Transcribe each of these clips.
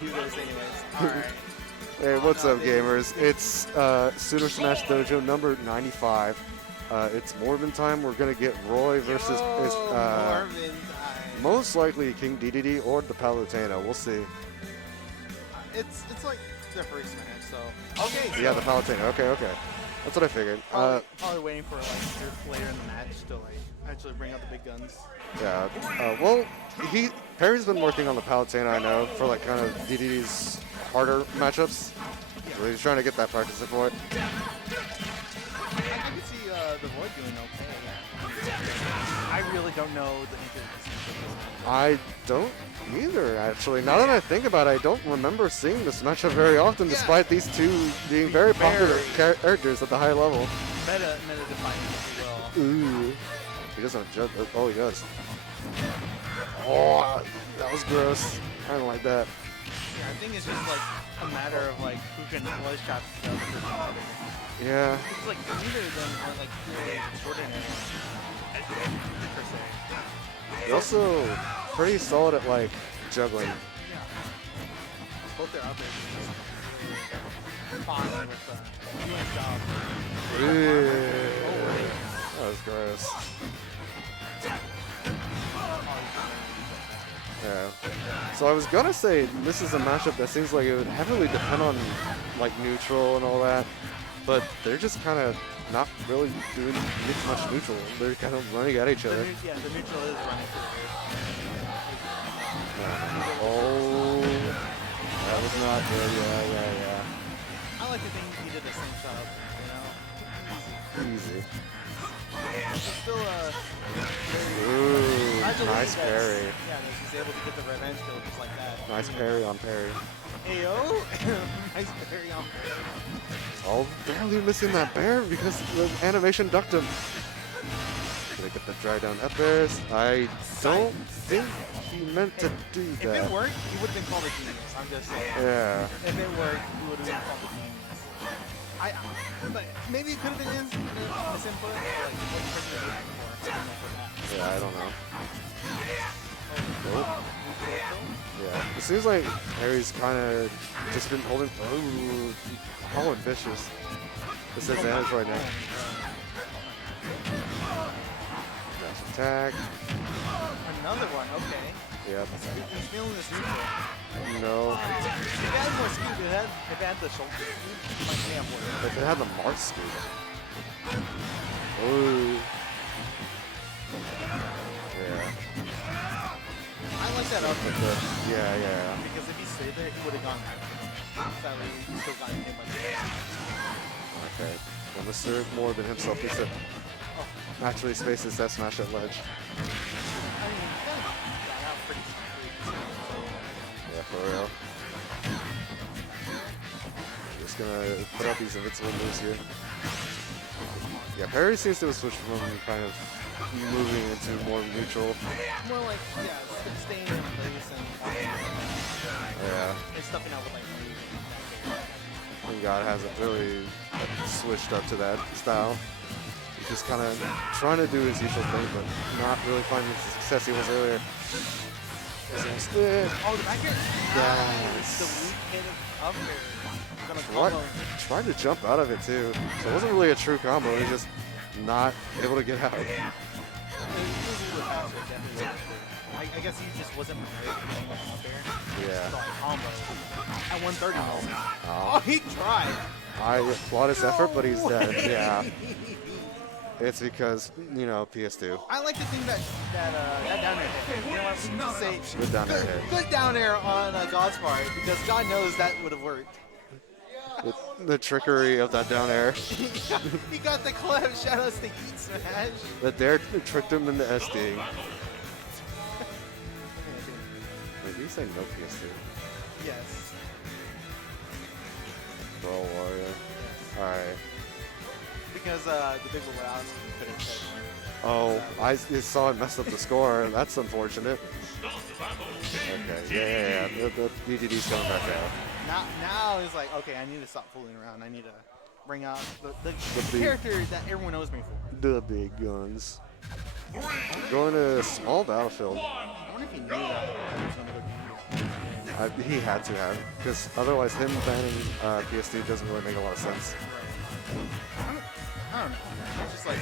do this anyways. Alright. Hey, what's No, up, gamers? It's Super Smash Dojo number 95. It's Morbin time. We're gonna get Roy versus Marvin time. most likely King DDD or the Palutena. We'll see. It's like their first Smash, so okay. So Yeah, the Palutena. Okay. That's what I figured. probably waiting for like later in the match to like actually bring out the big guns. Yeah. Well, Perry's been working on the Palutena, I know, for like kind of DDD's harder matchups. So he's trying to get that practice for it. I can see the Void doing okay. I really don't know the intricacies. I don't either, actually. Now that I think about it, I don't remember seeing this matchup very often, despite these two being very popular characters at the high level. Meta defining, if you will. Ooh. He doesn't judge. Oh, he does. Oh, that was gross. I don't like that. Yeah, I think it's just like a matter of like who can one shot the other. Yeah. It's like neither of them are like really extraordinary per se. They're also pretty solid at like juggling. Yeah. Both their uppers are fine with doing job. Ew. That was gross. Yeah. So I was gonna say this is a matchup that seems like it would heavily depend on like neutral and all that, but they're just kind of not really doing much neutral. They're kind of running at each other. Yeah, the neutral is running through. Oh, that was not good. Yeah. I like to think he did the same setup, you know. Easy. It's still Ooh, I believe nice that- parry. Yeah, that he's able to get the revenge kill just like that. Nice parry on parry. Ayo! Nice parry on parry. Oh, barely missing that bear because the animation ducked him. Gonna get the dry down up airs. I don't think he meant to do If that. it worked, he would have been called a genius. I'm just saying. Yeah. If it worked, he would have been called a genius. But maybe it could have been his input, or like what the person was looking for. I don't know for that. Yeah, I don't know. Nope. Oh, Yeah. It seems like Harry's kind of just been holding. Ooh, calling vicious. Disadvantage right now. Dash attack. Another one, okay. Yep. He's feeling this neutral. No. If it had more speed, if it had the shoulder speed, it might may have worked. If it had the mark speed. Ooh. Yeah. I like that up there. Yeah. Because if he stayed there, he would have gone there. Sadly, he still got hit by the Okay. Well, Mr. Morbin himself, he said, actually spaces that smash at ledge. I mean, he kind of got out pretty quickly. Yeah, for real. Just gonna put out these invincible moves here. Yeah, Perry seems to have switched from kind of moving into more neutral. More like, yeah, staying in place and Yeah. stuffing out with like And God hasn't really switched up to that style. He's just kind of trying to do his usual thing, but not really finding the success he was earlier. Oh, the back air? Yes. The weak hit up there. Gonna combo. Tried to jump out of it too. So it wasn't really a true combo. He's just not able to get out. He was a little faster, definitely. I guess he just wasn't prepared for getting up there. Yeah. So like combo at 130. Oh. Oh, he tried. I applaud his effort, but he's dead. Yeah. It's because, you know, PS2. I like to think that down air hit. You know what? We just say Good down air hit. good down air on God's part because God knows that would have worked. The trickery of that down air. He got the clip. Shout outs to Heat Smash. That dare tricked him into SD. Wait, did you say no PS2? Yes. Brawl Warrior. Alright. Because the big Lebowski couldn't say one. Oh, I just saw it mess up the score. That's unfortunate. Okay, yeah. The DDD's coming back out. Now it's like, okay, I need to stop fooling around. I need to bring out the big- character that everyone knows me for. The big guns. Going to a small battlefield. I wonder if he knew that. He was gonna go He had to have, because otherwise him banning PSD doesn't really make a lot of sense. I don't know. It's just like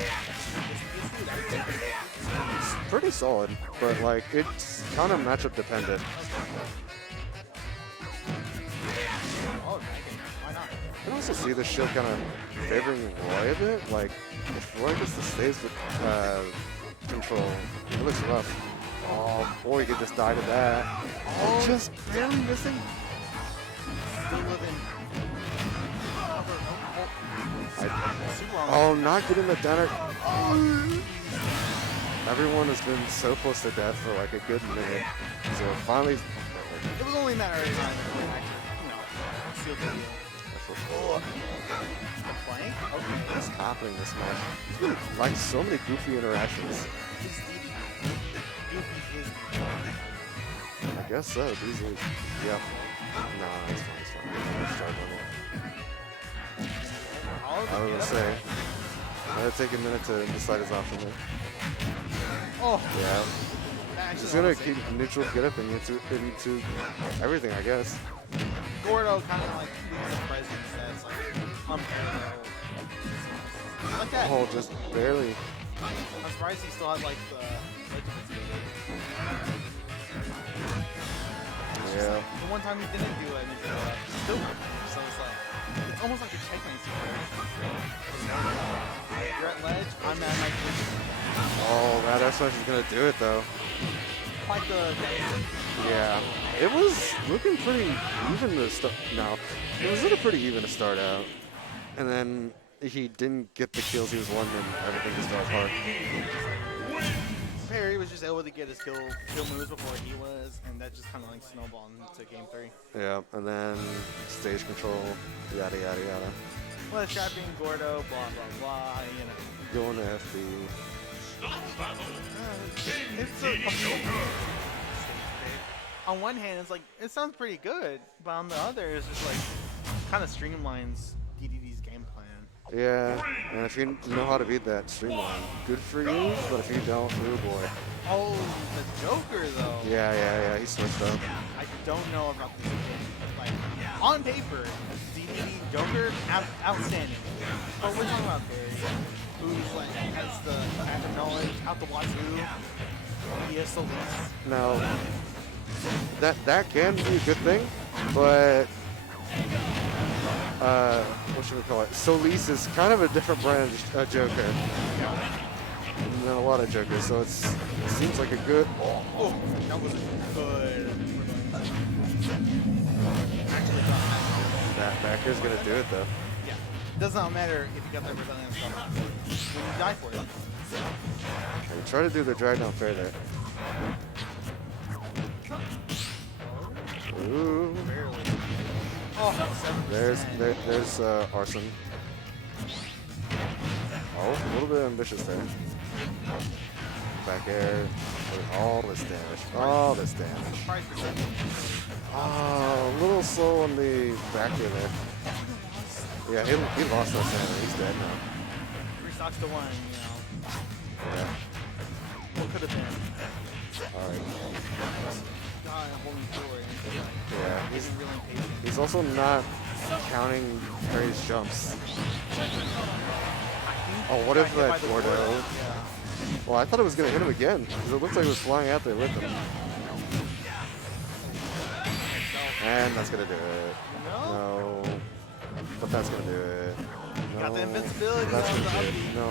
It's pretty solid, but like it's kind of matchup dependent. oh, why not? I can also see this shield kind of favoring Roy a bit. Like if Roy gets the stays with control, it looks rough. Oh, or he could just die to that. Oh, just barely missing. Still living. Oh, not getting the downer. Oh. Everyone has been so close to death for like a good minute. So finally, it was only a matter of time before it actually, sealed the deal. Oh. Playing? Okay. What's happening this match? It's been like so many goofy interactions. I guess so. These are, yeah. Nah, it's fine. It's fine. Let's start on it. I was gonna say, let it take a minute to decide his option there. Oh. Yeah. He's gonna keep neutral get up into everything, I guess. Gordo kind of like leaves the presence that's like unparalleled. Like that. Oh, just barely. I'm surprised he still had like the yeah. The one time he didn't do it, and he still worked. So it's like, it's almost like a checkmate situation. You're at ledge, I'm at my position. Oh, that S smash is gonna do it though. Quite the yeah. It was looking pretty even to start. No, it was looking pretty even to start out, and then he didn't get the kills he was wanting, and everything just fell apart. Perry was just able to get his kill moves before he was, and that just kind of like snowballed into game 3. Yeah, and then stage control, yada yada yada. Well, trapping Gordo, blah blah blah, you know. Going to FD. It's on one hand, it's like it sounds pretty good, but on the other, it's just like kind of streamlines DDD's game plan. Yeah, and if you know how to beat that streamline, good for you, but if you don't, oh boy. Oh, the Joker though. Yeah, he switched up. I don't know about this game. Like, on paper, DDD Joker, outstanding. But we're talking about Barry, who's like, has the active knowledge out the wazoo. He is so loose. Now, that can be a good thing, but what should we call it? Solis is kind of a different brand of Joker than a lot of Jokers, so it seems like a good. Oh, that was good. That back air's gonna do it though. Yeah, does not matter if you got that resilience stuff. When you die for it. Okay, try to do the drag down fair there. Ooh. Barely. Oh, there's arson. Oh, a little bit ambitious there. Back air. All this damage. All this damage. Oh, a little slow on the back air there. Yeah, he lost that stamina. He's dead now. 3 stocks to 1, you know. Yeah. What could have been? Alright. God, holding forward. Yeah, He's really impatient. he's also not counting Perry's jumps. Oh, what if that Gordo? Yeah. Well, I thought it was going to hit him again, because it looked like it was flying out there with him. And that's going to do it. No. No. But that's going to do it. No. Got the invincibility. That's going to do it. No.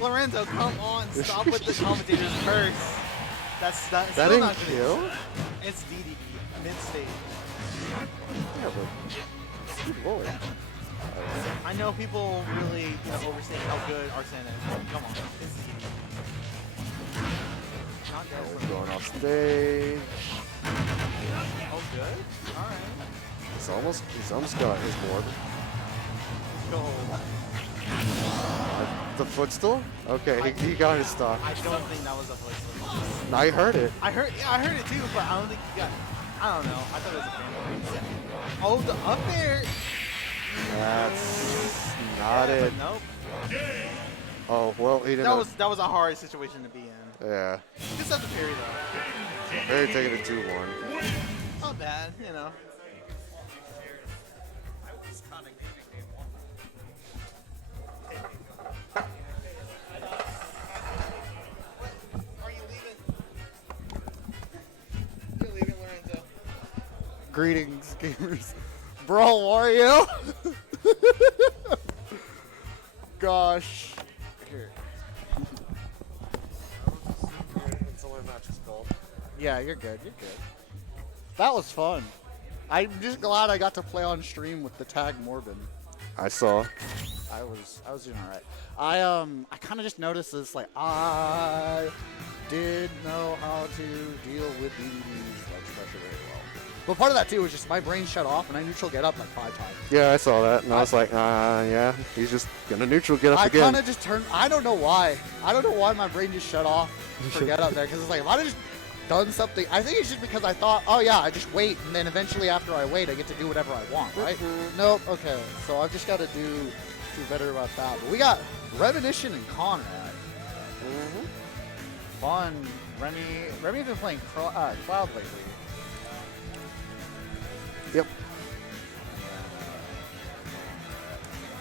Lorenzo, come on. Stop with the commentator's curse. That's still didn't not gonna kill? It's DDD, mid-stage. Yeah, but good lord. I know people really overstate how good Arsene is. Come on, it's DDD. Not We're good. going off stage. Oh, good? Alright. He's almost got his board. Go. The footstool? Okay, he got his stock. I don't think that was a footstool. I heard it. I heard it too, but I don't think he got. I don't know. I thought it was a fan. Oh, the up there. That's not it. Nope. Oh well, he didn't. That was a hard situation to be in. Yeah. Just have to parry though. Very taking it 2-1. not bad, you know. Are you leaving? You're leaving, Lorenzo. Greetings, gamers. Bro, Wario. Gosh. Here. Yeah, you're good. You're good. That was fun. I'm just glad I got to play on stream with the tag Morbin. I saw. I was doing all right. I kind of just noticed this, like, I did know how to deal with DVDs like pressure very well. But part of that too was just my brain shut off and I neutral get up like 5 times. Yeah, I saw that, and I was like, yeah, he's just gonna neutral get up I again. kind of just turned. I don't know why. I don't know why my brain just shut off for get up there, because it's like if I'd have just done something. I think it's just because I thought, oh yeah, I just wait, and then eventually after I wait, I get to do whatever I want, right? Nope. Okay, so I've just got to do better about that. But we got Reminiscent and Conrad. Fun. Remy's been playing Cloud lately. Yep.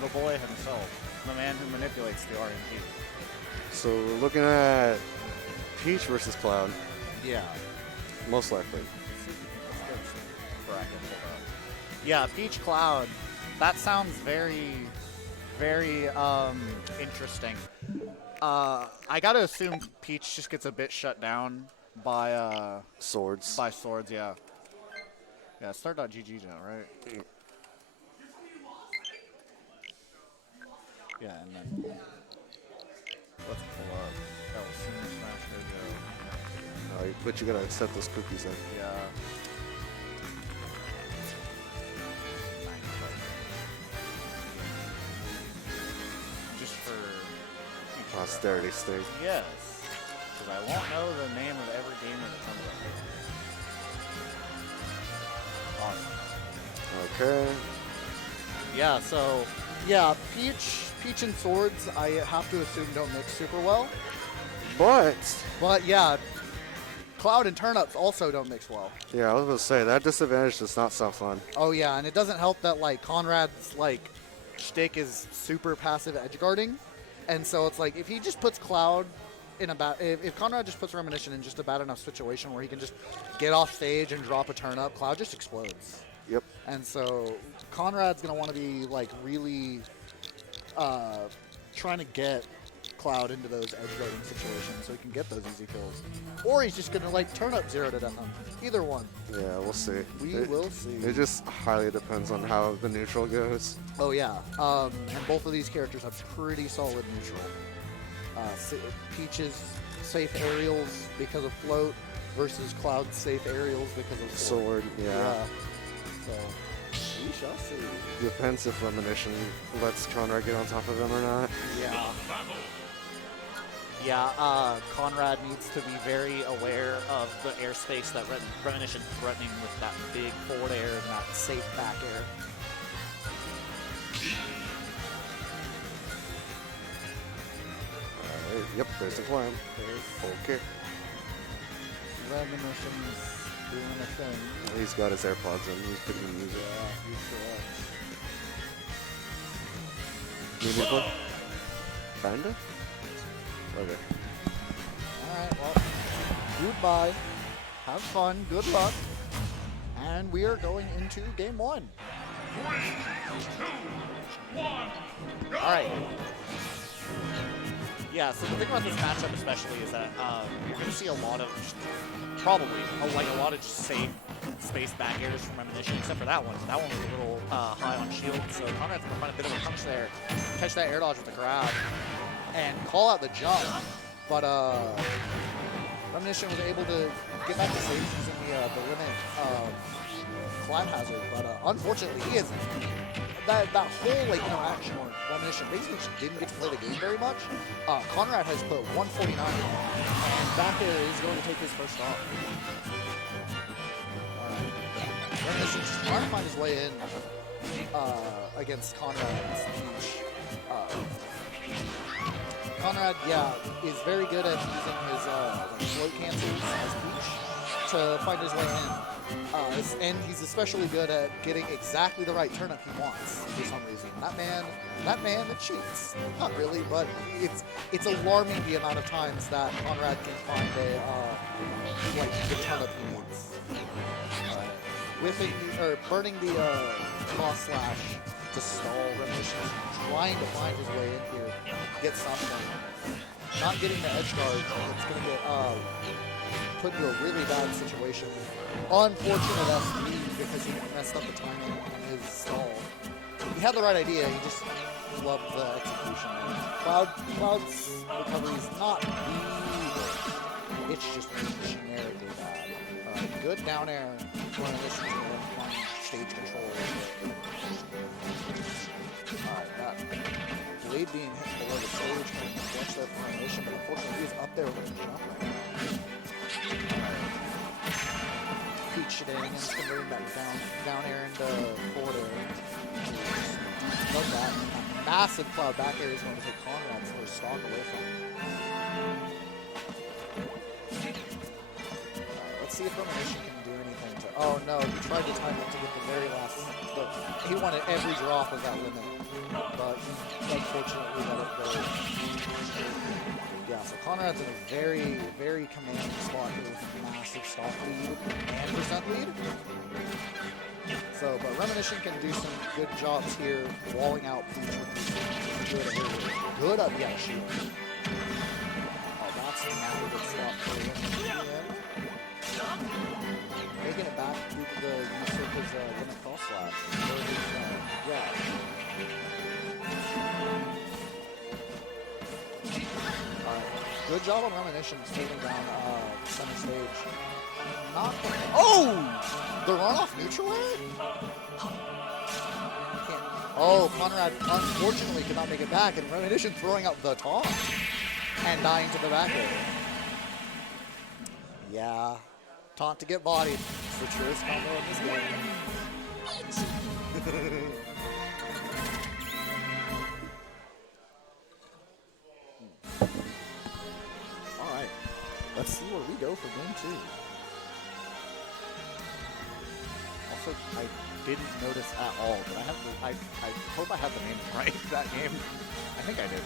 The boy himself, the man who manipulates the RNG. So we're looking at Peach versus Cloud, Yeah. most likely. Yeah, Peach Cloud. That sounds very, very interesting. I gotta assume Peach just gets a bit shut down by Swords. by swords. Yeah. Yeah. Start.gg now, right? Yeah, and then let's pull up. That was Super Smash Dojo. But you gotta accept those cookies then. Yeah. Just for Posterity state. yes, because I won't know the name of every gamer that comes up here. Awesome. Okay. Yeah. So yeah, Peach and Swords, I have to assume don't mix super well. But Yeah, Cloud and Turnips also don't mix well. yeah, I was gonna say that disadvantage does not sound fun. Oh yeah, and it doesn't help that like Conrad's like shtick is super passive edge guarding, and so it's like if he just puts Cloud in a if Conrad just puts Reminiscent in just a bad enough situation where he can just get off stage and drop a turn up, Cloud just explodes. Yep. And so Conrad's gonna want to be like really trying to get Cloud into those edge guarding situations so he can get those easy kills, or he's just gonna like turn up 0 to death on either one. Yeah, we'll see. We will see. It just highly depends on how the neutral goes. Oh yeah, and both of these characters have pretty solid neutral. Peach's safe aerials because of float versus Cloud's safe aerials because of Sword, yeah. So we shall see. Depends if Reminiscent lets Conrad get on top of him or not. Yeah. Yeah, Conrad needs to be very aware of the airspace that Reminiscent threatening with that big forward air and that safe back air. Yep, there's the climb. Okay. Reminiscent's doing a thing. He's got his AirPods in. He's putting in music. Yeah, he's correct. Meaningful? Kinda? Okay. Alright, well, goodbye. Have fun. Good luck. And we are going into game 1. 3, 2, 1, go! Alright. Yeah, so the thing about this matchup especially is that you're going to see a lot of, probably, a lot of just safe space back airs from Reminiscent, except for that one. That one was a little high on shield, so Conrad's going to find a bit of a punch there, catch that air dodge with the grab, and call out the jump. But Reminiscent was able to get back to safe using the limit climb hazard, but unfortunately he isn't. That whole interaction where Reminiscent basically just didn't get to play the game very much. Conrad has put 149 and back air is going to take his first off. Reminiscent just trying to find his way in against Conrad's Peach. Conrad, yeah, is very good at using his float cancels as Peach to find his way in. And he's especially good at getting exactly the right turnip he wants for some reason. That man cheats. Not really, but it's alarming the amount of times that Conrad can find the turnip he wants. Whiffing or burning the cross slash to stall Remission, trying to find his way in here, get something. Not getting the edge guard, it's gonna get put into a really bad situation. Unfortunate SD because he messed up the timing on his stall. He had the right idea, he just loved the execution. Cloud's recovery is not the, it's just generically bad. Good down air for this one stage control. Alright, that blade being hit below the stage and catch that formation, but unfortunately he's up there with a jump right now. Feet shenanigans converting that down air into forward air. Love that. Massive Cloud back air is going to take Conrad's first stock away from him. Let's see if Domination can do anything to... Oh no, he tried to time it to get the very last... But he wanted every drop of that limit. But unfortunately let it go. Yeah, so Conrad's in a very, very commanding spot here with a massive stock lead and percent lead. So, but Reminiscent can do some good jobs here, walling out Peach with good up, yeah, shield. Oh, that's a good stop for him. Making it back due to the use of his limit cross slash. Yeah. Good job on Reminiscence holding down center stage. Not oh! The runoff neutral air? Oh, Conrad unfortunately could not make it back, and Reminiscence throwing out the taunt and dying to the back air. Yeah. Taunt to get bodied. It's the truest combo in this game. Alright. Let's see where we go for game 2. Also, I didn't notice at all, but I hope I have the name right that game. I think I did.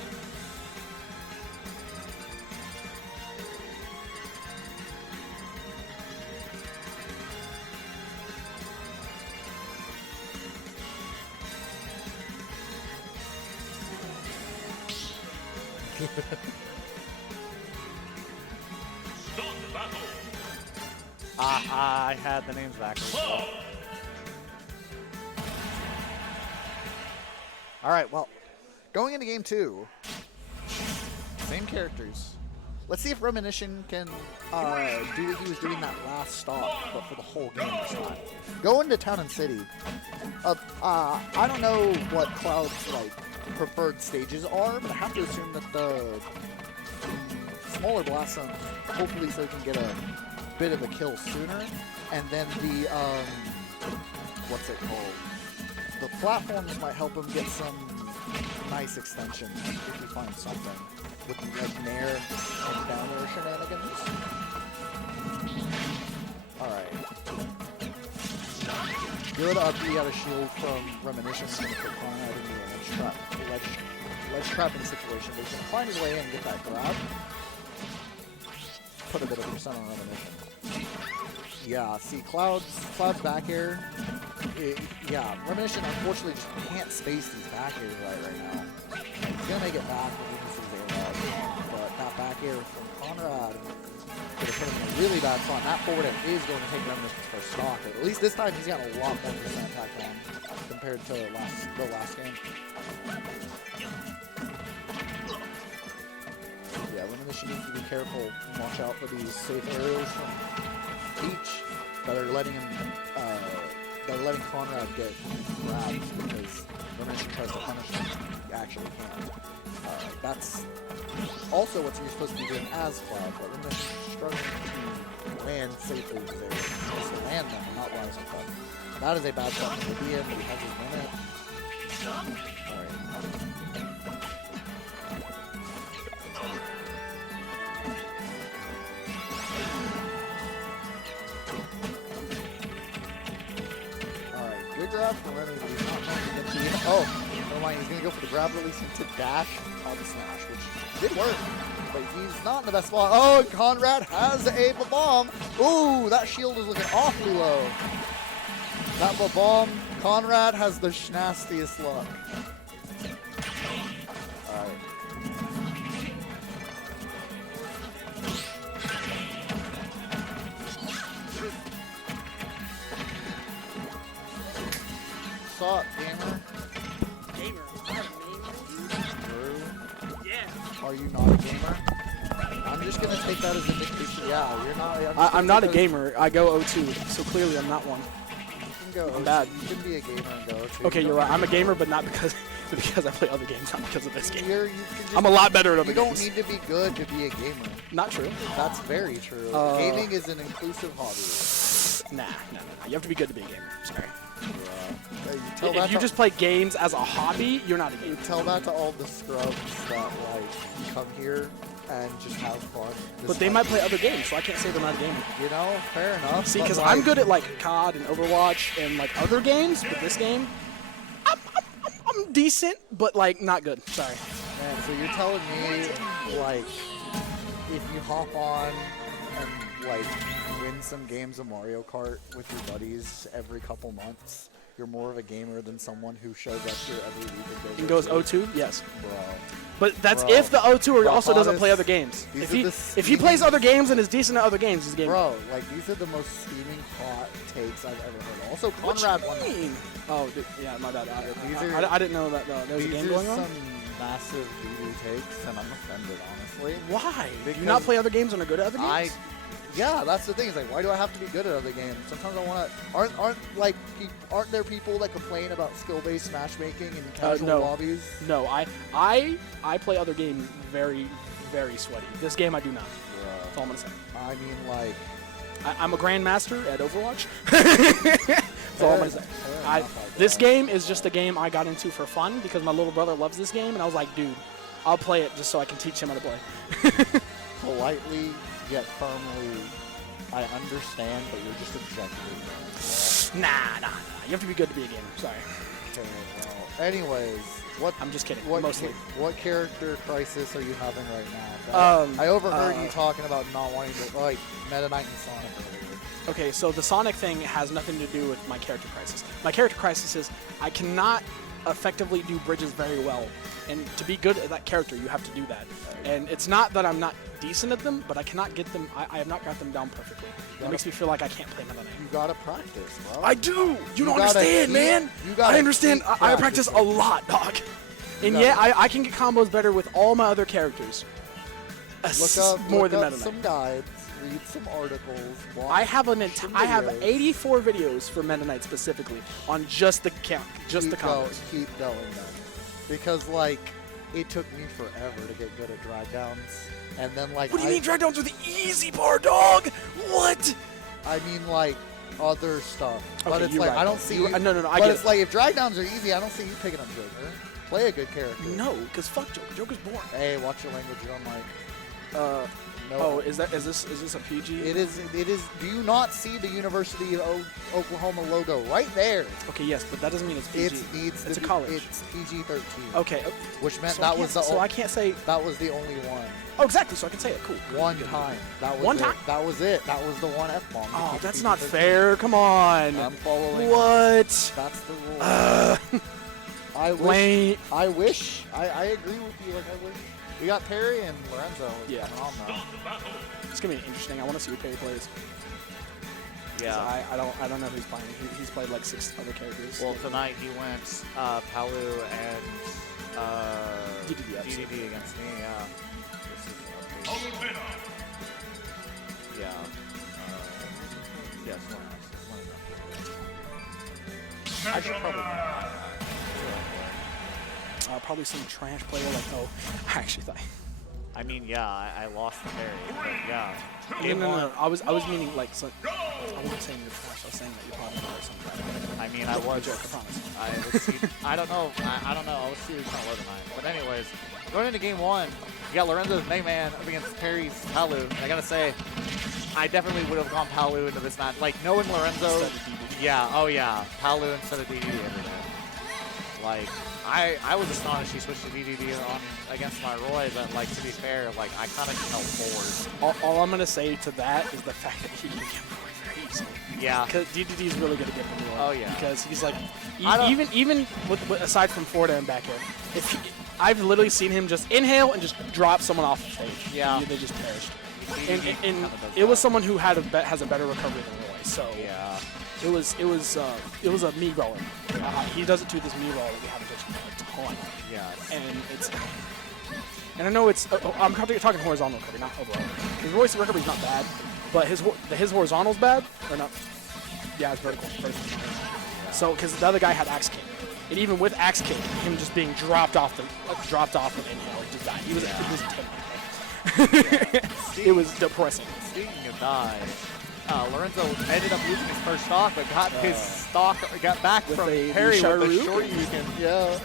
I had the names backwards. All right, well, going into game 2, same characters. Let's see if Reminiscent can do what he was doing that last stop, but for the whole game this time. Going to Town and City. I don't know what Cloud's preferred stages are, but I have to assume that the smaller blast zone, hopefully so he can get a bit of a kill sooner, and then the what's it called? The platforms might help him get some nice extensions if he finds something with the Nair and down air shenanigans. Alright. Good up B out of shield from Reminiscence, going to put Conrad into a ledge trap in the situation, but he's going to find his way in and get that grab. Put a bit of percent on Reminiscent. Yeah, see, Cloud's back air. Yeah, Reminiscent unfortunately just can't space these back airs right now. He's gonna make it back when he uses his air dodge, but that back air from Conrad could have put him in a really bad spot. That forward air is going to take Reminiscence for stock. At least this time he's got a lot more percent attack on compared to the last game. Yeah, Reminiscent needs to be careful and watch out for these safe aerials from Peach that are letting him Conrad get grabbed because Reminiscent tries to punish him. He actually can't. That's also what you're supposed to be doing as Cloud, but Reminiscent is struggling to land safely with his aerials. He's supposed to land them, not rise on them. That is a bad spot to be in, but he has his limit. Alright. grab for Remy, but he's not going to get the... Oh, never mind. He's going to go for the grab release into dash on the smash, which did work. But he's not in the best spot. Oh, and Conrad has a bomb. Ooh, that shield is looking awfully low. That bomb, Conrad has the schnastiest luck. All right. What's up, gamer? Gamer. I'm not a gamer. Drew, Yeah. are you not a gamer? I'm just gonna take that as an indication. Yeah, you're not. I'm not a gamer. I go O2, so clearly I'm not one. You can go. I'm bad. You can be a gamer and go. O2. Okay, you're right. I'm a gamer, but not because because I play other games, not because of this game. You can just, I'm a lot better at other You don't games. need to be good to be a gamer. Not true. That's very true. Gaming is an inclusive hobby. Nah. You have to be good to be a gamer. Sorry. You If you just play games as a hobby, you're not a gamer. tell that to all the scrubs that like come here and just have fun. But they might play other games, so I can't say they're not a gamer. You know, fair enough. See, but, because like, I'm good at like COD and Overwatch and like other games, but this game, I'm decent, but like not good. Sorry. Man, so you're telling me, like, if you hop on and, like, win some games of Mario Kart with your buddies every couple months, you're more of a gamer than someone who shows up here every week And goes O2? Yes. Bro. But that's Bro. if the O2er Bro, also doesn't hottest- play other games. these If are he the plays other steaming- games and is decent at other games, he's a gamer. Bro, like, these are the most steaming hot takes I've ever heard. Also, What Conrad you won that. mean? Oh, yeah, my bad. These are- I didn't know that there was a These game are going on. some massive doo-doo takes, and I'm offended, honestly. Why? Do you Because not play other games and are good at other games? Yeah, that's the thing. It's like, why do I have to be good at other games? Sometimes I want to. Aren't there people that complain about skill-based matchmaking in casual no. lobbies? No, I play other games very, very sweaty. This game I do not. That's all I'm gonna say. I mean, like. I'm a grandmaster at Overwatch. That's all I'm gonna say. This game is just a game I got into for fun because my little brother loves this game, and I was like, dude, I'll play it just so I can teach him how to play. Politely yet firmly, I understand, but you're just objecting. Nah. You have to be good to be a gamer. Sorry. Okay, well, anyways, what? I'm just kidding. What, Mostly. What character crisis are you having right now? I overheard you talking about not wanting to like Meta Knight and Sonic earlier. Okay, so the Sonic thing has nothing to do with my character crisis. My character crisis is I cannot effectively do bridges very well. And to be good at that character, you have to do that. And it's not that I'm not decent at them, but I cannot get them, I have not got them down perfectly. That makes me feel like I can't play Meta Knight. You gotta practice, bro. I do! You don't gotta understand, keep- man! you gotta I understand. keep I practice a practicing. lot, dog. And gotta- yeah, I can get combos better with all my other characters. More than Meta Knight. some guides, read some articles. Watch I have some I have videos. 84 videos for Meta Knight specifically on just the count, just the combos. Keep going, then. Because like, it took me forever to get good at drag downs, and then like. What do you mean drag downs are the easy part, dog? What? I mean like other stuff, but Okay, it's you're like right, I don't though. see. You- you, no, I but get it's it. like if drag downs are easy, I don't see you picking up Joker. Play a good character. No, because fuck Joker. Joker's boring. Hey, watch your language. You're on mic. Uh, No. oh, is this a PG? It is. Do you not see the University of Oklahoma logo right there? Okay, yes, but that doesn't mean it's PG. It needs it's to a college. It's PG-13. Okay, Which meant so that was the. so I can't say. That was the only one. Oh, exactly. So I can say it. Cool. One time. That was One it. time? That was it. That was the one F-bomb. to Oh, keep that's PG-13. not fair. Come on. I'm following. What? That's the rule. I Lame. wish. I agree with you. Like I wish. We got Perry and Lorenzo. Yeah. coming on now. It's gonna be interesting. I want to see who Perry plays. Yeah. I don't know who's playing. He's played like 6 other characters. Well, tonight he went Palu and DDD, obviously. DDD against me. Yeah. This is an update. Yeah. Yes. I should probably some trash player like I actually thought. I mean, yeah, I lost the parry, but yeah. No. I was meaning like some, I wasn't saying you're trash. I was saying that you're probably not some trash. I mean, I was. Joke, I promise. I don't know. I don't know. I was serious kind of low tonight. But anyways, going into game 1, you got Lorenzo's Mayman up against Perry's Palu. And I gotta say, I definitely would have gone Palu into this match. Like, knowing Lorenzo, Instead of DDD. yeah, oh yeah, Palu instead of DDD every day. Like, I was astonished he switched to DDD on against my Roy, but like, to be fair, like, I kind of felt forward. All I'm going to say to that is the fact that he can get Roy very easily. Yeah. Because DDD is really good at getting Roy. Oh, yeah. Because he's like, I don't- even with, aside from Florida and back here, I've literally seen him just inhale and just drop someone off the stage. Yeah. They just perished. DDD And kinda does it was that. someone who has a better recovery than Roy. So Yeah. it was a me roller. He does it to this me roller that we haven't touched a ton. Yeah. And I know it's I'm talking horizontal recovery, not overall. His Roy's recovery's not bad, but his horizontal's bad or not. Yeah, it's vertical. Yeah. So because the other guy had axe kick, and even with axe kick, him just being dropped off with inhale, just died. He was it was depressing. Speaking of die, Lorenzo ended up losing his first stock, but got his stock, got back with from a Perry with Shoryuken. the short Yuken. Yeah.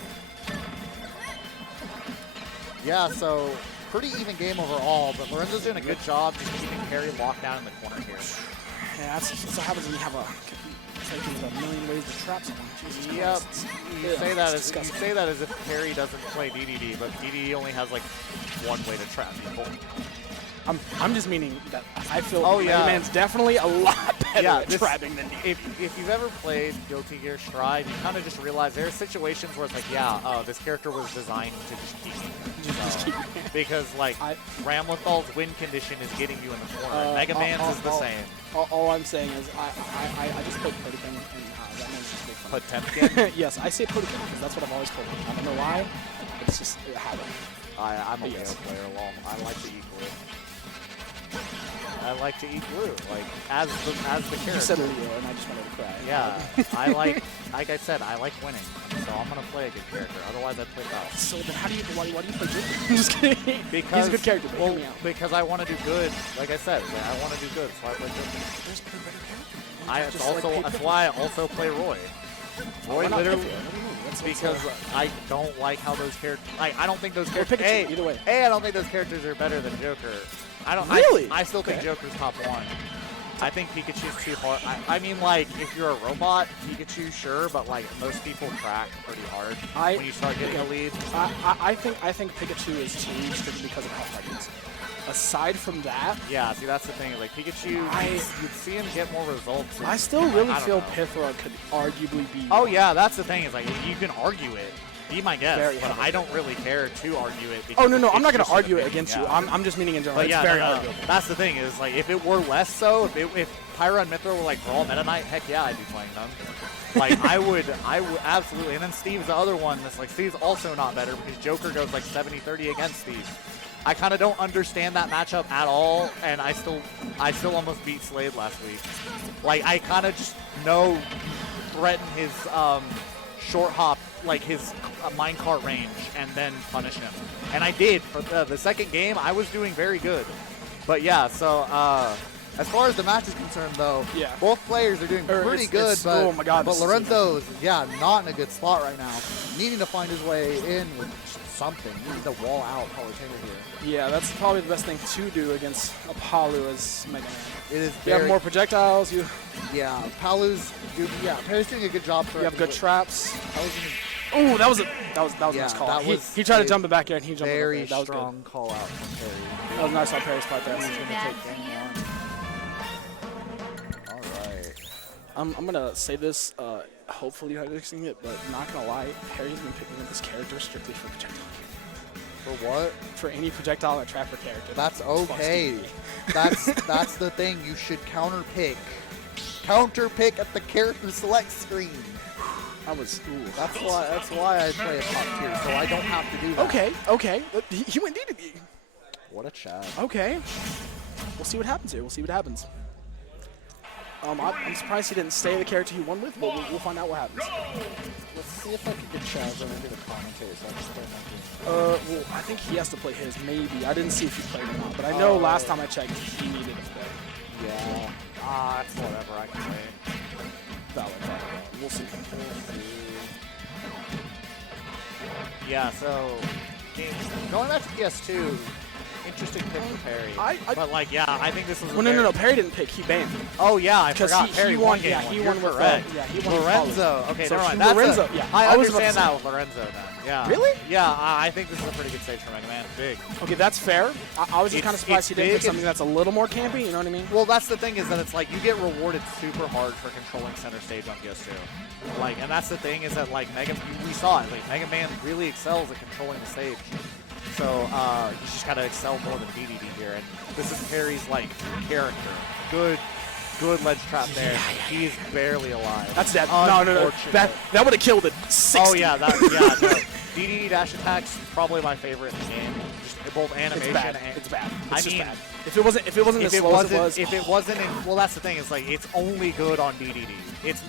Yeah, so pretty even game overall, but Lorenzo's doing a good job just keeping Perry locked down in the corner here. Yeah, that's what happens when you have it's like there's a million ways to trap someone. Jesus Yep. Christ. You Yeah, say that it's as you disgusting. say that as if Perry doesn't play DDD, but DDD only has like one way to trap people. I'm just meaning that I feel Oh, Mega yeah. Man's definitely a lot better Yeah, at this- trapping than DDD. If you've ever played Guilty Gear Strive, you kind of just realize there are situations where it's like, yeah, oh, this character was designed to just keep me. Because like Ramlethal's win condition is getting you in the corner. and Mega Man's is the same. All I'm saying is I just played Potemkin and that man's just big fun. Potemkin. Yes, I say Potemkin because that's what I've always called him. I don't know why. It's just a habit. I'm a Yes. Leo player. Well, I like to eat glue. I like to eat glue, like as the character. You said Leo, and I just wanted to cry. Yeah, I like I said, I like winning, so I'm gonna play a good character. Otherwise, I'd play foul. So then, why do you play Joker? I'm just kidding. Because he's a good character. But well, hear me out. because I want to do good. Like I said, I want to do good, so I play Joker. There's better characters. I Just also like that's why I also play Roy. Roy Why not literally. Pythia? What do you mean? That's Because I don't like how those characters. I don't think those Or characters. Pikachu, either way. I don't think those characters are better than Joker. I don't. Really? I still think Okay. Joker's top one. I think Pikachu's too hard. I mean, like, if you're a robot, Pikachu, sure, but like most people crack pretty hard when you start getting a lead. I think Pikachu is too strictly because of how hard he is. Aside from that, Yeah, see, that's the thing. Like Pikachu, you'd see him get more results. I still really I don't feel know. Pythra could arguably be. Oh yeah, that's the thing. Is like you can argue it. Be my guest, Very but heavily. I don't really care to argue it. Oh no, because I'm not it's going to just an argue it opinion, against yeah. you. I'm just meaning in general. But It's yeah, very no, no, arguable. that's the thing is like if it were less so, if Pyra and Mithra were like Brawl Meta Knight, heck yeah, I'd be playing them. Like I would absolutely. And then Steve's the other one that's like Steve's also not better because Joker goes like 70-30 against Steve. I kind of don't understand that matchup at all, and I still almost beat Slade last week. Like I kind of just threaten his short hop, like his minecart range, and then punish him. And I did for the second game. I was doing very good. But yeah, so As far as the match is concerned, though, Yeah. both players are doing pretty it's- good, but, oh my God, but this is Lorenzo's, not in a good spot right now. Needing to find his way in with something. Needing to wall out Palutena here. Yeah, that's probably the best thing to do against Apollo as Mega Man. It is You have very, more projectiles. You Palu's Perry's doing a good job. have good traps. Palu's Oh, that was a nice call. that He was tried to a jump it back here and he jumped it very back there. That was strong call out from Perry. good. That was nice on Perry's part there. He's going to take game one. All right. I'm gonna say this. Hopefully you're not mixing it, but not gonna lie, Perry's been picking up this character strictly for projectile. For what? For any projectile or trapper character. That's Fuck okay. Stevie. That's the thing. You should counter pick at the character select screen. That's why I play a top tier, so I don't have to do that. Okay. He went DDD. What a chat. Okay. We'll see what happens here. We'll see what happens. I'm surprised he didn't stay the character he won with, but we'll find out what happens. Let's see if I can get Chaz over to the commentator so I can play my game. Well, I think he has to play his, maybe. I didn't see if he played or not, but I know last time I checked, he needed to play. Yeah. It's whatever. I can play. Valid. We'll see. Yeah, so going back to PS2, interesting pick for Perry. I- but like, yeah, I think this was. Well, no, Perry didn't pick. He banned. Oh yeah, I 'Cause forgot. he Perry won- won game yeah, one. he You're won with, correct. yeah, he won with Lorenzo. Okay, So never mind. he- Lorenzo, That's yeah. I I was about to understand say- that with Lorenzo then. Yeah. Really? Yeah, I think this is a pretty good stage for Mega Man. Big. Okay, that's fair. I was just kind of It's surprised he didn't big pick something that's a little more campy. You know what I mean? Well, that's the thing is that it's like you get rewarded super hard for controlling center stage on PS2. Like, and that's the thing is that like we saw it. Like Mega Man really excels at controlling the stage. So he's just gotta excel more than DDD here. And this is Perry's like character. Good ledge trap there. He's barely alive. That's dead. No. Unfortunate. That would have killed it. 60. Oh yeah, no. DDD dash attacks probably my favorite in the game. Just both animation It's bad. and It's bad. I It's just mean, bad. If it wasn't as slow as it was, if it wasn't in, well, that's the thing. It's like it's only good on DDD.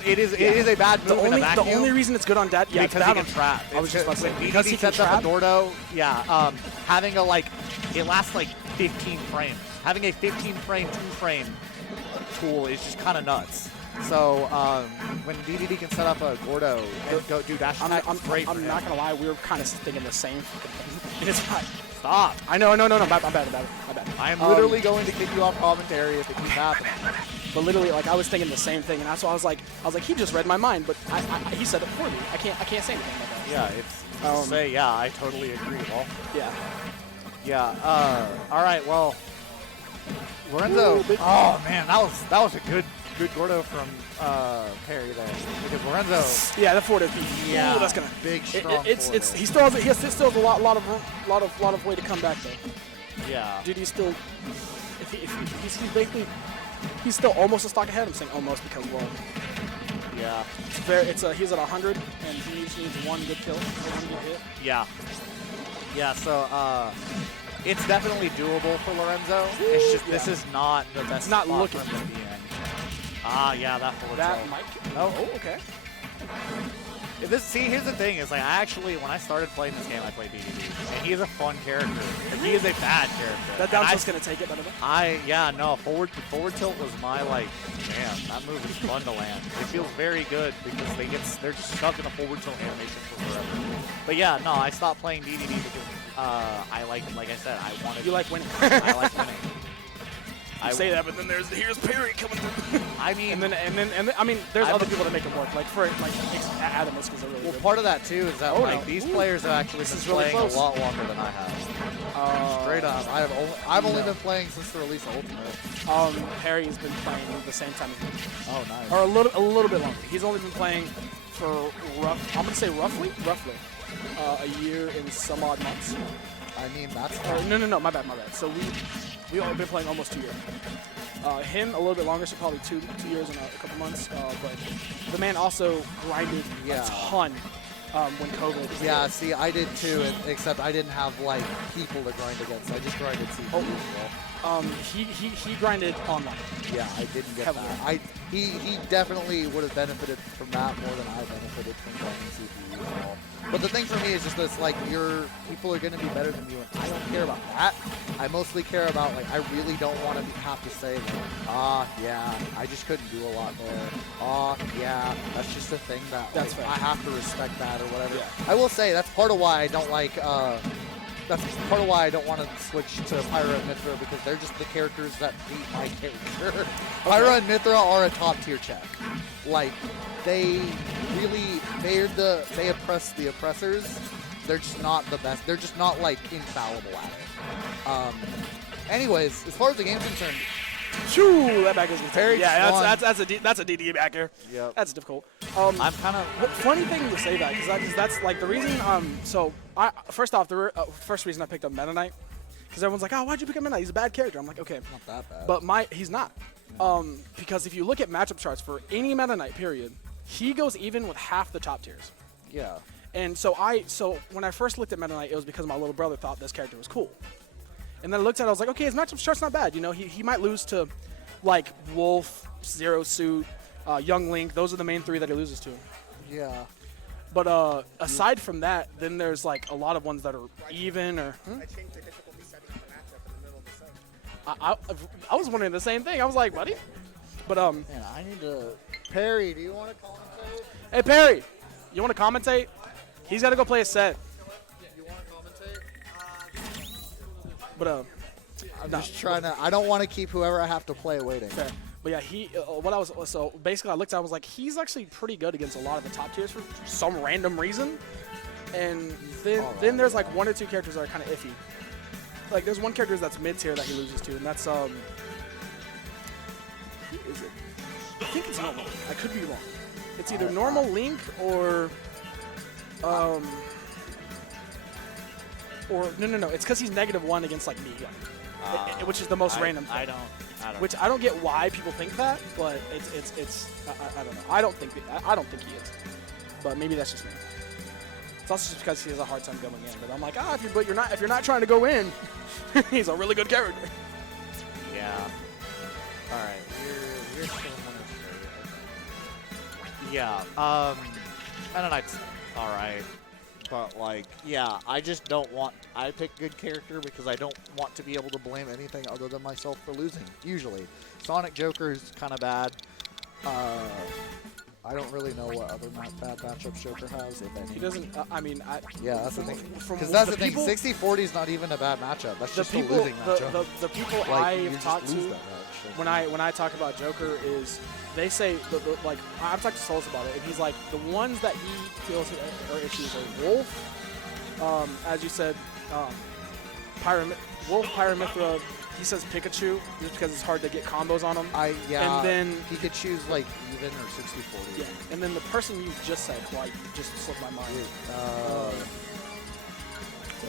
It is a bad move in a the vacuum. only reason it's good on that, yeah, because it's he bad can on trap. I was just about to say, when because DDD he can sets up trap. a Dordo, yeah, having a like, it lasts like 15 frames. Having a 15 frame, 2 frame tool is just kind of nuts. So when DDD can set up a Gordo and go do dash attack, it's great for I'm him. not gonna lie, we were kind of thinking the same fucking thing. It's fine. Stop. I know, no, my bad. I am literally going to kick you off commentary if it keeps happening. But literally, like I was thinking the same thing, and that's why I was like, he just read my mind, but he said it for me. I can't say anything about that. Yeah, it's yeah, I totally agree. Well, Yeah. yeah. All right. Well, Lorenzo. Oh man, that was a good Gordo from Perry there. Because Lorenzo. Yeah, that forward. Yeah, Ooh, that's gonna big strong. It's forward. he still has a lot of way to come back though. Yeah. Dude, he's still he's basically he's still almost a stock ahead. I'm saying almost because well, Yeah. he's at 100 and he just needs one good kill, one good hit. Yeah. Yeah. So it's definitely doable for Lorenzo. It's just this is not the best. It's not spot looking for him to be in. Ah, yeah, that forward That tilt. might. Oh. Okay. See, here's the thing: is like I actually, when I started playing this game, I played DDD, and he is a fun character. And he is a bad character. That down tilt's gonna take it, by the way. Forward tilt was my like jam. That move is fun to land. It feels very good because they're just stuck in a forward tilt animation for forever. But yeah, no, I stopped playing DDD because I like I said, I wanted. You like winning. I like winning. I say that, but then here's Perry coming through. I mean, and then I mean, there's other people that make it work. Like Adam is really well, good. part of that too is that like no. these players have actually been is really playing close. a lot longer than I have. Straight up, I've only been playing since the release of Ultimate. Perry's been playing at the same time as me, Oh, nice. or a little bit longer. He's only been playing for I'm gonna say roughly a year and some odd months. I mean, that's No, my bad. So we all been playing almost 2 years. Him a little bit longer, so probably two years and a couple months. But the man also grinded a ton when COVID. Yeah, see, I did too, except I didn't have like people to grind against. I just grinded CPU as well. He grinded online. Yeah, I didn't get Heavily. that. He definitely would have benefited from that more than I benefited from grinding CPU as well. But the thing for me is just this, like, your people are going to be better than you, and I don't care about that. I mostly care about, like, I really don't want to have to say, like, yeah, I just couldn't do a lot there. Yeah, that's just a thing that That's like, fair. I have to respect that or whatever. Yeah. I will say that's part of why I don't like, that's part of why I don't want to switch to Pyra and Mithra, because they're just the characters that beat my character. Pyra and Mithra are a top tier check. Like, they oppress the oppressors. They're just not the best. They're just not like infallible at it. Anyways, as far as the game's concerned, Shoo, that back is Perry yeah. just That's a DD backer. Yep. That's difficult. I'm kind of. Funny thing to say that because that's like the reason. So first off, the first reason I picked up Meta Knight because everyone's like, oh, why'd you pick up Meta Knight? He's a bad character. I'm like, okay, not that bad. but he's not. Because if you look at matchup charts for any Meta Knight period, he goes even with half the top tiers. yeah. And so when I first looked at Meta Knight, it was because my little brother thought this character was cool. And then I looked at it, I was like, okay, his matchup chart's not bad. You know, he might lose to like Wolf, Zero Suit, Young Link. Those are the main three that he loses to. Yeah. But aside from that, then there's like a lot of ones that are even or. I changed the difficulty setting for matchup in the middle of the set. I was wondering the same thing. I was like, buddy. But Man, I need to. Perry, do you want to commentate? hey Perry, you want to commentate? He's got to go play a set. You want to commentate? But I'm no. just trying to. I don't want to keep whoever I have to play waiting. Fair. But yeah, so basically I looked at, I was like, he's actually pretty good against a lot of the top tiers for some random reason. And then there's like 1 or 2 characters that are kind of iffy. Like there's one character that's mid tier that he loses to, and that's who is it? I think it's normal. I could be wrong. It's either normal Link or no. It's because he's -1 against like me, which is the most random thing. I don't. Which I don't get why people think that, but it's I don't know. I don't think he is, but maybe that's just me. It's also just because he has a hard time going in. But I'm like, if you're not trying to go in, he's a really good character. Yeah. All right. You're still Yeah. Meta Knight's all right. But, like, yeah, I just don't want... I pick good character because I don't want to be able to blame anything other than myself for losing, usually. Sonic Joker is kind of bad. I don't really know what other bad matchups Joker has, if any. He doesn't... Yeah, that's the thing. From Because that's the people, thing. 60-40 is not even a bad matchup. That's just a people, losing matchup. The people Like, you I've just talked lose to that match. when I talk about Joker is they say like I've talked to Solus about it, and he's like the ones that he feels are issues are Wolf. As you said, Wolf, Pyramithra, he says Pikachu just because it's hard to get combos on him. Yeah, and then he could choose like even or 60-40. Yeah, and then the person you just said, who I just slipped my mind.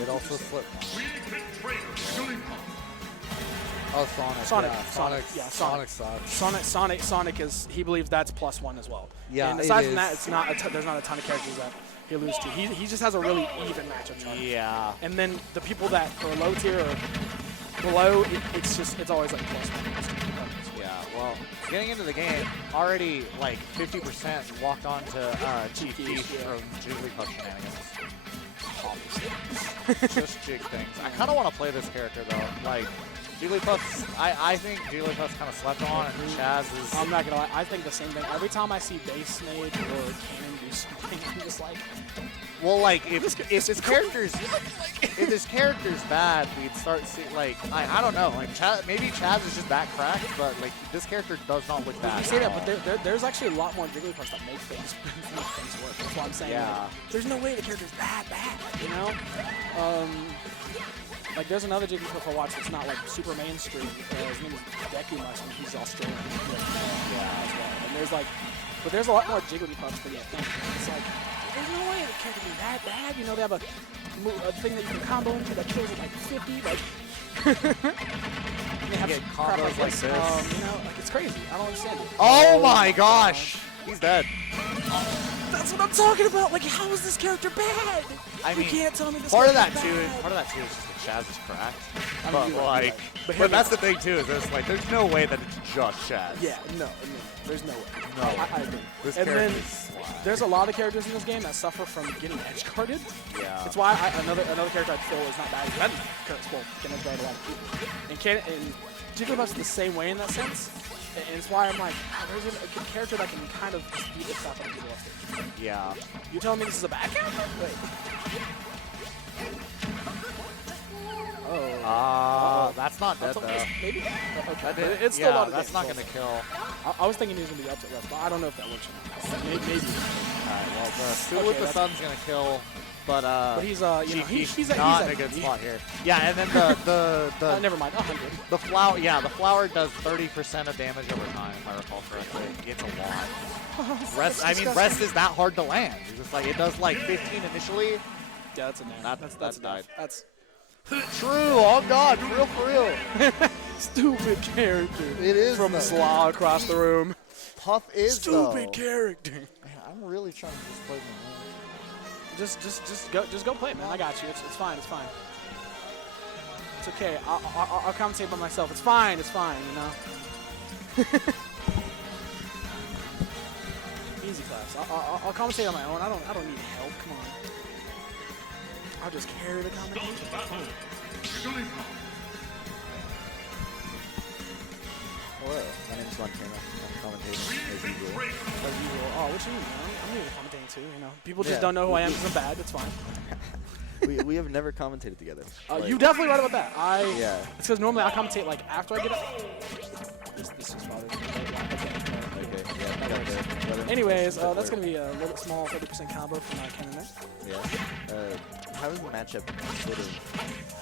It also slipped mine. We pick traitor, Julie Pop. Oh, Sonic. Sonic sucks. Sonic is, he believes that's +1 as well. Yeah, and aside from that, it's not there's not a ton of characters that he loses to. He just has a really even matchup chart. Yeah. And then the people that are low tier or below, it's always like +1. Yeah, well, getting into the game, already like 50% walked on to Chief Keith from Jigglypuff shenanigans. Just jig things. I kind of want to play this character though. Like, Jigglypuff's, I think Jigglypuff's kind of slept on, and Chaz is... I'm not gonna lie, I think the same thing. Every time I see Base Mage or Cannon do something, I'm just like... Well, like, if his character's bad, we'd start seeing, like, I don't know, like, maybe Chaz is just that cracked, but, like, this character does not look bad. You say that, but there's actually a lot more Jigglypuffs that make things work. That's what I'm saying. Yeah. Like, there's no way the character's that bad, you know? Like, there's another Jigglypuff I watch that's not, like, super mainstream. His name is Deku Mushroom. He's Australian. Yeah, as well. And there's, like, but there's a lot more Jigglypuffs than you think. It's like, there's no way the character can be that bad. You know, they have a thing that you can combo into that kills at, like, 50. Like, they have crap combos like this. You know, like, it's crazy. I don't understand it. Oh my gosh! He's dead. That's what I'm talking about. Like, how is this character bad? I mean, you can't tell me this part of character's that bad. too is just that Chaz is cracked. I mean, But you're like, right. but that's the thing too. Is there's like, there's no way that it's just Chaz. Yeah, no, there's no way. No. I agree. This and then character's slack. there's a lot of characters in this game that suffer from getting edge guarded. Yeah. It's why another character I feel is not bad. Well, can edge guard a lot of people. And Jigglypuff's the same way in that sense. And it's why I'm like, there's a character that can kind of beat the stuff out of people off stage. Yeah. You telling me this is a bad character? Wait. Oh. That's not dead though. Maybe. Okay. That did, It's still a lot of that's damage, not so- gonna kill. I was thinking he was gonna be up to rest, but I don't know if that works or not. Maybe. Alright, well, the School Okay, with the that's- Sun's gonna kill, but he's he's not at in a good he- spot here. Yeah, and then the never mind. 100. the flower, the flower does 30% of damage over time, if I recall correctly. It's a lot. Rest, I mean, rest is that hard to land. It's just like it does like 15 initially. Yeah, that's a name. That's died. That's True. Oh God, for real. stupid character. It is From though. Slaw across the room. Puff is Stupid though. character. Man, I'm really trying to just play my Just go play, man. I got you. It's fine. It's fine. It's okay. I'll commentate by myself. It's fine. It's fine. You know. Easy class. I'll commentate on my own. I don't need help. Come on. I'll just carry the commentation. Start the battle. Julie Pop. Hello, my name is Montana. I'm commentating We as pick usual. traitor. As usual. Oh, what you mean, man? I'm new to commentating too. You know, people just Yeah. don't know who I am because I'm bad. It's fine. we have never commentated together. Like, You definitely right about that. Yeah. It's because normally I commentate like after I get up. This just bothers me. Okay. Yeah. Got the weather. Anyways, that's gonna be a little bit small 30% combo from Cannon there. Yeah. How does the matchup sort of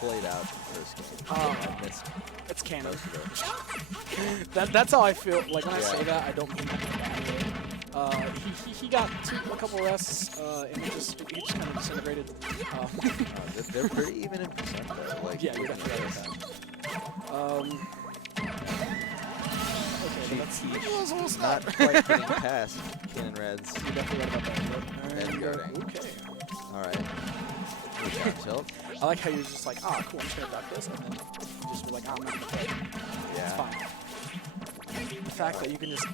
played out first game? I missed It's Cannon. most of it. That's how I feel. Like when I Yeah. say that, I don't mean that in a bad way. He got a couple rests, and he just kind of disintegrated. They're pretty even in percent though. Like, Yeah, you're definitely right with that. Okay, that's not quite getting past Cannon Red's You're definitely right about that. edge guarding. Okay. All right. Good down tilt. I like how you're just like, ah, cool, I'm just gonna duck this, and then you just be like, ah, I'm not gonna play. It's Yeah. fine. The fact that you can just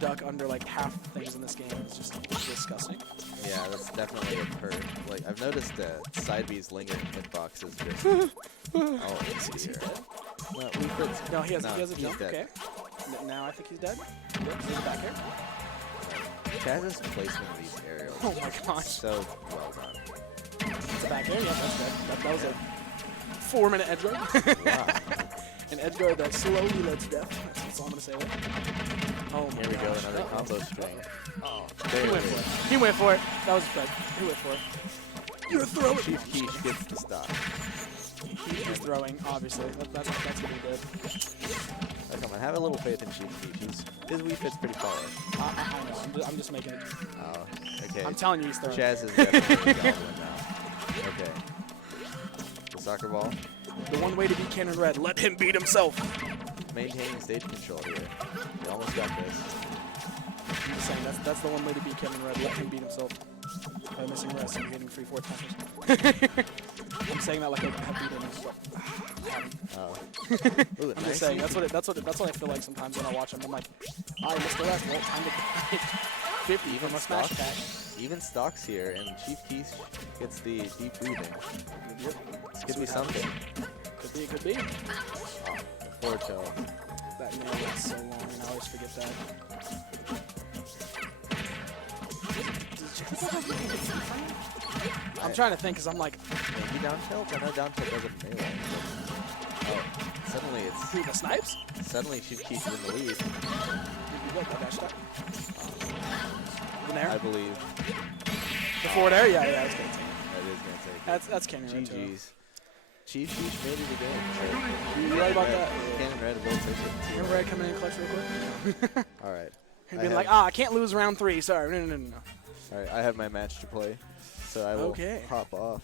duck under like half things in this game is just disgusting. Yeah, that's definitely a perk. Like, I've noticed side B's lingering hitbox is just. Oh, let's see here. No, No, he has a he's jump. dead. Okay. Now I think he's dead. Yep, he's back here. Chaz's placement of these aerials Oh my gosh. so well done. It's a back air. Yep, that's dead. That was a 4-minute edge guard. Wow. An edge guard that slowly led to death. That's all I'm gonna say there. Oh my Here we go, gosh. another Uh-oh. combo string. Oh, There he it went is. for it. He went for it. That was a strike. He went for it. You're throwing. Chief Quiche gets the stop. He is throwing, obviously. That's what he did. Oh, come on, have a little faith in Chief Quiche. His Wii Fit's pretty far. I know. I'm just making it. Oh, okay. I'm telling you, he's throwing. Chaz is definitely a goblin now. Okay. The soccer ball. The one way to beat Cannon Red, let him beat himself. Maintaining stage control here. We almost got this. I'm just saying, that's the one way to beat Cannon Red, let him beat himself. By missing rest and getting 3-4 timers. I'm saying that like I have beat him. Oh. Ooh, I'm nice. just saying, that's what I feel like sometimes when I watch him. I'm like, I missed the rest. Well, time to get 50 from a smash attack. Even stocks here, and Chief Keith gets the deep breathing. This could be something. Could be. Poor toe. That nail lasts so long, and I always forget that. I'm trying to think, because I'm like, Maybe down tilt? I know down tilt doesn't melee. Oh, suddenly it's who, the snipes? suddenly Chief Keith is in the lead. You got that dash attack. In there? I believe The forward air? Yeah, it's going to take it. that is gonna take it. That's Cannon Red, too. GG's. Chief Keith made it again. You right about that? Cannon Red will take it. Cannon Red coming in clutch real quick. All right. And being like, I can't lose round 3. Sorry. No. All right, I have my match to play, so I will Okay. hop off.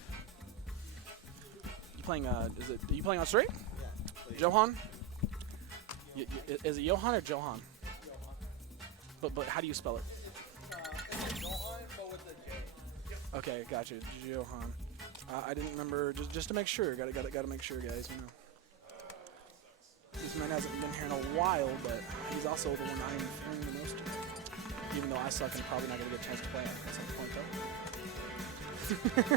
You playing? Are you playing on straight? Yeah. Johan? Is it Johan or Johan? But how do you spell it? Okay, gotcha. Johan. I didn't remember. Just to make sure. Gotta make sure, guys. You know. This man hasn't been here in a while, but he's also the one I'm fearing the most. Even though I suck and probably not gonna get a chance to play at some point though.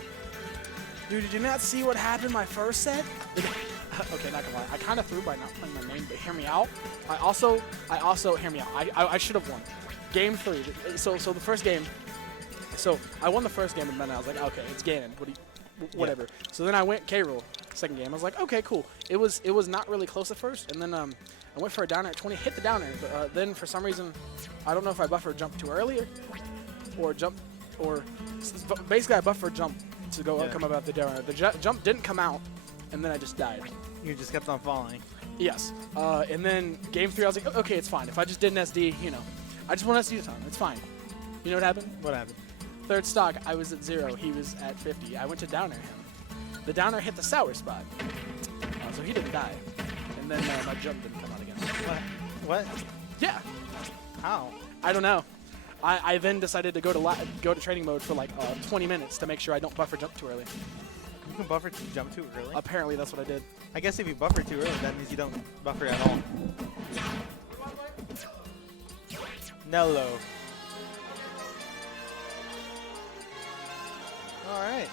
Dude, did you not see what happened my first set? Okay, not gonna lie. I kind of threw by not playing my main, but hear me out. I also hear me out. I should have won. Game 3. So the first game. So I won the first game, and then I was like, okay, it's Ganon. Whatever. Yeah. So then I went K-Rool. Second game, I was like, okay, cool. It was not really close at first, and then I went for a down air at 20, hit the down air, but then for some reason, I don't know if I buffer jump too early, or basically I buffer jump to come about the down air. The jump didn't come out, and then I just died. You just kept on falling. Yes. And then game 3, I was like, okay, it's fine. If I just did an SD, I just want SD time. It's fine. You know what happened? What happened? Third stock, I was at 0. He was at 50. I went to down air him. The down air hit the sour spot, so he didn't die. And then my jump didn't come out again. What? Yeah. How? I don't know. I then decided to go to training mode for like 20 minutes to make sure I don't buffer jump too early. You can buffer to jump too early? Apparently, that's what I did. I guess if you buffer too early, that means you don't buffer at all. Nello. Alright.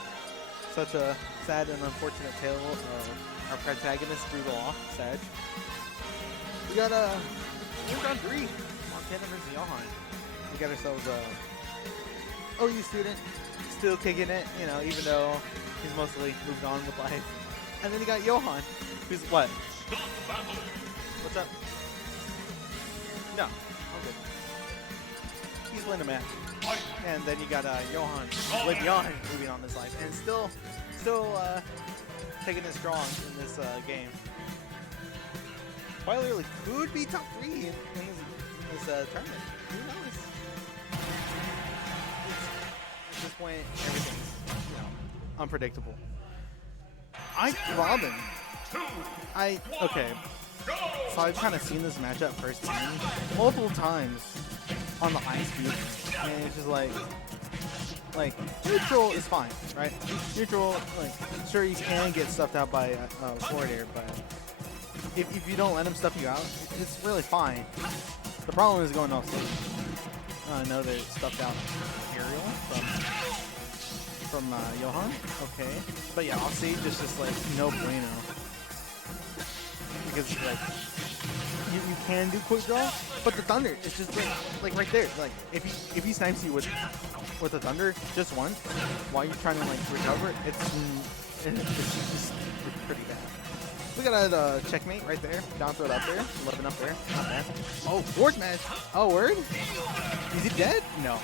Such a sad and unfortunate tale of our protagonist through the law. Sad. We got we're on 3. Montana versus Johan. We got ourselves a OU student still kicking it, even though He's mostly moved on with life. And then you got Johan, who's what? What's up? No, I'm good. He's winning a match. And then you got Johan, who's way beyond moving on this life, and still taking it strong in this game. Quite literally could be top 3 in this tournament. Who knows? At this point, everything's unpredictable. Robin. Okay. So I've kind of seen this matchup firsthand multiple times on the ice cube, and it's just like neutral is fine, right? Neutral, like, sure you can get stuffed out by forward air, but if you don't let him stuff you out, it's really fine. The problem is going off stage. Another stuffed out aerial from Johan. Okay, but yeah, off stage is just like no bueno, because like you can do quick draw, but the thunder is just like right there. Like if he snipes you with the thunder just once while you're trying to like recover, it's just pretty bad. We got a checkmate right there. Down throw it up there. 11 up there. Not bad. Oh, fourth match. Oh, word? Is he dead? No.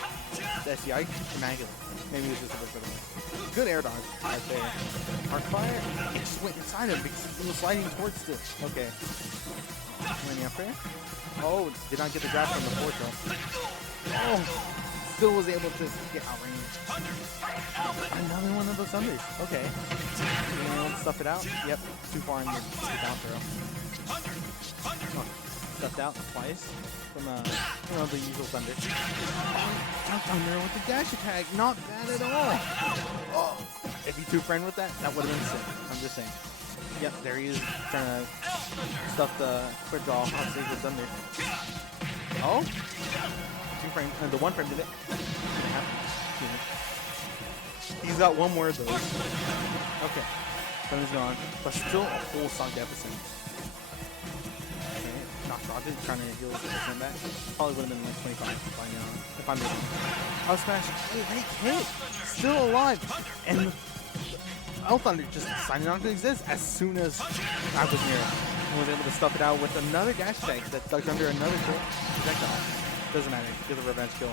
That's yikes. Immaculate. Maybe it was just a bit of good air dodge right there. Arc fire. It just went inside him because he was sliding towards it. Okay. Landing up there. Oh, did not get the grab from the fourth throw. Oh. Still was able to get outranged. Another one of those thunders. Okay. Stuff it out. Yep. Too far in the down throw. Oh, stuffed out twice from the usual thunder. Thunder with the dash attack. Not bad at all. Oh. If he two-friend with that, that would have been sick. I'm just saying. Yep, there he is trying to stuff the quick draw on stage with thunder. Oh. Frame, the one frame did it. He's got one more of those. Okay. Frame is gone. But still a full stock deficit. Okay. Knocked Rocket trying to heal his percent back. Probably would have been like 25 by now. If I'm missing. I'll smash. Oh, great hit. Still alive. And L Thunder just decided not to exist as soon as I was near him. And was able to stuff it out with another dash attack that ducked under another projectile. Doesn't matter. Get the revenge kill.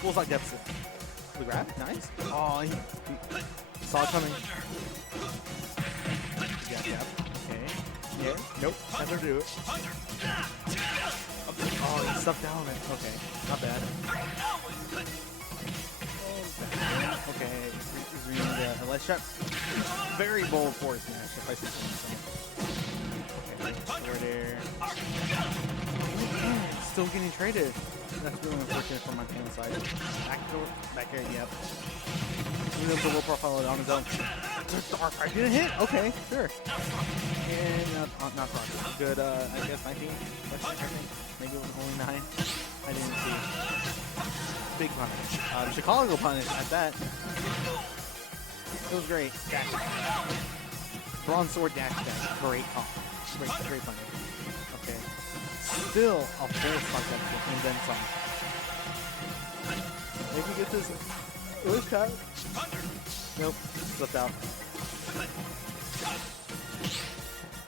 Full stock deficit. The grab? Nice. Oh, he saw it coming. Jab. Okay. Yeah. Nope. Never do it. Oh, he stuffed down it. Okay. Not bad. Okay. He's reading the LS shot. Very bold force smash if I see something. Okay. Over there. Still getting traded. That's really unfortunate from my fan side. Back here, yep. He knows the low profile on his own. I didn't hit? Okay, sure. And not Rocket. Good, I guess 19. I think. Maybe it was only 9. I didn't see. Big punish. Chicago punish at that. It was great. Dash. Bronze sword dash dash. Great call. Great punish. Okay. Still a full stock deficit and then some. Maybe get this Wish cut. Nope. Slipped out.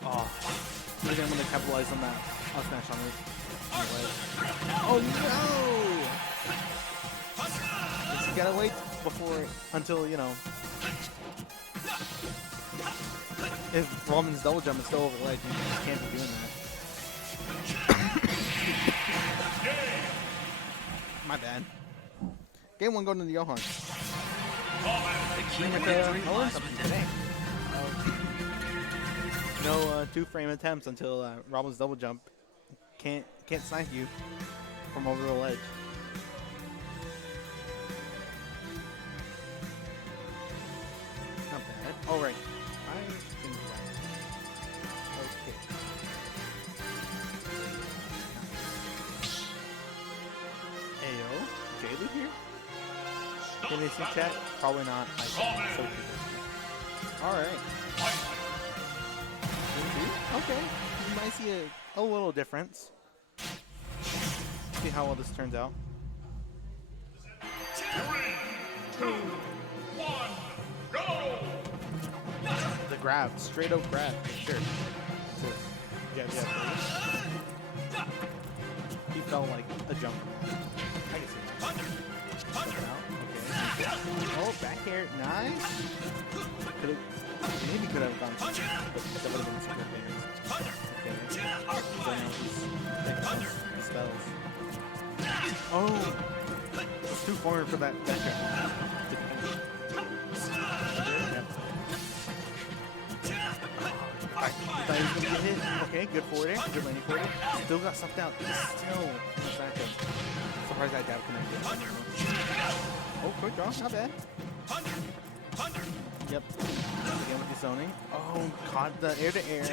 Oh. Maybe I'm going to capitalize on that. I'll smash on this. Oh no! Just gotta wait until, you know. If Roman's double jump is still over the ledge, you just can't be doing that. My bad. Game 1 going to the Johan. No 2-frame attempts until Robin's double jump can't snipe you from over the ledge. Not bad. All right. I can do that. Okay. Ayo, J-Loop here? Can they see chat? Probably not. So alright. Okay. You might see a little difference. See how well this turns out. 3, 2, 1, go! grab, straight up grab. Sure. So, yeah. He felt like a jump. I can see that. Step out. Okay. Oh, back here. Nice. Maybe could have gone to, but that would have been super advantage. Okay. He spells. Oh. It's too forward for that jump. I thought he was going to get hit. Okay, good forward air. Good landing forward air. Still got sucked out. Still in the back end. Surprised that dab connected. Oh, quick draw. Not bad. Yep. Again with the zoning. Oh, caught the air to air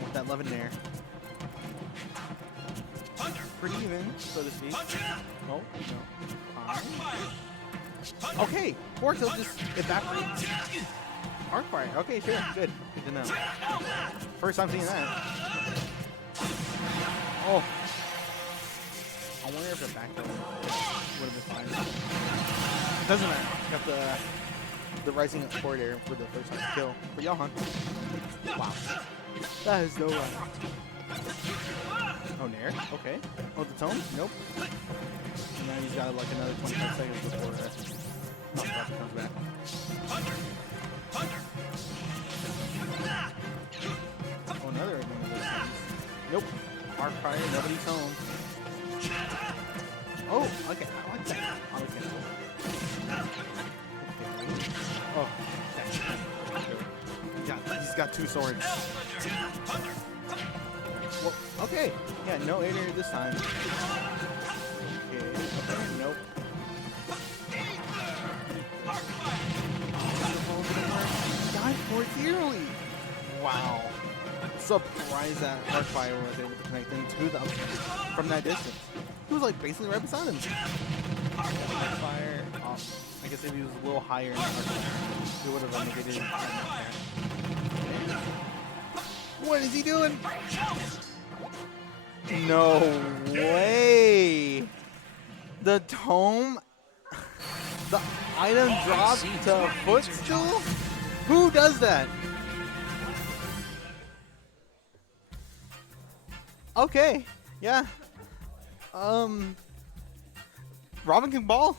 with that 11 there. Pretty even, so to speak. Oh, no. Okay, force will just evaporate. Arc fire. Okay, sure. Good. Good to know. First time seeing that. Oh. I wonder if the back would have been fine. It doesn't matter. Got the rising up forward air for the first time kill for Johan. Wow. That is no way. Oh, Nair. Okay. Oh, the tone? Nope. And now he's got like another 25 seconds before comes back. Oh, another one of those things. Nope. Arc fire, nobody's home. Oh, okay. I like that. I like that. Oh, he's got two swords. Well, okay. Yeah, no 8 air this time. Okay. Nope. Died for it dearly. Wow. Surprised that Arcfire was able to connect into the from that distance. He was like basically right beside him. Arcfire. I guess if he was a little higher in the Arcfire, he would have negated him. What is he doing? No way. The tome. The item dropped to footstool? Who does that? Okay. Yeah. Robin can ball.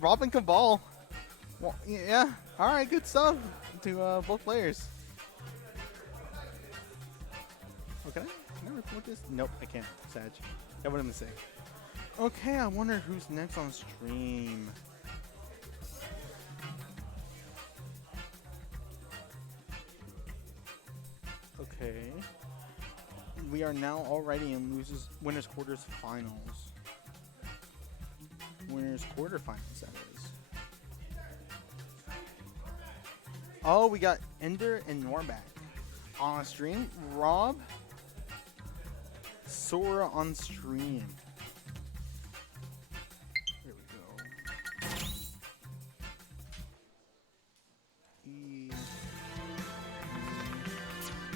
Robin can ball. Well, yeah. All right. Good stuff to both players. Okay. Can I report this? Nope, I can't. Sag. That would have been sick. Okay, I wonder who's next on stream. Okay. We are now already in winners quarters finals. Winners quarterfinals, that is. Oh, we got Ender and Norback on stream. Rob, Sora on stream. Here we go.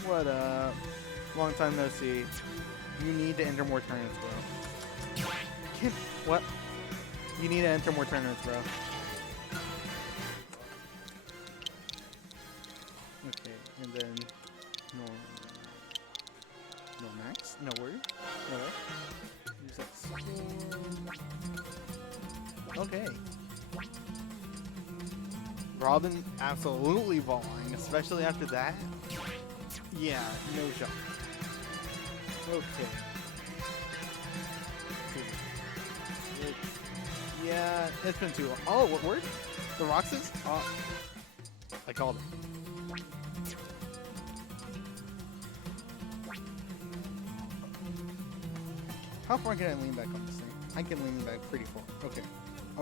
What up? Long time no see. You need to enter more tournaments, bro. What? You need to enter more tournaments, bro. Okay, and then no max, no word, no way. Use that sword. Okay. Robin absolutely balling, especially after that. Yeah, no shot. Okay. Yeah, it's been too long. Oh, what word? The Roxas? Oh, I called it. How far can I lean back on this thing? I can lean back pretty far. Okay. I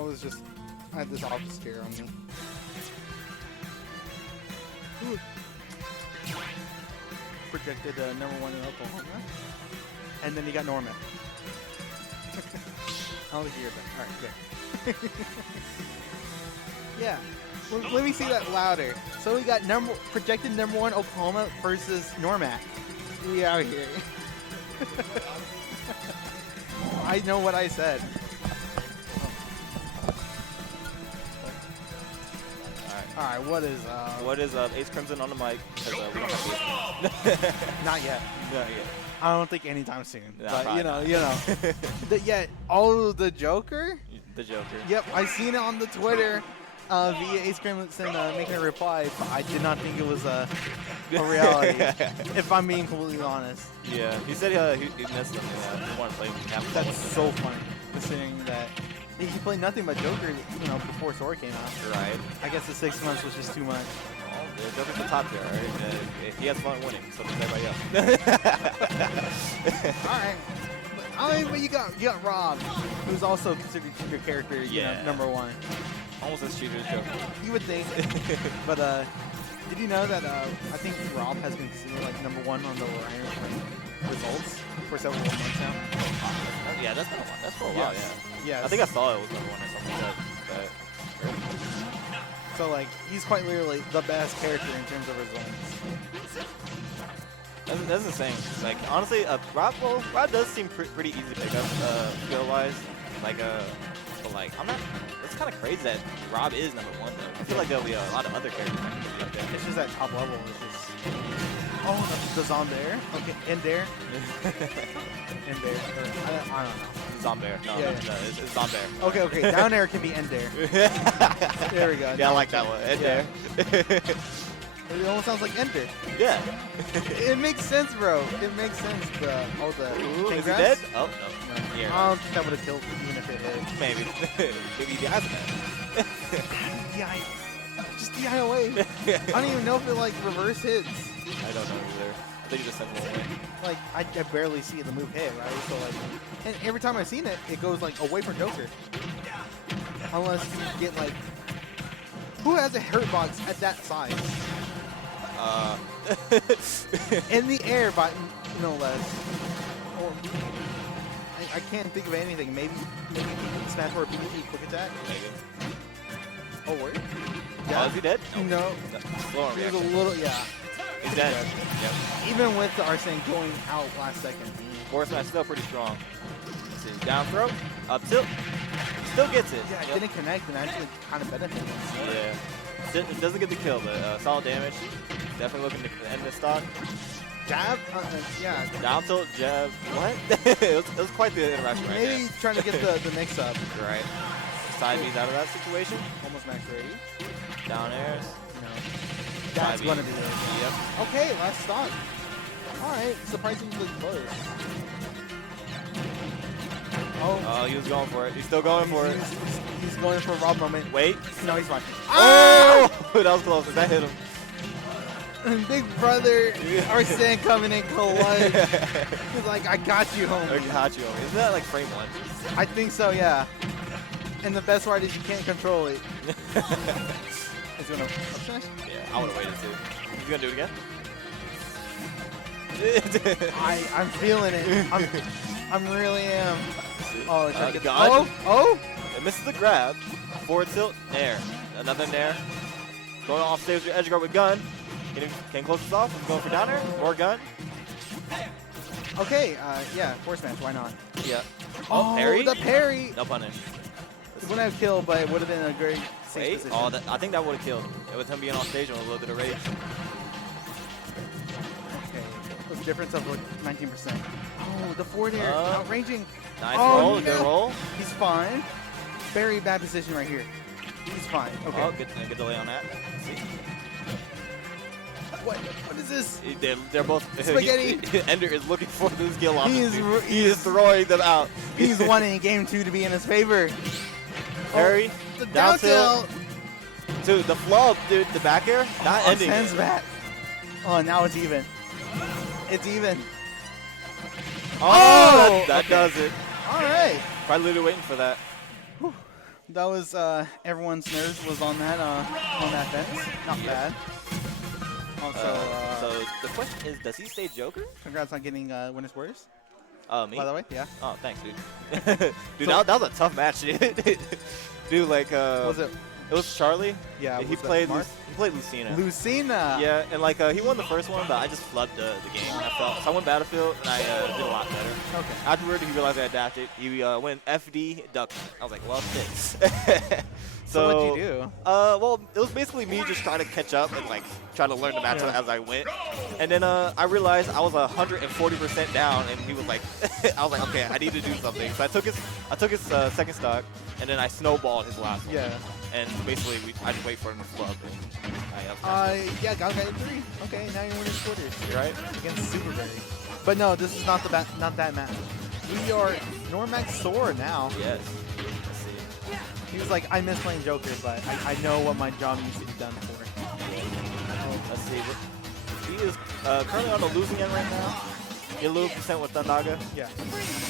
had this office scare on me. Ooh. Projected #1 in Oklahoma. And then you got Norman. I don't think you're back. Alright, good. Yeah. Well, let me see that louder. So we got projected #1 Oklahoma versus Normac. We out here. I know what I said. Alright. All right, what is What is Ace Crimson on the mic? Because we don't have Ace. not yet. Yeah. I don't think anytime soon. Yeah, but probably not. you know. Yet, oh, the Joker. The Joker. Yep, I seen it on the Twitter via Ace Crimson making a reply, but I did not think it was a reality. If I'm being completely honest. Yeah, he said he missed him. Yeah, he wanted to play him. That's so funny, considering that he played nothing but Joker, before Sora came out. Right. I guess the 6 months was just too much. Well, the Joker's the top tier, right? He has fun winning, so does everybody else. All right. But you got Rob, who's also considered your character, number one. Almost as cheater as Joker. You would think. But did you know that I think Rob has been considered like number one on the Orion results for several months now? Yeah, that's been a while. That's for a while, yeah. Yes. I think I saw it was number one or something like that. So like he's quite literally the best character in terms of results. That's insane. Like honestly, Rob does seem pretty easy to pick up skill-wise. But I'm not. It's kind of crazy that Rob is number one though. I feel like there'll be a lot of other characters that could be up there. It's just that top level. It's just the Zombair. Okay, Ender. Ender. I don't know. Zombair. No, it's Zombair. Okay. Down air can be Ender. There we go. Yeah, I like that one. Ender. It almost sounds like Ender. Yeah. It makes sense, bro. It makes sense. All the Ooh, is he congrats. dead? Oh no. Yeah. I don't think that would have killed even if it hit. Maybe. Maybe he has that. DI. Just DI away. I don't even know if it like reverse hits. I don't know either. I think he just sent one away. Like I barely see the move hit, right? So like, and every time I've seen it, it goes like away from Joker. Unless you get like, who has a hurt box at that size? In the air, but no less. Or I can't think of anything. Maybe Smash for a PvP quick attack. Maybe. Oh, word? Oh, is he dead? No. Slow He was reaction. a little, yeah. He's dead. Yep. Even with the Arsene going out last second. Force Smash still pretty strong. Let's see. Down throw. Up tilt. Still gets it. Yeah, it Yep. didn't connect and actually kind of benefited. Yeah. It doesn't get the kill, but solid damage. Definitely looking to end this stock. Jab? Yeah. Down tilt, jab. What? it was quite the interaction right Maybe trying to get the mix up. there. Right. Side B's out of that situation. Almost max ready. Down airs. No. That's Side going to B. be it. Yep. Okay, last stock. All right, surprisingly close. Oh, he was going for it. He's still going for it. He's going for a Rob moment. Wait. No, he's fine. Oh! That was close. That hit him. Big brother Arsene coming in clutch. He's like, I got you, homie. I got you. Isn't that like frame one? I think so, yeah. And the best part is you can't control it. He's gonna up smash? Yeah, I would have waited too. He's gonna do it again? I'm feeling it. I'm really am. Oh, trying to get God. Oh! It misses the grab. Forward tilt. Nair. Another nair. Going off stage with your edge guard with gun. Can close this off. Going for down air. More gun. Okay, yeah, force match, why not? Yeah. Oh, parry? the parry! No punish. It wouldn't have killed, but it would have been a great safe Wait. position. Oh, I think that would have killed. With him being on stage and a little bit of rage. Okay, the difference of like 19%. Oh, the forward air, outranging. Nice Oh, roll. no. Good roll. He's fine. Very bad position right here. He's fine. Okay. Oh, good delay on that. Let's see. What is this? They're both. Spaghetti. Ender is looking for the skill off. He He is throwing them out. He's wanting game 2 to be in his favor. Parry. The Down down tilt. Dude, the flub, dude, the back air, not ending Arsene's it. back. Oh, now it's even. It's even. Oh, that okay. does it. All right. Probably literally waiting for that. That was everyone's nerves was on that fence. Not bad. Also, So the question is, does he stay Joker? congrats on getting winner's quarters. Me? By the way, yeah. Oh, thanks, dude. Dude, that was a tough match, dude. Dude, like, Was it It was Charlie. Yeah, He was that played. Mark? He played Lucina. Lucina. Yeah, and like he won the first one, but I just flubbed the game. I felt so I went Battlefield and I did a lot better. Okay. Afterward, he realized I adapted. He went FD duck. I was like, well, thanks. So what'd you do? Well, it was basically me just trying to catch up and like try to learn the matchup as I went. And then I realized I was 140% down, and he was like, I was like, okay, I need to do something. So I took his second stock, and then I snowballed his last one. Yeah. And basically, I just wait for him to flub. Yeah, got guy 3. Okay, now you're winning quarters. You're right. Against Superberry. But no, this is not that match. We are Normax Sora now. Yes. Let's see. He was like, I miss playing Joker, but I know what my job needs to be done for. Let's see. He is currently on the losing end right now. Get a little percent with Thundaga. Yeah.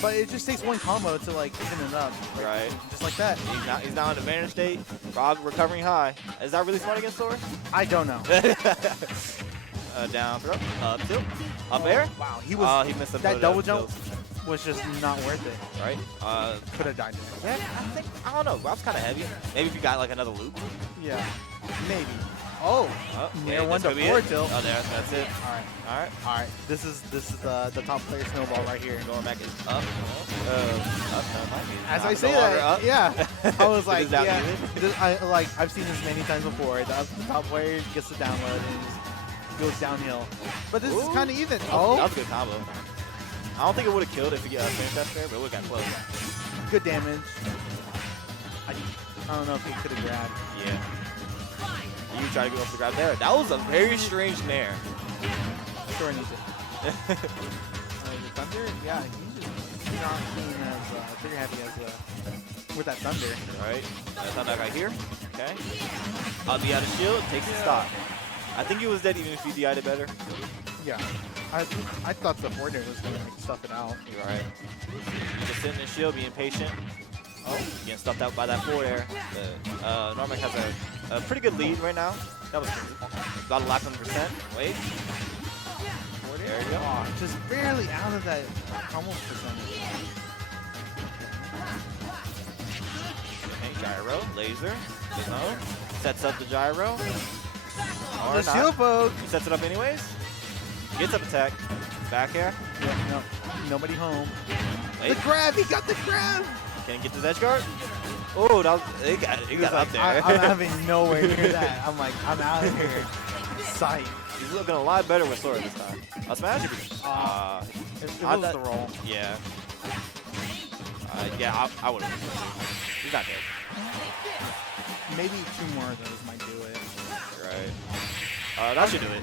But it just takes one combo to like even it up. Right. Just like that. He's now in advantage state. Rob recovering high. Is that really smart against Sora? I don't know. Down, throw, up, tilt, up air. Wow, he was. He missed that double jump was just not worth it. Right. Could have died. Yeah, I don't know. Rob's kind of heavy. Maybe if you got like another loop. Yeah. Maybe. Oh. Near one to forward tilt. Oh, that's it. All right. This is the top player snowball right here. Going back is up. Up. As I say that, up. yeah. I was like, Is that yeah. I've seen this many times before. The top player gets the download and goes downhill. But this is kind of even. That was a good combo. I don't think it would have killed if you finished that there, but it would have got close. Good damage. I don't know if he could have grabbed. Yeah. You try to go off the grab there. That was a very strange nair. Sure needs it. The Thunder? Yeah, he's not being as trigger happy as with that Thunder. All right. Thunder guy here. Okay. The out of shield takes the stock. I think he was dead even if he DI'd it better. Yeah. I thought the forward was going to like, stuff it out. You're right. Just sitting in shield, being patient. Oh, getting stuffed out by that forward air. Normac has a pretty good lead right now. That was about a lap 100%. Wait. There you go. Oh, just barely out of that almost percentage. Okay, gyro, laser. No. Sets up the gyro. Or The not. shield poke. He sets it up anyways. Gets up attack. Back air. Yeah, no. Nobody home. Wait. The grab! He got the grab! Can he get this edge guard? Oh, that was, it got up there. I'm having nowhere near that. I'm like, I'm out of here. Sight. He's looking a lot better with Sora this time. A smash? It was the roll. Yeah. Yeah, I would have. He's not dead. Maybe 2 more of those might do it. Right. That should do it.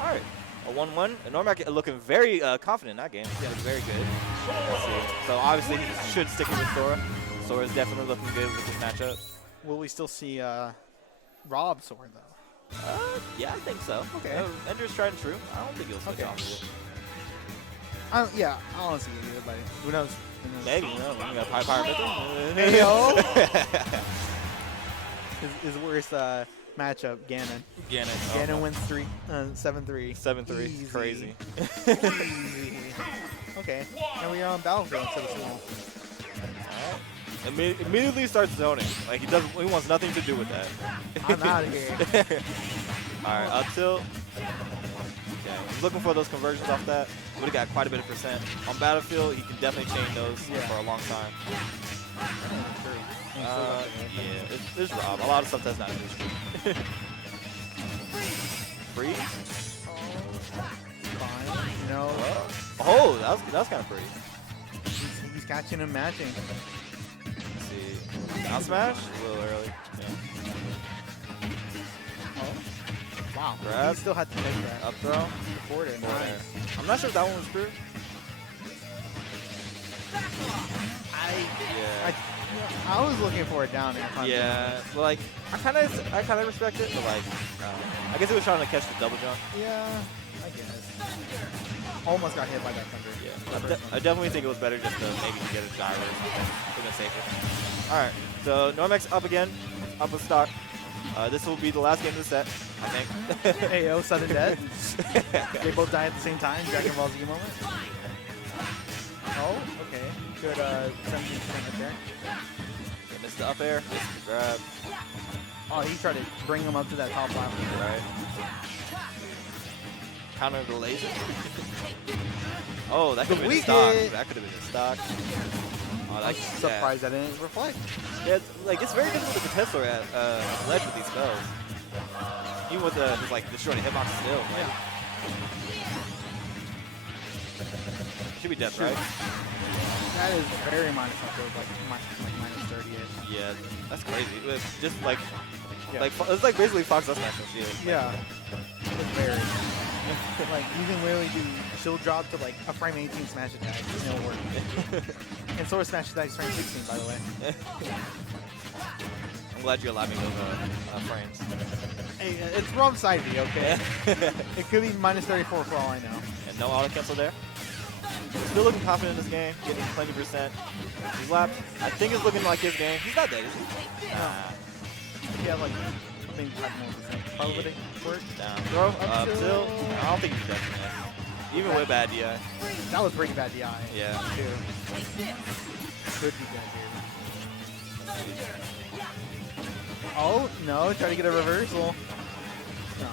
All right. A 1-1. Normac looking very confident in that game. Yeah, very good. Let's see. So obviously he should stick with Sora. Sora's definitely looking good with this matchup. Will we still see Rob Sora though? Yeah, I think so. Okay. Ender's tried and true. I don't think he'll switch off of it. Yeah, I don't see it either, but who knows? Maybe. You know, we got Pyre Mythic. Hey, yo. His worst matchup, Ganon. Ganon wins 7-3. 7-3. Crazy. Easy. Okay. And we are on Battlefield instead of Small. Immediately starts zoning. Like he wants nothing to do with that. I'm out of here. Alright, up tilt. Okay. He's looking for those conversions off that. Would have got quite a bit of percent. On Battlefield, he can definitely chain those for a long time. Yeah, it's Rob. A lot of stuff that's not his. Freeze? Fine. You know, Oh, that was kind of pretty. he's catching and matching. Let's see. Down smash? A little early. Yeah. Wow. Grab. He still had to take that. Up throw. Forward air. Nice. I'm not sure if that one was true. I was looking for a down air. Yeah, well, like I kind of respect it, but like I guess it was trying to catch the double jump. Yeah, I guess. Almost got hit by that thunder. Yeah, I definitely think it was better just to maybe get a gyro or something. Would have been safer. All right, so Normax up again, up a stock. This will be the last game of the set, I think. Ayo, sudden death. They both die at the same time. Dragon Ball Z moment. Oh, okay. Good 17% right there. Missed the up air, missed the grab. Oh, he tried to bring him up to that top platform. Right. Counter the laser. Oh, that could have been a weak stock. hit. That could have been a stock. Oh, I'm that's surprised that didn't reflect. Yeah, like it's very difficult to contest her at ledge with these spells. Even with just like destroying the hitbox still. Like, should be death, right? That is very minus like minus 38. Yeah, that's crazy. It's just like, Yeah. it's like basically Fox Up Smash and Shield. Yeah. It's very. Like, you can literally do shield drop to like a frame 18 smash attack. And it'll work. And sword smash attack is frame 16, by the way. I'm glad you're allowing those frames. Hey, it's wrong side B, okay? It could be minus 34 for all I know. And no auto cancel there. Still looking confident in this game, getting 20%. His lap, I think it's looking like his game. He's not dead, is he? Nah. Yeah, like, maybe 5 more percent. Probably work. Down throw, up tilt. I don't think he's dead. Even with bad DI. That was pretty bad DI. Yeah. Too. Could be bad here. Oh, no, try to get a reversal. No.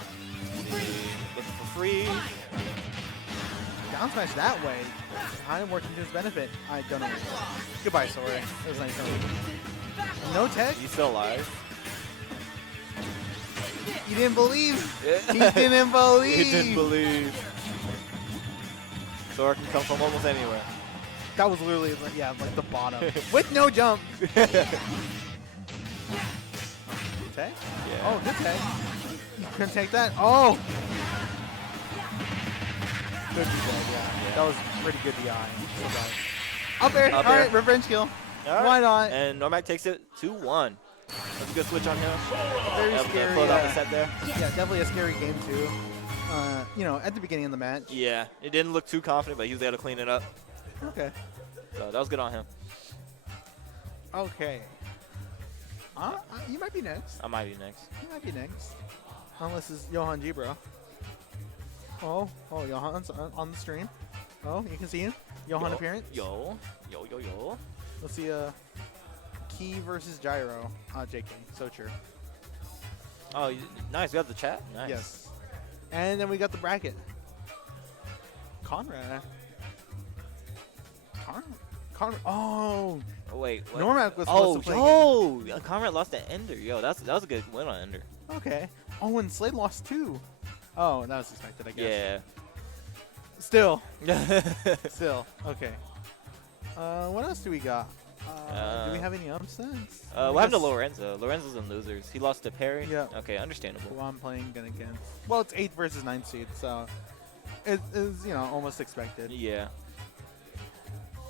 Looking for free. Down smash that way. Kind of working to his benefit. I don't know. Goodbye, Sora. It was nice knowing you. No tech. He's still alive. He didn't believe. He didn't believe. He didn't believe. Sora can come from almost anywhere. That was literally, yeah, like the bottom. With no jump. Good tag? Yeah. Oh, good tag. You couldn't take that? Oh! Good tag, yeah. That was pretty good DI. Up air. Up All air. right, revenge kill. All right. Why not? And Normac takes it 2-1. That's a good switch on him. Very Able to scary. close out the set there. Yeah, definitely a scary game, too. You know, at the beginning of the match. Yeah, it didn't look too confident, but he was able to clean it up. Okay. So that was good on him. Okay. You might be next. I might be next. You might be next. Unless it's Johan G, bro. Oh, Johan's on the stream. Oh, you can see him. Johan appearance. Yo. Let's see Key versus Gyro. JK. So true. Oh, nice. We got the chat. Nice. Yes. And then we got the bracket. Conrad. Oh. Oh, wait. What? Normac was supposed to play. Conrad lost to Ender. Yo, that was a good win on Ender. Okay. Oh, and Slade lost too. Oh, that was expected, I guess. Yeah. Still. Still. Okay. What else do we got? Do we have any upsets? What happened to Lorenzo? Lorenzo's in losers. He lost to Perry? Yeah. Okay, understandable. Who I'm playing against. Well, it's 8th versus 9th seed, so it is, you know, almost expected. Yeah.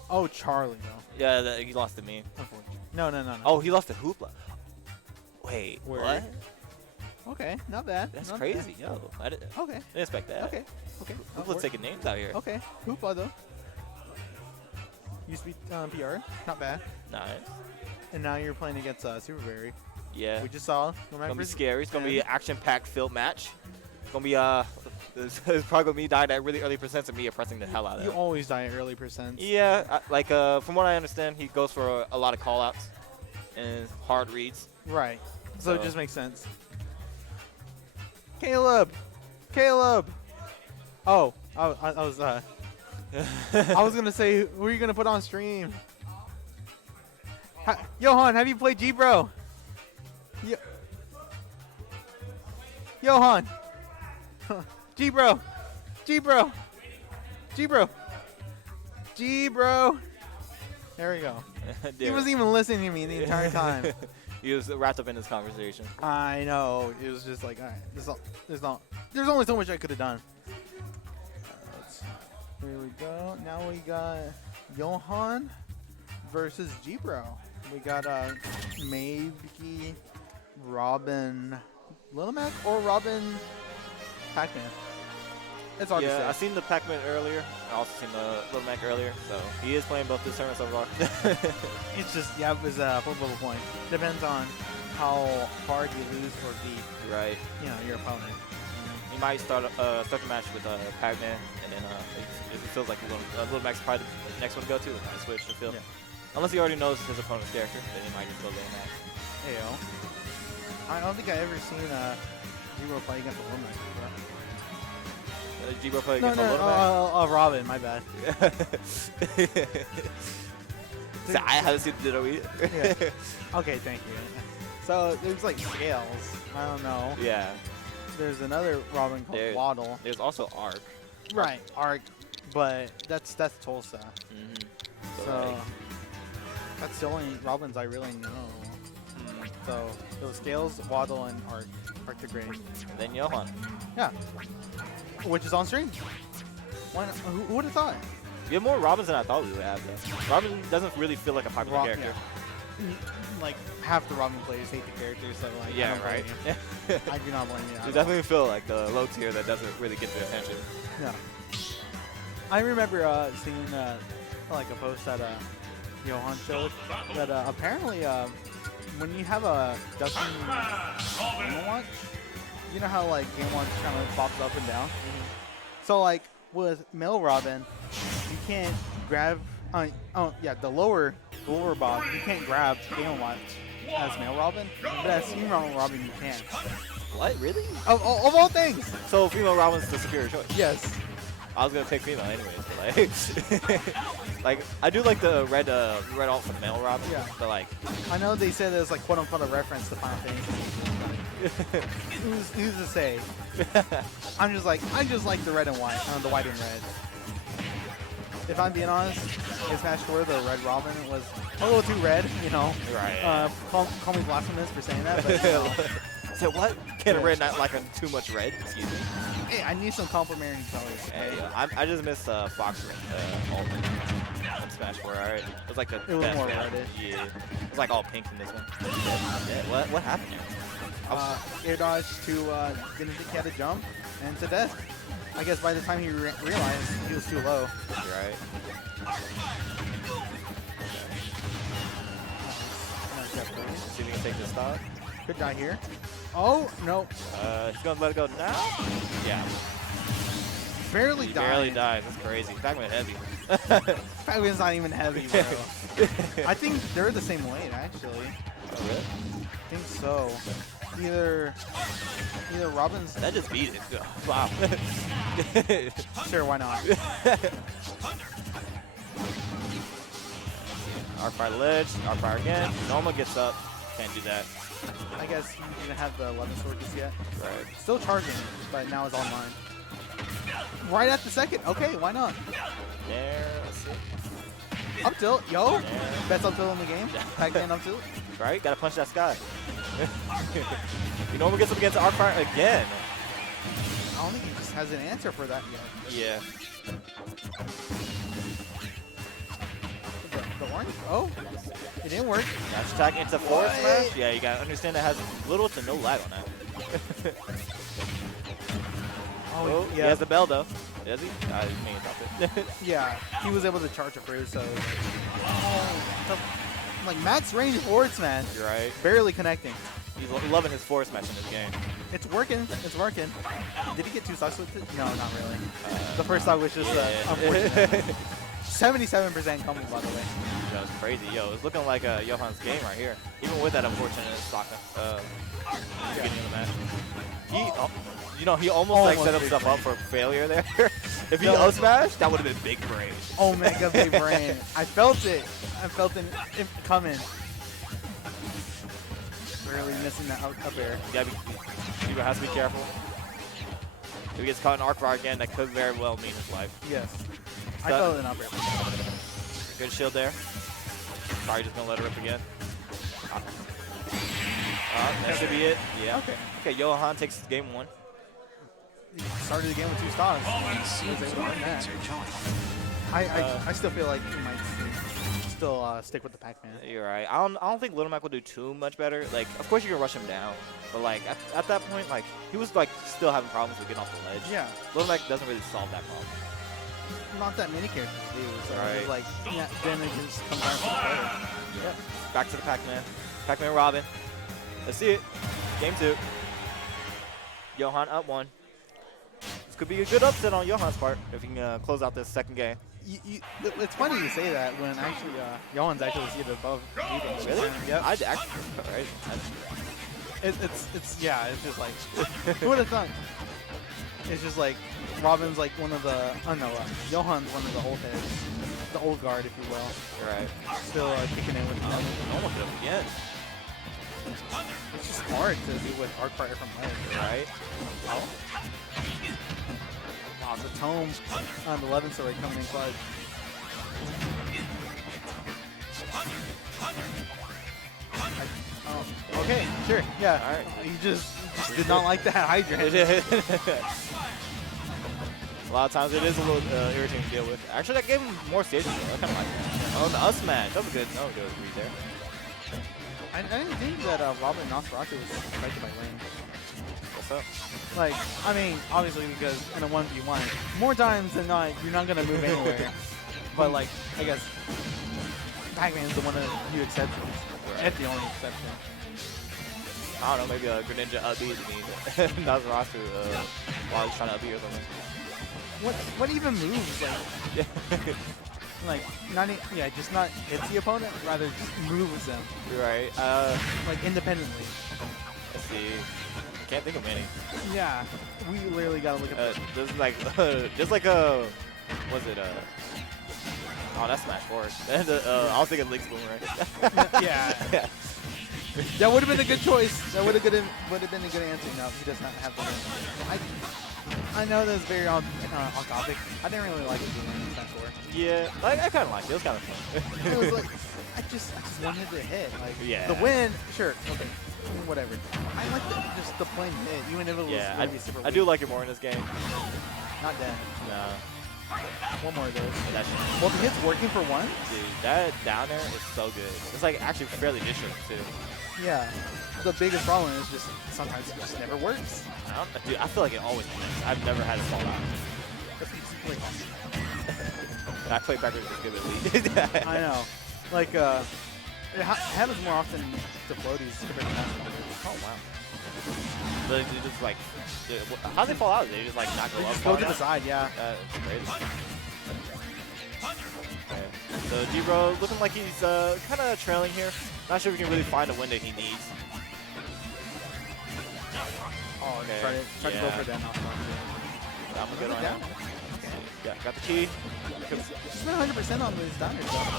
Oh, Charlie, though. Yeah, he lost to me. Unfortunately. No. Oh, he lost to Hoopla. Wait, Word. what? Okay, not bad. That's not crazy. bad. Yo, I didn't Okay. expect that. Okay. Hoopla's taking names out here. Okay. Hoopa, though. Used to be PR. Not bad. Nice. And now you're playing against Superberry. Yeah. We just saw. It's gonna be scary. It's gonna be an action-packed filled match. It's gonna be it's probably gonna be dying at really early percents and me oppressing the hell out of You him. always die at early percents. Yeah, from what I understand, he goes for a lot of call-outs and hard reads. Right. So it So- just makes sense. Caleb! Oh, I was I was gonna say, who are you gonna put on stream? Johan, have you played G-Bro? Johan! G-Bro! There we go. He wasn't even listening to me the entire time. He was wrapped up in this conversation. I know. It was just like, all right, there's only so much I could have done. Here we go. Now we got Johan versus G-Bro. We got maybe Robin Little Mac or Robin Pac-Man. It's hard to Yeah, say. I seen the Pac-Man earlier. I also seen the Little Mac earlier, so he is playing both this tournament so far. It's just, yeah, it was a flippable point. Depends on how hard you lose or beat, Right. you know, your opponent. He might start the match with Pac-Man, and then it feels like Little Mac's probably the next one to go to. I switch to Phil. Yeah. Unless he already knows his opponent's character, then he might just go low on that. Hey, yo. I don't think I've ever seen Zero play against a woman. G-Bro play No, against a no, little Robin, my bad. So I haven't seen the Ditto either. Yeah. Okay, thank you. So there's like scales. I don't know. Yeah. There's another Robin called There- Waddle. There's also Arc. Right, Arc, but that's Tulsa. Mm-hmm. So that's the only Robins I really know. So it was Scales, Waddle, and Arc the Great. Then Johan. Yeah, which is on stream. Why not? Who would have thought? We have more Robins than I thought we would have, though. Robin doesn't really feel like a popular character. Like half the Robin players hate the character, so like Yeah, I don't blame right? you. I do not blame you. at You all. definitely feel like the low tier that doesn't really get the attention. Yeah. I remember seeing like a post that Johan showed that apparently when you have a Dustin Game Watch, you know how like Game Watch kind of pops up and down. So like with male Robin, you can't grab. The lower bar you can't grab Game Watch as male Robin, but as female Robin you can. What? Really? Of all things. So female Robin's the superior choice. Yes. I was gonna pick female anyways, but like, like I do like the red alt for male Robin. Yeah. But like, I know they said there's like quote unquote a reference to Final Fantasy. Who's to say? I just like the red and white, the white and red. If I'm being honest, in Smash 4 the red Robin was a little too red, you know. Right. Call me blasphemous for saying that, but you know. So what? Can a red not like a too much red? Excuse me. Hey, I need some complementary colors. Hey, I just miss Fox alt in Smash 4. Alright, it was like the It was best more red. reddish. Yeah, it was like all pink in this one. Yeah, what happened there? Air dodge to didn't think he had to jump, and to death. I guess by the time he realized he was too low. You're right. See if he can take the stock. Good die here. Oh, no. He's gonna let it go now. Yeah. Barely He died. barely dies. That's crazy. Pac-Man heavy. Pac-Man's not even heavy, bro. I think they're the same weight, actually. Oh, really? I think so. Either Robin's. That just beat it. Wow. Sure, why not? R-Fire ledge. R-Fire again. Norma gets up. Can't do that. I guess he didn't have the 11 sword just yet. Right. Still charging, but now it's online. Right at the second. Okay, why not? There. Let's see. Up tilt. Yo. Yeah. Best up tilt in the game. Pac-Man up tilt. Right? Gotta punch that sky. Norma gets up against R-Fire again. I don't think he just has an answer for that yet. Yeah. The orange? Oh, it didn't work. Dash attack into forward smash. Yeah, you gotta understand that has little to no lag on that. Oh, he has the bell though. Does he? I didn't mean to drop it. Yeah, he was able to charge it through, so. Oh, like max range forward smash. You're right. Barely connecting. He's loving his forward smash in this game. It's working. It's working. Did he get 2 stocks with it? No, not really. The first stock was just unfortunate. 77% coming, by the way. That was crazy. Yo, it's looking like Johan's game right here. Even with that unfortunate stock beginning of the match. He almost like set himself up for failure there. If he up smashed, that would have been big brain. Omega big brain. I felt it. I felt it coming. Barely missing that up air. People has to be careful. If he gets caught in Arc Bar again, that could very well mean his life. Yes. I felt an up air. Good shield there. Sorry, just gonna let it rip again. That should be it. Yeah. Okay, Johan takes game 1. He started the game with 2 stocks. I still feel like he might still stick with the Pac-Man. You're right. I don't think Little Mac will do too much better. Like, of course you can rush him down, but like at that point, like he was like still having problems with getting off the ledge. Yeah. Little Mac doesn't really solve that problem. Not that many characters do. So Right. it's like, yeah, then it just comes down to the player. Yep. Back to the Pac-Man. Pac-Man Robin. Let's see it. Game 2. Johan up 1. This could be a good upset on Johan's part if he can close out this second game. It's funny you say that when actually Johan's actually seated above Reading. Really? Yep. I'd actually, right? It's yeah. It's just like who would have thought? It's just like Robin's like one of the Johan's one of the old heads, the old guard, if you will. Right. Still kicking in with them. Almost did it again. It's just hard to do with hard partner from leg. Right. Oh. Wow, the tome on the 11th story coming in clutch. Okay, sure, yeah. All right. He just did not like that hydrant. A lot of times it is a little irritating to deal with. Actually, that gave him more stages. I kind of like that. Oh, the us smash. That was good. That was good read there. I didn't think that Robin Nosferatu was affected by rain. What's up? Like, I mean, obviously because in a 1v1, more times than not, you're not going to move anywhere. But like, I guess Pac-Man's the one of the few exceptions. Right. That's the only exception. I don't know, maybe a Greninja upbeat me. Nosferatu while he's trying to upbeat or something. What even moves like? Like just not hits the opponent, rather just moves them Right. like independently. Let's see. Can't think of many. Yeah, we literally gotta look at this. This is like just like was it oh, that's Smash Forward. And I was thinking Link's Boomerang. Yeah. That would have been a good choice. That would have been a good answer. No, he does not have the win. I know that's very on topic. I didn't really like it being in Smash 4. Yeah, like I kind of liked it. It was kind of fun. It was like I just wanted to hit. Like Yeah. the win, sure, okay, whatever. I like just the plain hit, even if it was Yeah, really super I do weak. like it more in this game. Not dead. No. One more of those. That Well, the hit's working for once. dude, that down there is so good. It's like actually fairly distant too. Yeah. The biggest problem is just sometimes it just never works. Dude, I feel like it always works. I've never had it fall out. And I play backwards as good at least. I know. Like, it happens more often to floaties compared to master. Oh wow. But they just like, how do they fall out? They just like not go They up. just go far to the enough? side, yeah. It's crazy. Okay. So D-Bro looking like he's kind of trailing here. Not sure if he can really find a win that he needs. Oh, Okay. Try to go for that now. I'm good on down. him. Yeah, got the key. She's been 100% on these downers, though.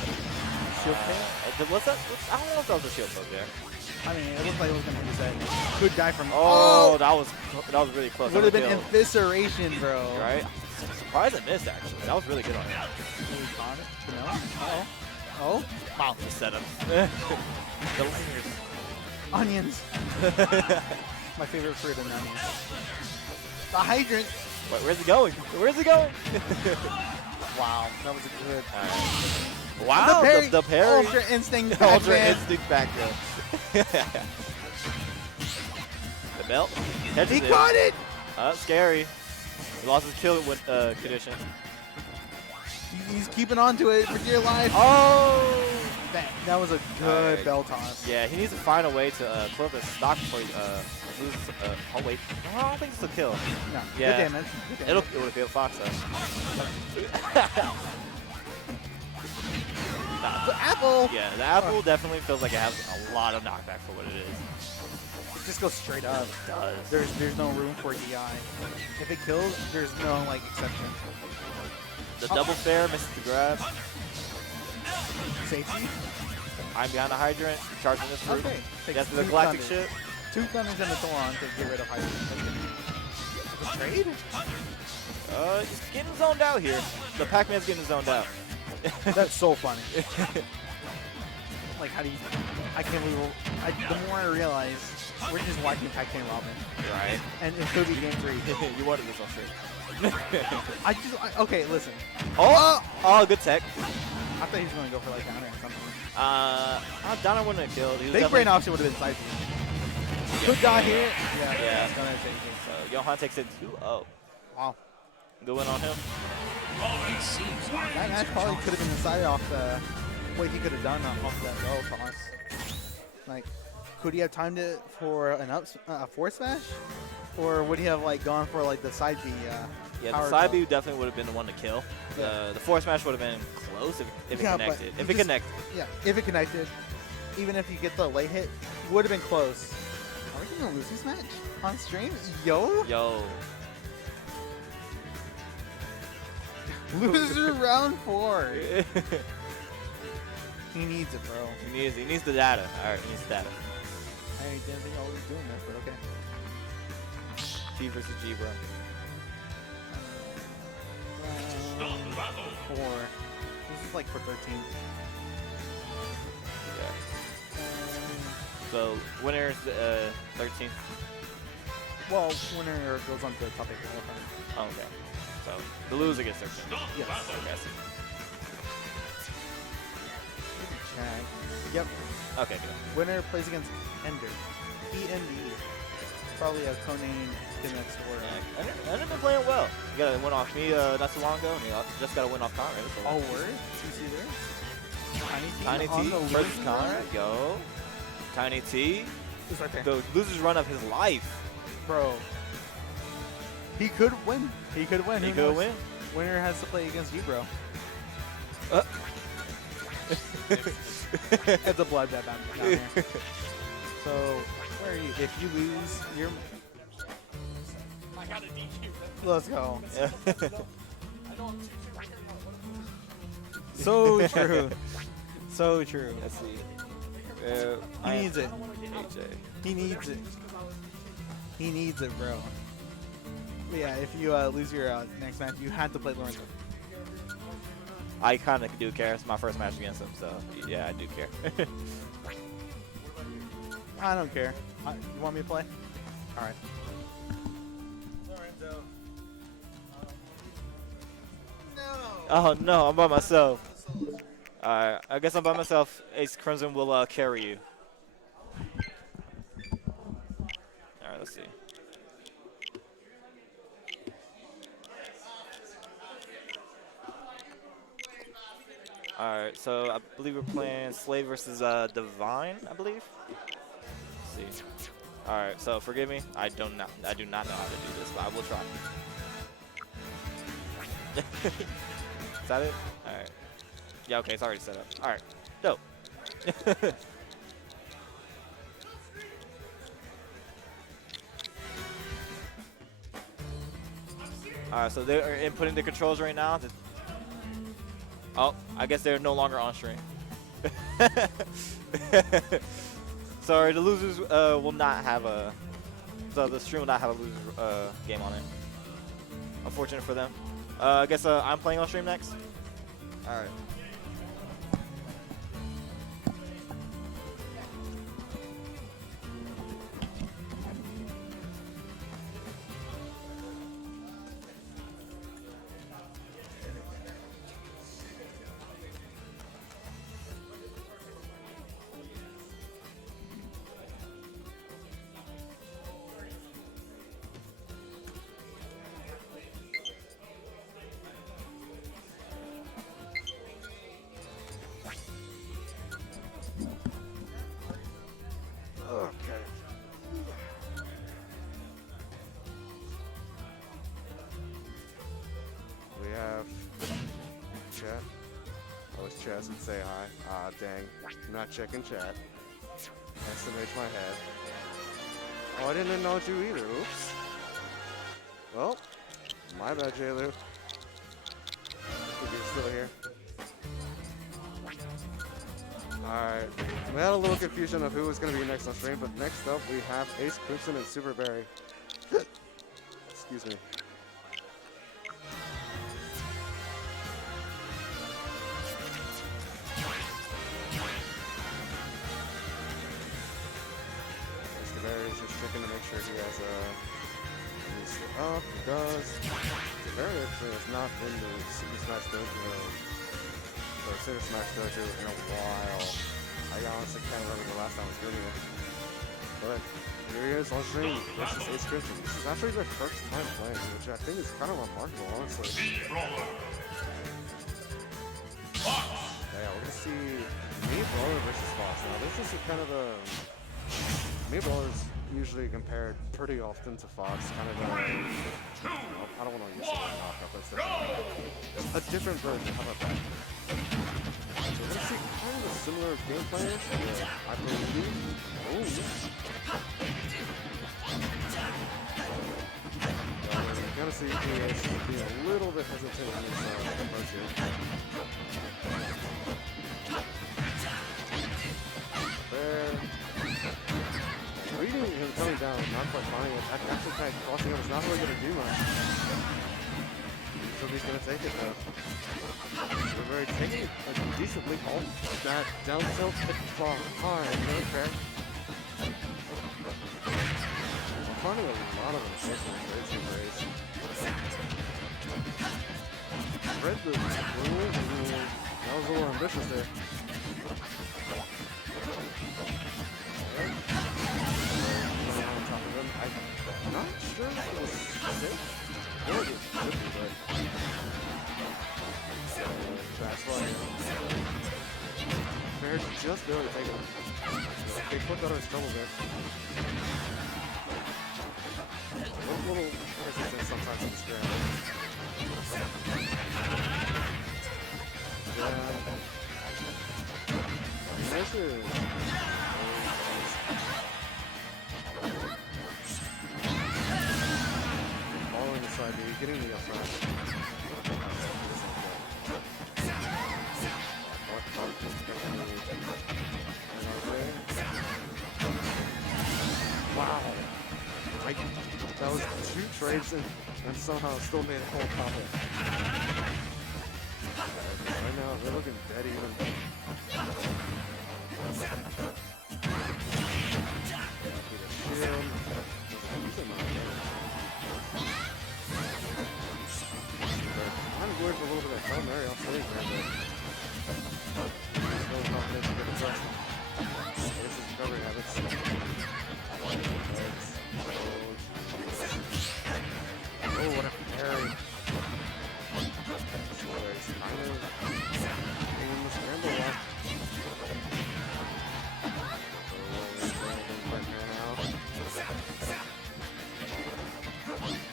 Shield fail? What's that? I don't know if that was a shield poke there. I mean, it looked like it was going to be said. Good guy from... Oh, that was really close. Would have been Kill. evisceration, bro. Right? Surprised I missed, actually. That was really good on him. Really caught it. No? Uh-oh. Oh? Wow, the setup. The layers. Onions. My favorite fruit in onions. The hydrant. Wait, where's it going? Where's it going? Wow, that was a good... Wow, the parry. Ultra Instinct Ultra Pac-Man. Instinct back there. The belt. He caught it! Scary. He lost his kill with condition. He's keeping on to it for dear life. Oh! That was a good Alright. bell toss. Yeah, he needs to find a way to close the stock before he loses. Oh, wait. No, I don't think it's a kill. No, Yeah. good damage. Good damage. It would have killed Fox, though. The apple! Yeah, the apple definitely feels like it has a lot of knockback for what it is. It just goes straight up. It does. There's no room for DI. If it kills, there's no like exception. The double fair misses the grab. Safety. I'm behind the hydrant, charging this fruit. Okay. Takes Yes, the two galactic thunders. ship. 2 thunders and a Thoron to get rid of hydrant. The trade? He's getting zoned out here. The Pac-Man's getting zoned out. That's so funny. Like, how do you... I can't believe... the more I realize, we're just watching Pac-Man Robin. Right. And it could be game 3. You wanted this on straight. Okay, listen. Oh, good tech. I thought he was going to go for, like, downer or something. Donna wouldn't have killed. He was Big brain definitely- option would have been side B. Good guy here. Yeah. Yeah. It's gonna take it. So Johan takes it 2-0. Wow. Good win on him. That match probably could have been decided off the what he could have done off that bell toss. Like, could he have timed it for an a forward smash, or would he have like gone for like the side B Yeah, Power the side Glove. B definitely would have been the one to kill. Yeah. The forward smash would have been close if it Yeah, but connected. you If it just- connected. Yeah, if it connected, even if you get the late hit, would have been close. Are we gonna lose this match on stream? Yo, Yo. loser round 4. He needs it, bro. he needs the data. All right, he needs the data. I didn't think I was doing that, but okay. T versus G, bro. Round 4. This is like for 13. Yeah. So winner's 13. Well, winner goes on to the top 8 all the time. Oh, okay. So the loser gets 13. Yes. Okay, I see. Check. Yep. Okay, good. Winner plays against Ender. E-N-D-E. Probably a co-name thing next door. Yeah, Ender's been playing well. You got a win off me not too long ago, and you just got a win off Conrad. So. Oh, word? You see there? Tiny on T the versus losing Conrad. run? Yo. Tiny T. It's right there. The loser's run of his life. Bro. He could win. He could win. He Who could knows? win. Winner has to play against you, bro. It's a bloodbath down here. So, where are you? If you lose, you're... I got a DQ. Let's go. I don't. So true. So true. Let's see. He needs it. AJ. He needs it. He needs it, bro. But yeah, if you lose your next match, you have to play Lorenzo. I kind of do care. It's my first match against him, so yeah, I do care. I don't care. You want me to play? All right. Oh no, I'm by myself. Alright, I guess I'm by myself. Ace Crimson will carry you. Alright, let's see. Alright, so I believe we're playing Slave versus Divine, I believe. Let's see. Alright, so forgive me. I do not know how to do this, but I will try. Is that it? Alright. Yeah, okay, it's already set up. Alright. Dope. Alright, so they're inputting the controls right now. Oh, I guess they're no longer on stream. Sorry, the losers will not have a... So the stream will not have a loser game on it. Unfortunate for them. I guess I'm playing on stream next. All right. Okay. We have chat. Oh, it's Chess and say hi. Ah, dang. I'm not checking chat. SMH my head. Oh, I didn't acknowledge you either. Oops. Well, my bad, J-Lu. If you're still here. Alright. We had a little confusion of who was going to be next on stream, but next up we have Ace Crimson and Super Berry. Excuse me. Mr. Berry is just checking to make sure he has released it up. He does. Mr. Berry actually has not been to Super Smash Dojo or Super Smash Dojo in a while. I honestly can't remember the last time I was doing it. But here he is on stream versus Ace Crimson. This is actually their first time playing, which I think is kind of remarkable, honestly. Yeah, we're gonna see me Brawler versus Fox. Now this is a kind of a me Brawler's usually compared pretty often to Fox. Kind of I don't want to use the word knockoff. That's definitely a different version. How about that? So let's see kind of a similar gameplay. I believe. Oh. You're gonna see EA's being a little bit hesitant on this approach here. There. Reading him coming down, not quite finding it. Actually, kind of crossing him is not really going to do much. So he's going to take it though. We're very taking a decent leap off that down tilt hit far high. Okay. I'm finding a lot of unfortunate trades in race. Read the rules. That was a little ambitious there. I'm not sure if it was sick. Or it should be, but that's why Bears just barely taking it. They put out of his trouble there. A little hesitant sometimes in this ground. Yeah. Nice. Side, dude. Getting the upside. Wow. That was 2 trades and somehow still made a whole profit. Right now, they're looking dead even. Shield. I'm going for a little bit of Hail Mary off stage there, but no confidence to get the press. This is recovery habits. Oh, what a parry. So it's kind of in the scramble lock.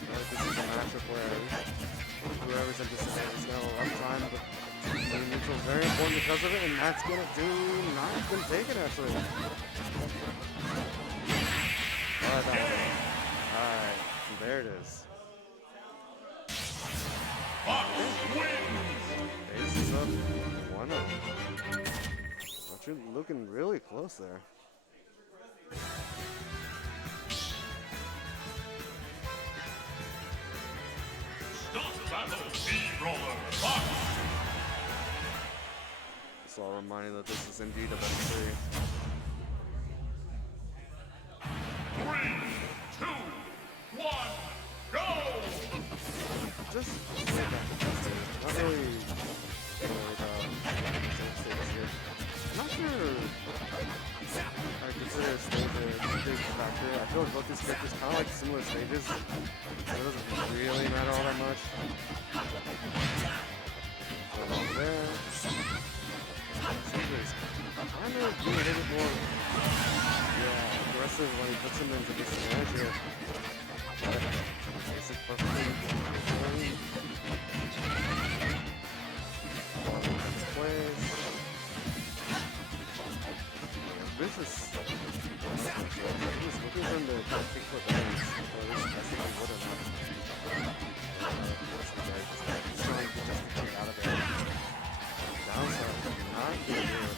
This is a matchup where whoever's in this is going to have a rough time, but being neutral is very important because of it, and that's going to do not been taken actually. Alright, there it is. Ace is up 1-0. Actually looking really close there. So I'll remind you that this is indeed a best of 3. 3, 2, 1, go! Just not really worried about stages here. I'm not sure I consider a stage a big factor. I feel like both these characters kind of like similar stages. So it doesn't really matter all that much. So there. Somebody's kind of being a little bit more aggressive when he puts him into disadvantage here. Basic perfectly. Plays. Vicious. He's looking for him to kick foot down. Or at least I think he would have. He's trying to just get out of there. Downside, not good here.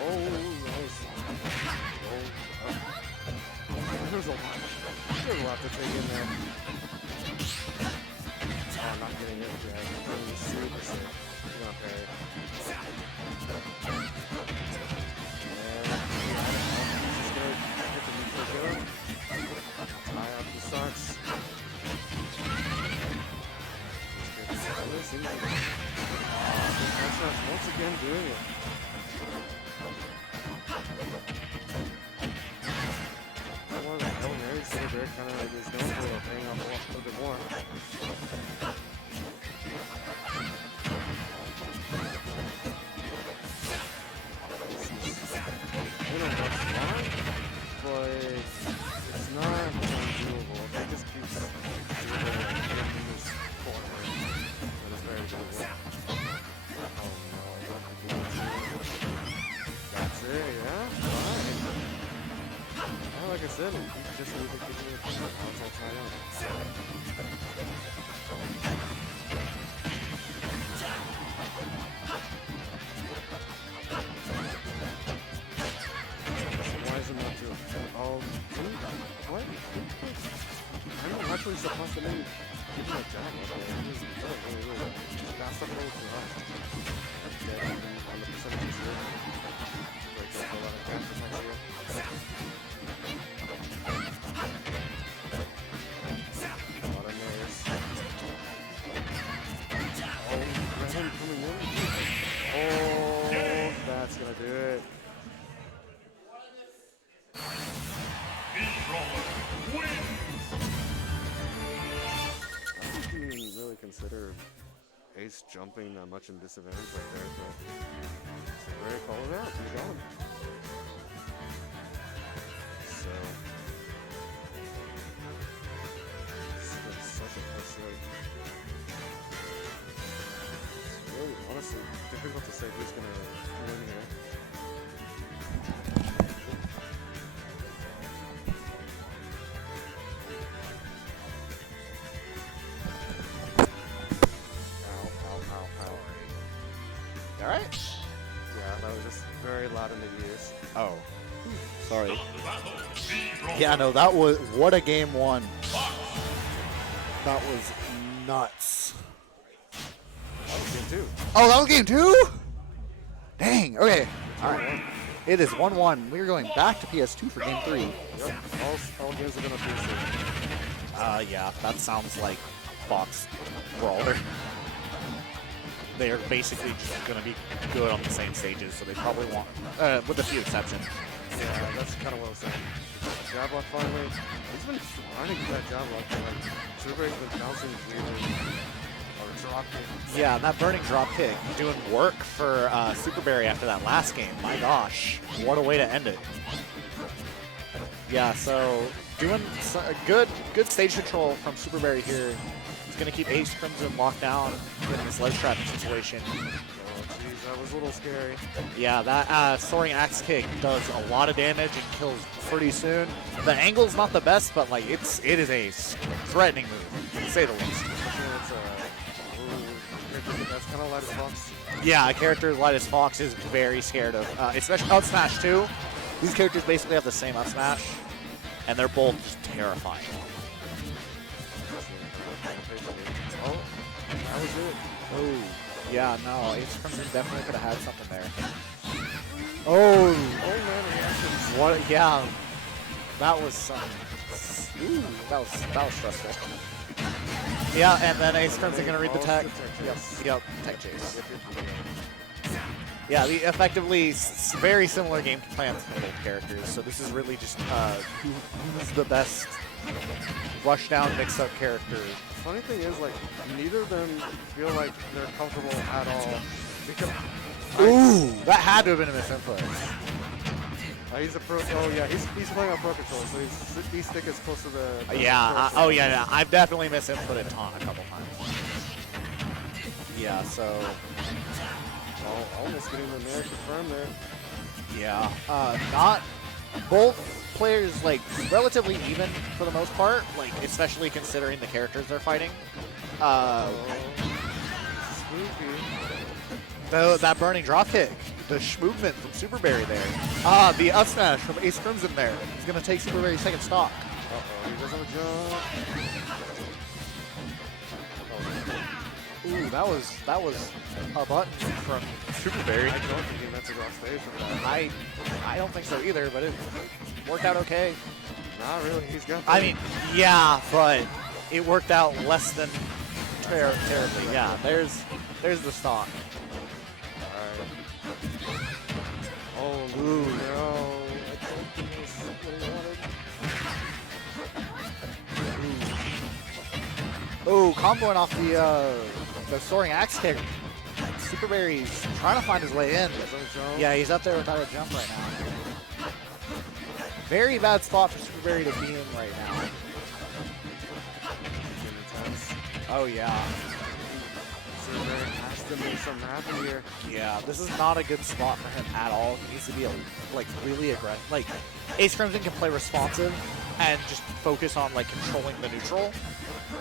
Oh, nice. Oh, there's a lot to take in there. Oh, not getting it. Yeah, he's super sick. He's not parry. He's gonna hit the neutral kill. Tie up the stocks. Once again doing it. One of the Hail Marys that are kind of like is known for paying Okay, yeah, fine. Yeah, like I said, he just needs to give me a kick. I'll try out. Why is it not too? What? I'm actually supposed to maybe give him a jab. Really. That's the whole too high. Yeah, on the percentages here. Breaks up a lot of cash attacks here. A lot of nares. Oh, Graham coming in. Oh, that's gonna do it. I didn't even really consider Ace jumping that much in disadvantage right there, but Ray called it out. He's gone. So, it's such a close thing. It's really, honestly, difficult to say who's gonna win here. Alright? Yeah, that was just very loud in the ears. Oh. Sorry. Yeah, no, that was, what a game one. That was nuts. That was game 2. Oh, that was game 2? Dang, okay. Alright. It is 1-1. We're going back to PS2 for game 3. Yep, all games are gonna be safe. Yeah, that sounds like Fox Brawler. They are basically just going to be good on the same stages, so they probably won't, with a few exceptions. Yeah, that's kind of what I was saying. Jab lock finally. He's been trying to get that jab lock, but like, Super's been bouncing really, or drop kick. Yeah, and that burning drop kick doing work for Superberry after that last game. My gosh, what a way to end it. Yeah, so doing a good stage control from Superberry here. He's going to keep Ace Crimson locked down in this ledge trap situation. Oh, jeez, that was a little scary. Yeah, that soaring axe kick does a lot of damage and kills pretty soon. The angle's not the best, but like it is a threatening move, to say the least. That's kind of light as Fox. Yeah, a character light as Fox is very scared of, especially up smash too. These characters basically have the same up smash, and they're both just terrifying. Oh, that was it. Oh, yeah, no, Ace Crimson definitely could have had something there. Oh, Man reactions. what? Yeah, that was some. Ooh, that was stressful. Yeah, and then Ace Crimson gonna read the tech. Yep, tech chase. Yeah, the effectively very similar game plans for both characters. So this is really just who's the best rush down mix up character. Funny thing is, like, neither of them feel like they're comfortable at all. Because Ooh, that had to have been a misinput. he's a pro. Oh yeah, he's playing on pro controller, so his stick is close to the. Yeah. Oh yeah. I've definitely misinputted a couple times. Yeah. So. Almost getting the nair confirmed there. Yeah. Not both players like relatively even for the most part. Like especially considering the characters they're fighting. Spooky. That burning drop kick, the movement from Superberry there. The up smash from Ace Crimson there. He's gonna take Superberry's second stock. He doesn't have a jump. Ooh, that was a button from Superberry. I don't think he meant to go off stage for that. I don't think so either, but it worked out okay. Not really. He's got. I mean, yeah, but it worked out less than terribly. Yeah, there's the stock. Oh, Ooh. no. Oh, comboing off the soaring axe kick. Superberry's trying to find his way in. Yeah, he's up there without a jump right now. Very bad spot for Superberry to be in right now. Oh yeah. Silver has to make something happen here. Yeah, this is not a good spot for him at all. He needs to be like really aggressive. Like Ace Crimson can play responsive and just focus on like controlling the neutral,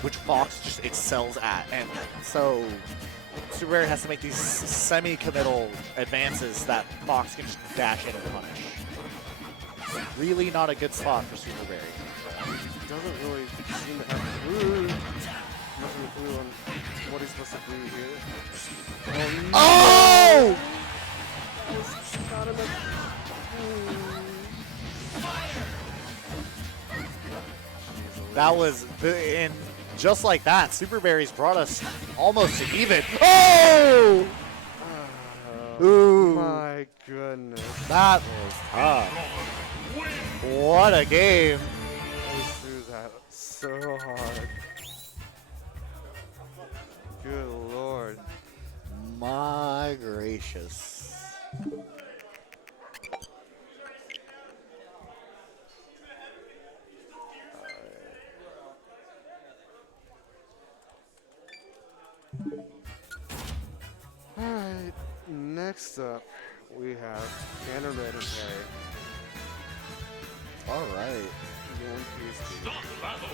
which Fox just excels at. And so Super Berry has to make these semi-committal advances that Fox can just dash in and punish. Really not a good spot for Super Berry. He doesn't really seem to have much of a clue on what he's supposed to do here. Oh! That's not enough. That was, and just like that, Super Berries brought us almost to even. Oh! Ooh. My goodness. That was tough. What a game. He threw that so hard. Good lord. My gracious. Alright, next up we have Cannon Red and Perry. All right. Again, Start battle.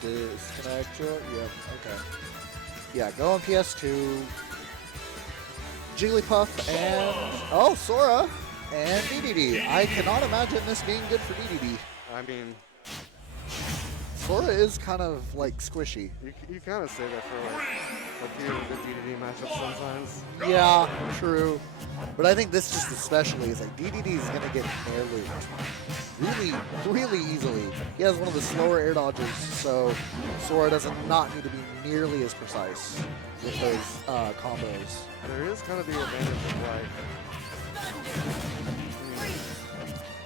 Disconnect it. Yep. Okay. Yeah, go on PS2. Jigglypuff and Sora and DDD. I cannot imagine this being good for DDD. I mean, Sora is kind of like squishy. you kind of say that for like a few of the DDD matchups sometimes. Yeah, true. But I think this just especially is like DDD is gonna get air looped really easily. He has one of the slower air dodges, so Sora does not need to be nearly as precise with those combos. There is kind of the advantage of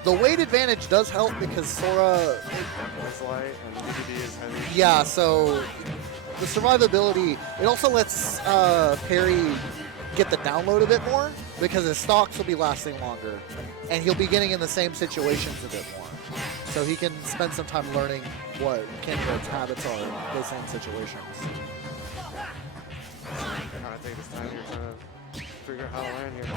The weight advantage does help because Sora, is light and DDD is heavy. yeah, so the survivability, it also lets Perry get the download a bit more because his stocks will be lasting longer and he'll be getting in the same situations a bit more. So he can spend some time learning what Kenred's habits are in those same situations. Kind of take this time here trying to figure out how to land here.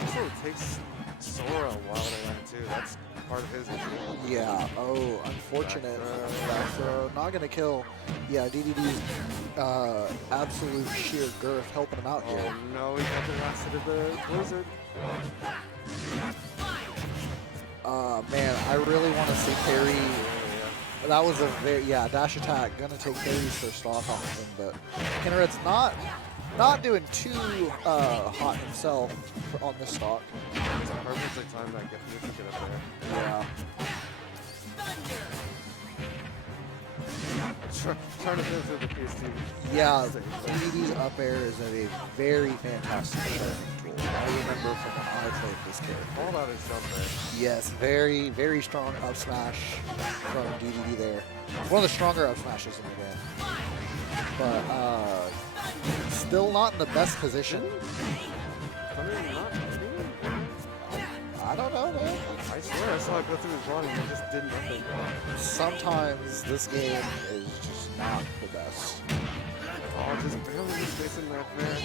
Also, it takes Sora a while to land too. That's part of his issue. Yeah, oh, unfortunate. Back throw, not gonna kill. Yeah, DDD's absolute sheer girth helping him out here. Oh no, he got the last hit of the blizzard. Man, I really want to see Perry. That was a very, dash attack. Gonna take Perry's first off on him, but Kenred's not doing too hot himself on this stock. It's a perfectly timed that get up there. Yeah. Trying to go through the PS2. Yeah, DDD's up air is a very fantastic tool. I remember from when I played this character. All about his jump there. Yes, very strong up smash from DDD there. One of the stronger up smashes in the game. But still not in the best position. I mean, not I don't know, man. I swear I saw it go through his body and it just did nothing. Sometimes this game is just not the best. Oh, just barely misspacing that there.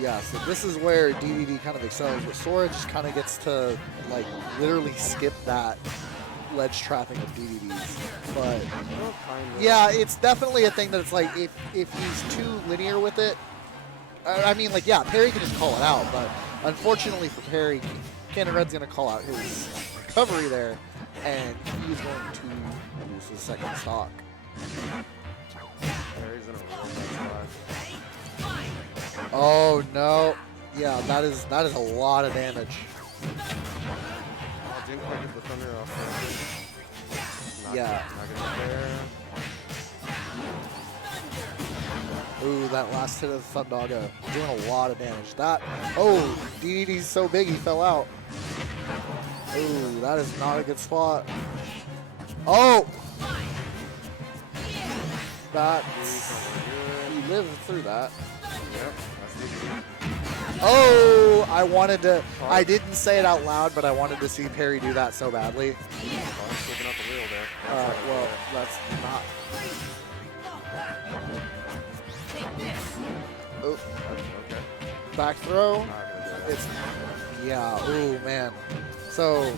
Yeah, so this is where DDD kind of excels, but Sora just kind of gets to, like, literally skip that ledge trapping of DDDs. But, yeah, it's definitely a thing that it's like, if he's too linear with it, I mean, like, yeah, Perry can just call it out, but unfortunately for Perry, Red's going to call out his recovery there, and he's going to lose his second stock. Perry's in a real bad spot. Oh, no. Yeah, that is a lot of damage. Oh, didn't quite get the thunder off there. Yeah. Not gonna be there. Ooh, that last hit of Thundaga doing a lot of damage. Oh, DDD's so big he fell out. Ooh, that is not a good spot. Oh! He lived through that. Yep, that's DDD. Oh, I didn't say it out loud, but I wanted to see Perry do that so badly. Oh, he's flipping out the wheel there. Well, that's not. Oh, Okay. back throw. Not gonna do that. It's yeah. Ooh man. So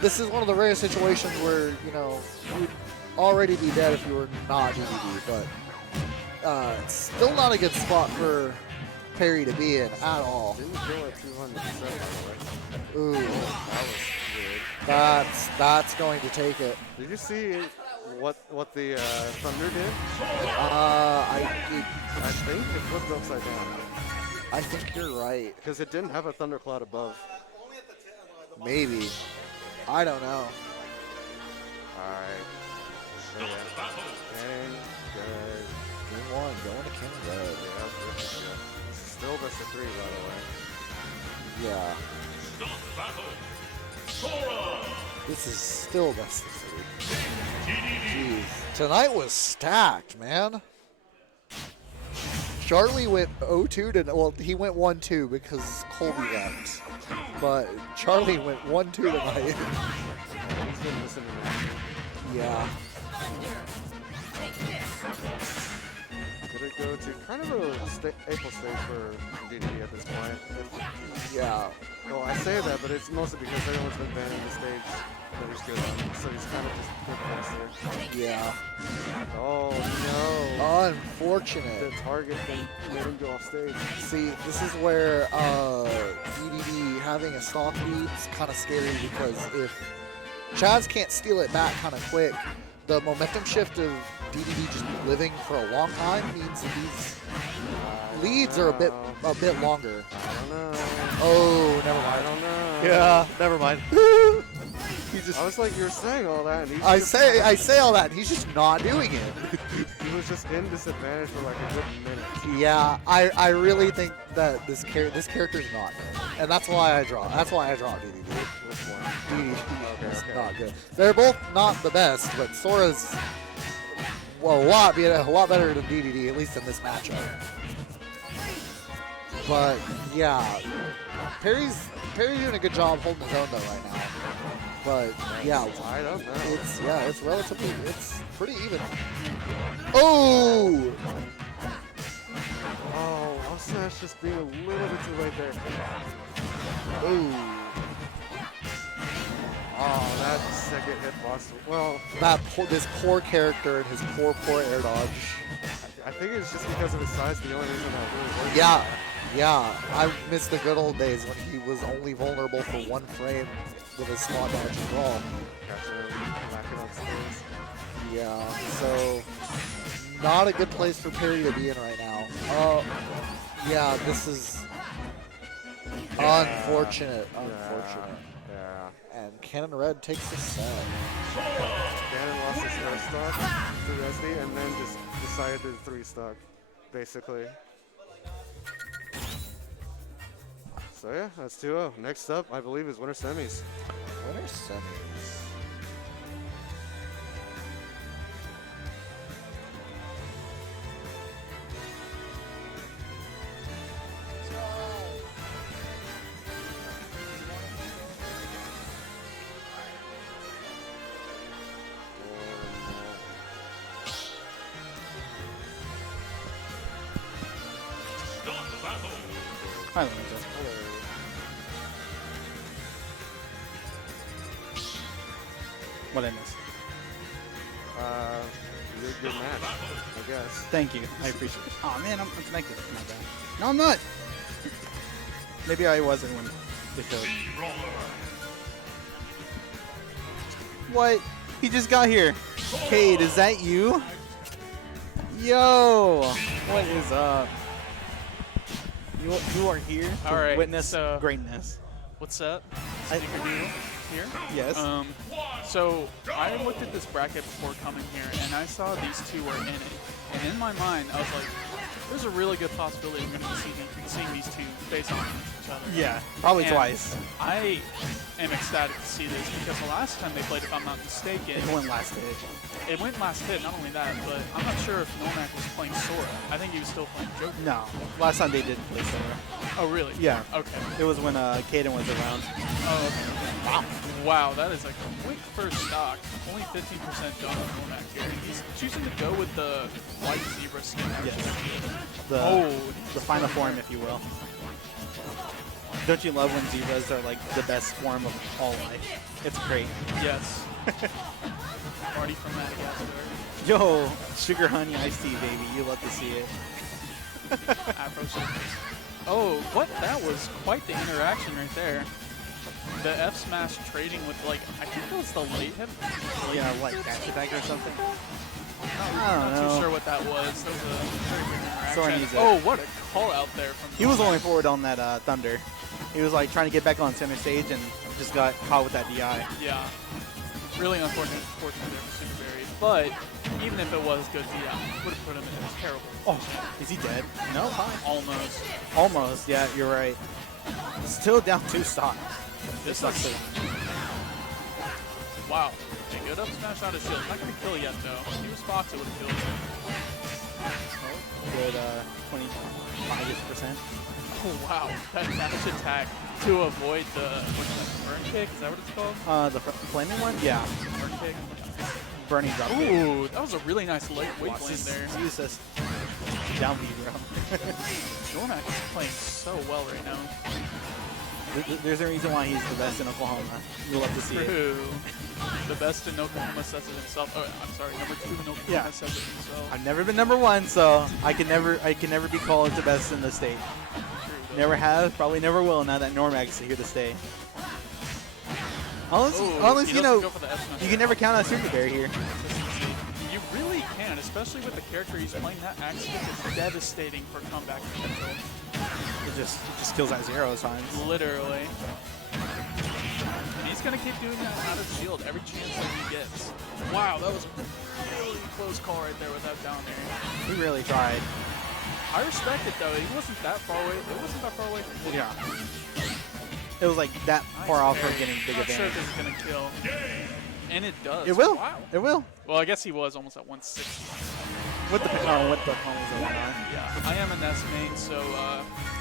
this is one of the rare situations where you'd already be dead if you were not DDD, but it's still not a good spot for Perry to be in at all. Didn't kill at 200%, by the way. Ooh, That was weird. that's going to take it. Did you see what the Thunder did? I think it flipped upside down I think you're right. because it didn't have a thundercloud above. Maybe. I don't know. All right. So, yeah. Dang, good. Game one, going to King Red. Yeah, good. Still best of 3, by the way. Yeah. This is still best of 3. Jeez. Tonight was stacked, man. Charlie went 0-2 to, well, he went 1-2 because Colby left. But Charlie went 1-2 tonight. He's been listening to that. Yeah. Could it go to kind of a April stage for DDD at this point? Yeah. Well, I say that, but it's mostly because everyone's been banning the stage that he's good on. So he's kind of just good points there. Yeah. Oh, no. Unfortunate. The target made him go off stage. See, this is where DDD having a stock lead is kind of scary because if Chaz can't steal it back kind of quick, the momentum shift of DDD just living for a long time means that these leads are a bit longer. I don't know. Oh, never I mind. don't know. Yeah, never mind. He just, I was like, you're saying all that, and he's I just, say all that, and he's just not doing it. he was just in disadvantage for like a good minute. Yeah, I really think that this character's not good, and that's why I draw. That's why I draw DDD. Which one? DDD is okay. not good. They're both not the best, but Sora's a lot better than DDD, at least in this matchup. But yeah, Perry's doing a good job holding his own though right now. But yeah, Tied up now. it's pretty even. Oh! Oh, Smash just being a little bit too late there. Oh! Oh, that second hitbox. Well, This poor character and his poor air dodge. I think it's just because of his size. The only reason that really works. Yeah, I miss the good old days when he was only vulnerable for 1 frame with his slot dodge and brawl. Capture him, back it on stage. Yeah, so not a good place for Perry to be in right now. Yeah, this is unfortunate. Yeah. And Cannon Red takes the set. Ganon lost his first stock to Resdy and then just decided to 3-stock, basically. So yeah, that's 2-0. Next up, I believe, is winner semis. Winner semis. Hi, Lorenzo. What I miss? Good match, I guess. Thank you. I appreciate it. Oh man, I'm connected. My bad. No, I'm not. Maybe I wasn't when they showed. What? He just got here. Cade, is that you? Yo, what is up? You are here to All right, witness so- greatness. What's up? I- Sneaker Doodle here. Yes. So I looked at this bracket before coming here, and I saw these two were in it. And in my mind, I was like, there's a really good possibility we're going to be seeing these two face off against each other. Yeah, probably And twice. I am ecstatic to see this because the last time they played, if I'm not mistaken, It went last stage. it went last hit. Not only that, but I'm not sure if Nomak was playing Sora. I think he was still playing Joker. No, last time they didn't play Sora. Oh, really? Yeah. Okay. It was when Caden was around. Oh, okay. Wow. Wow, that is a quick first stock. Only 15% done on Normac here. He's choosing to go with the white zebra skin. The final form, if you will. Don't you love when zebras are like the best form of all life? It's great. Yes. Party from Madagascar. Yo, sugar honey iced tea, baby. You love to see it. Afro circus. Oh, what? That was quite the interaction right there. The F smash trading with, like, I think that was the late hit. Yeah, like dash attack or something. I'm not too sure what that was. That was a very good Soren interaction. needs it. Oh, what a call out there from. He was only forward on that Thunder. He was like trying to get back on center stage and just got caught with that DI. Yeah. Really unfortunate there for Super Berry. But even if it was good DI, would have put him in. It was terrible. Oh, is he dead? No, fine. Almost. Almost, yeah, you're right. Still down 2 stocks. This sucks. Wow. A good up smash out of shield. Not going to kill yet, though. If he was Fox, it would have killed him. Good 25%. Oh, wow. That dash attack to avoid the burn kick. Is that what it's called? The flaming one? Yeah. Burn kick. Burning drop kick. Ooh, that was a really nice late wave lane there. Use this. Down B, bro. Normac is playing so well right now. There's a reason why he's the best in Oklahoma. You'll love to see it. True. The best in Oklahoma says it himself. Oh, I'm sorry, number 2 in Oklahoma says it himself. I've never been number 1, so I can never be called the best in the state. True, Never have, probably never will. Now that Normac's here to stay. Unless you know, you can never count on Super Bear here. You really can, especially with the character he's playing. That accident is devastating for comeback potential. It just kills at 0 times. Literally. And he's gonna keep doing that out of shield every chance that he gets. Wow, that was a really close call right there with that down there. He really tried. I respect it though. He wasn't that far away. It wasn't that far away from me. Yeah. It was like that far off from getting big Not sure advantage. if this is gonna kill. And it does. It will. Wow. It will. Well, I guess he was almost at 160. What the phones are going on? Yeah, I am a Nest main, so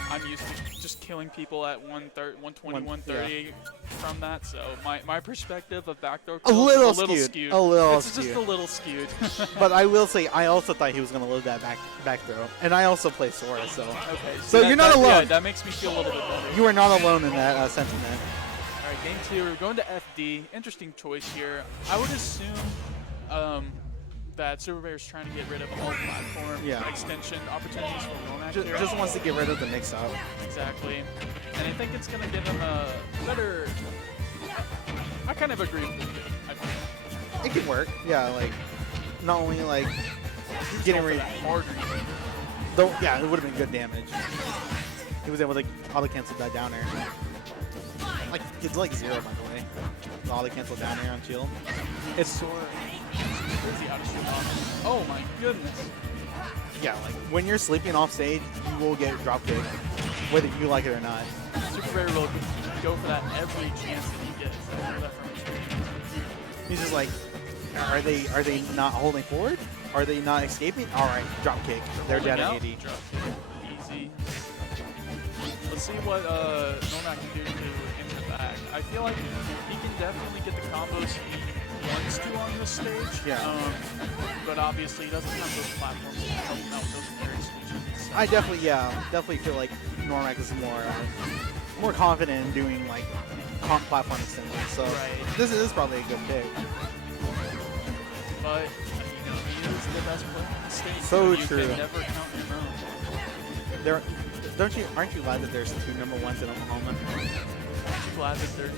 I'm used to just killing people at 120, 130 from that. So my perspective of backthrow kills is a little skewed. A little it's skewed. just a little skewed. But I will say, I also thought he was going to load that back throw. And I also play Sora, so. Okay. So you're not alone. Yeah, that makes me feel a little bit better. You are not alone in that sentiment. All right, game 2. We're going to FD. Interesting choice here. I would assume that Super Bear is trying to get rid of all platform extension opportunities for Normac here. Just wants to get rid of the mix-up. Exactly. And I think it's going to give him a better... I kind of agree with it. I think. It can work. Yeah, like, not only like getting rid of hard read. Though, yeah, it would have been good damage. He was able to auto-cancel that down air. Like, it's like 0, by the way. The auto-cancel down air on shield. It's Sora. Crazy out of shield off. Oh my goodness. Yeah, like when you're sleeping off stage, you will get drop kick, whether you like it or not. Super Bear will go for that every chance that he gets. I know that from experience. He's just like, are they not holding forward? Are they not escaping? All right, drop kick. They're dead at 80. Drop kick. Easy. Let's see what Normac can do to enter the back. I feel like he can definitely get the combos he wants to on this stage. Yeah. But obviously he doesn't have those platforms to help him out with those very solutions. I definitely feel like Normac is more confident in doing like platform extensions. So this is probably a good pick. But he is the best player on the stage. So you true. can never count him out. Aren't you glad that there's 2 #1s in Oklahoma? Aren't you glad that there's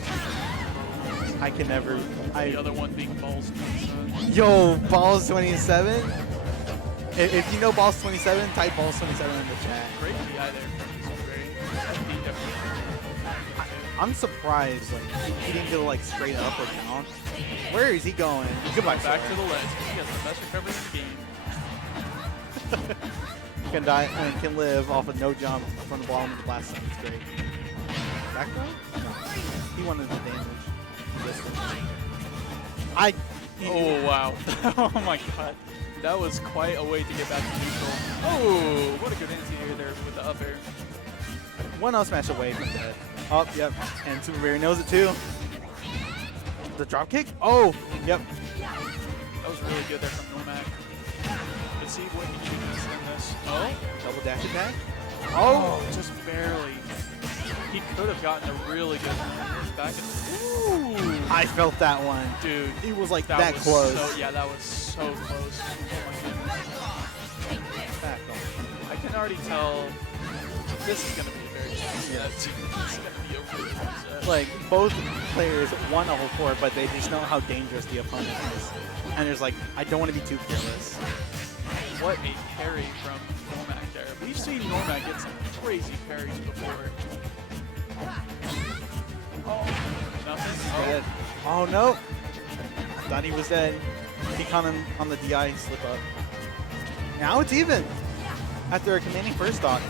I can never. the other one being Balls 27? Yo, Balls 27. If you know Balls 27, type Balls 27 in the chat. Great DI there. I'm surprised like he didn't go like straight up or down. Where is he going? Goodbye, Back sir. to the ledge. He has the best recovery in the game. Can die and can live off of no jump from the bottom of the blast zone. It's great. Back throw? No. He wanted the damage. Oh wow. Oh my god. That was quite a way to get back to neutral. Oh, what a good anti-air there with the up air. One up smash away from dead. Oh, yep. And Super Berry knows it too. the drop kick. Oh, yep. That was really good there from Nomak. Let's see what he can do to extend this. Oh, Double dash attack. oh, just barely. He could have gotten a really good back. Ooh, I felt that one. dude, It was like that that was close. So, yeah, that was so close. Oh my goodness. Back on. I can already tell this is going to be a very tough set. It's going to be a really tough set. Like both players want to hold forward, but they just know how dangerous the opponent is. And there's like, I don't want to be too careless. What a parry from Normac there. We've seen Normac get some crazy parries before. Oh, nothing. Dead. Oh no! Thought he was dead. He caught him on the DI slip up. Now it's even. After a commanding first stock.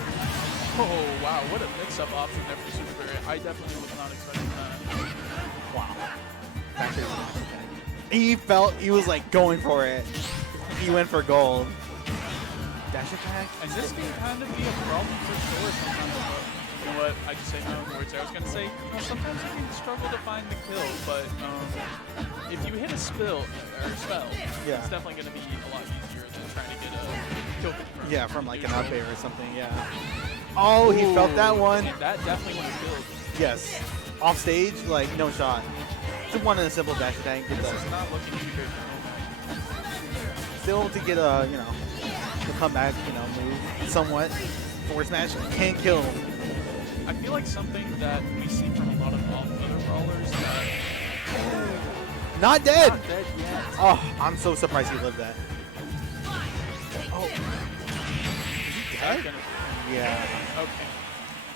Oh wow, what a mix-up option there for Super Barry. I definitely was not expecting that. Wow. He felt he was like going for it. He went for gold. Dash attack. And this can kind of be a problem for Thor sometimes. You know what? I just say my own words. I was gonna say, sometimes you can struggle to find the kill, but if you hit a spell, Yeah. it's definitely gonna be a lot easier than trying to get a kill confirmed. Yeah, from like an up air or something. Yeah. Oh, he felt that one. And that definitely would have killed. Yes. Off stage, like no shot. Just one in a simple dash attack. Get This the, is not looking too good for Nomad. still able to get a the comeback move somewhat. Forward smash can't kill. I feel like something that we see from a lot of other brawlers that Not dead. not dead yet. Oh, I'm so surprised he lived that. Oh. That's gonna Yeah. Okay.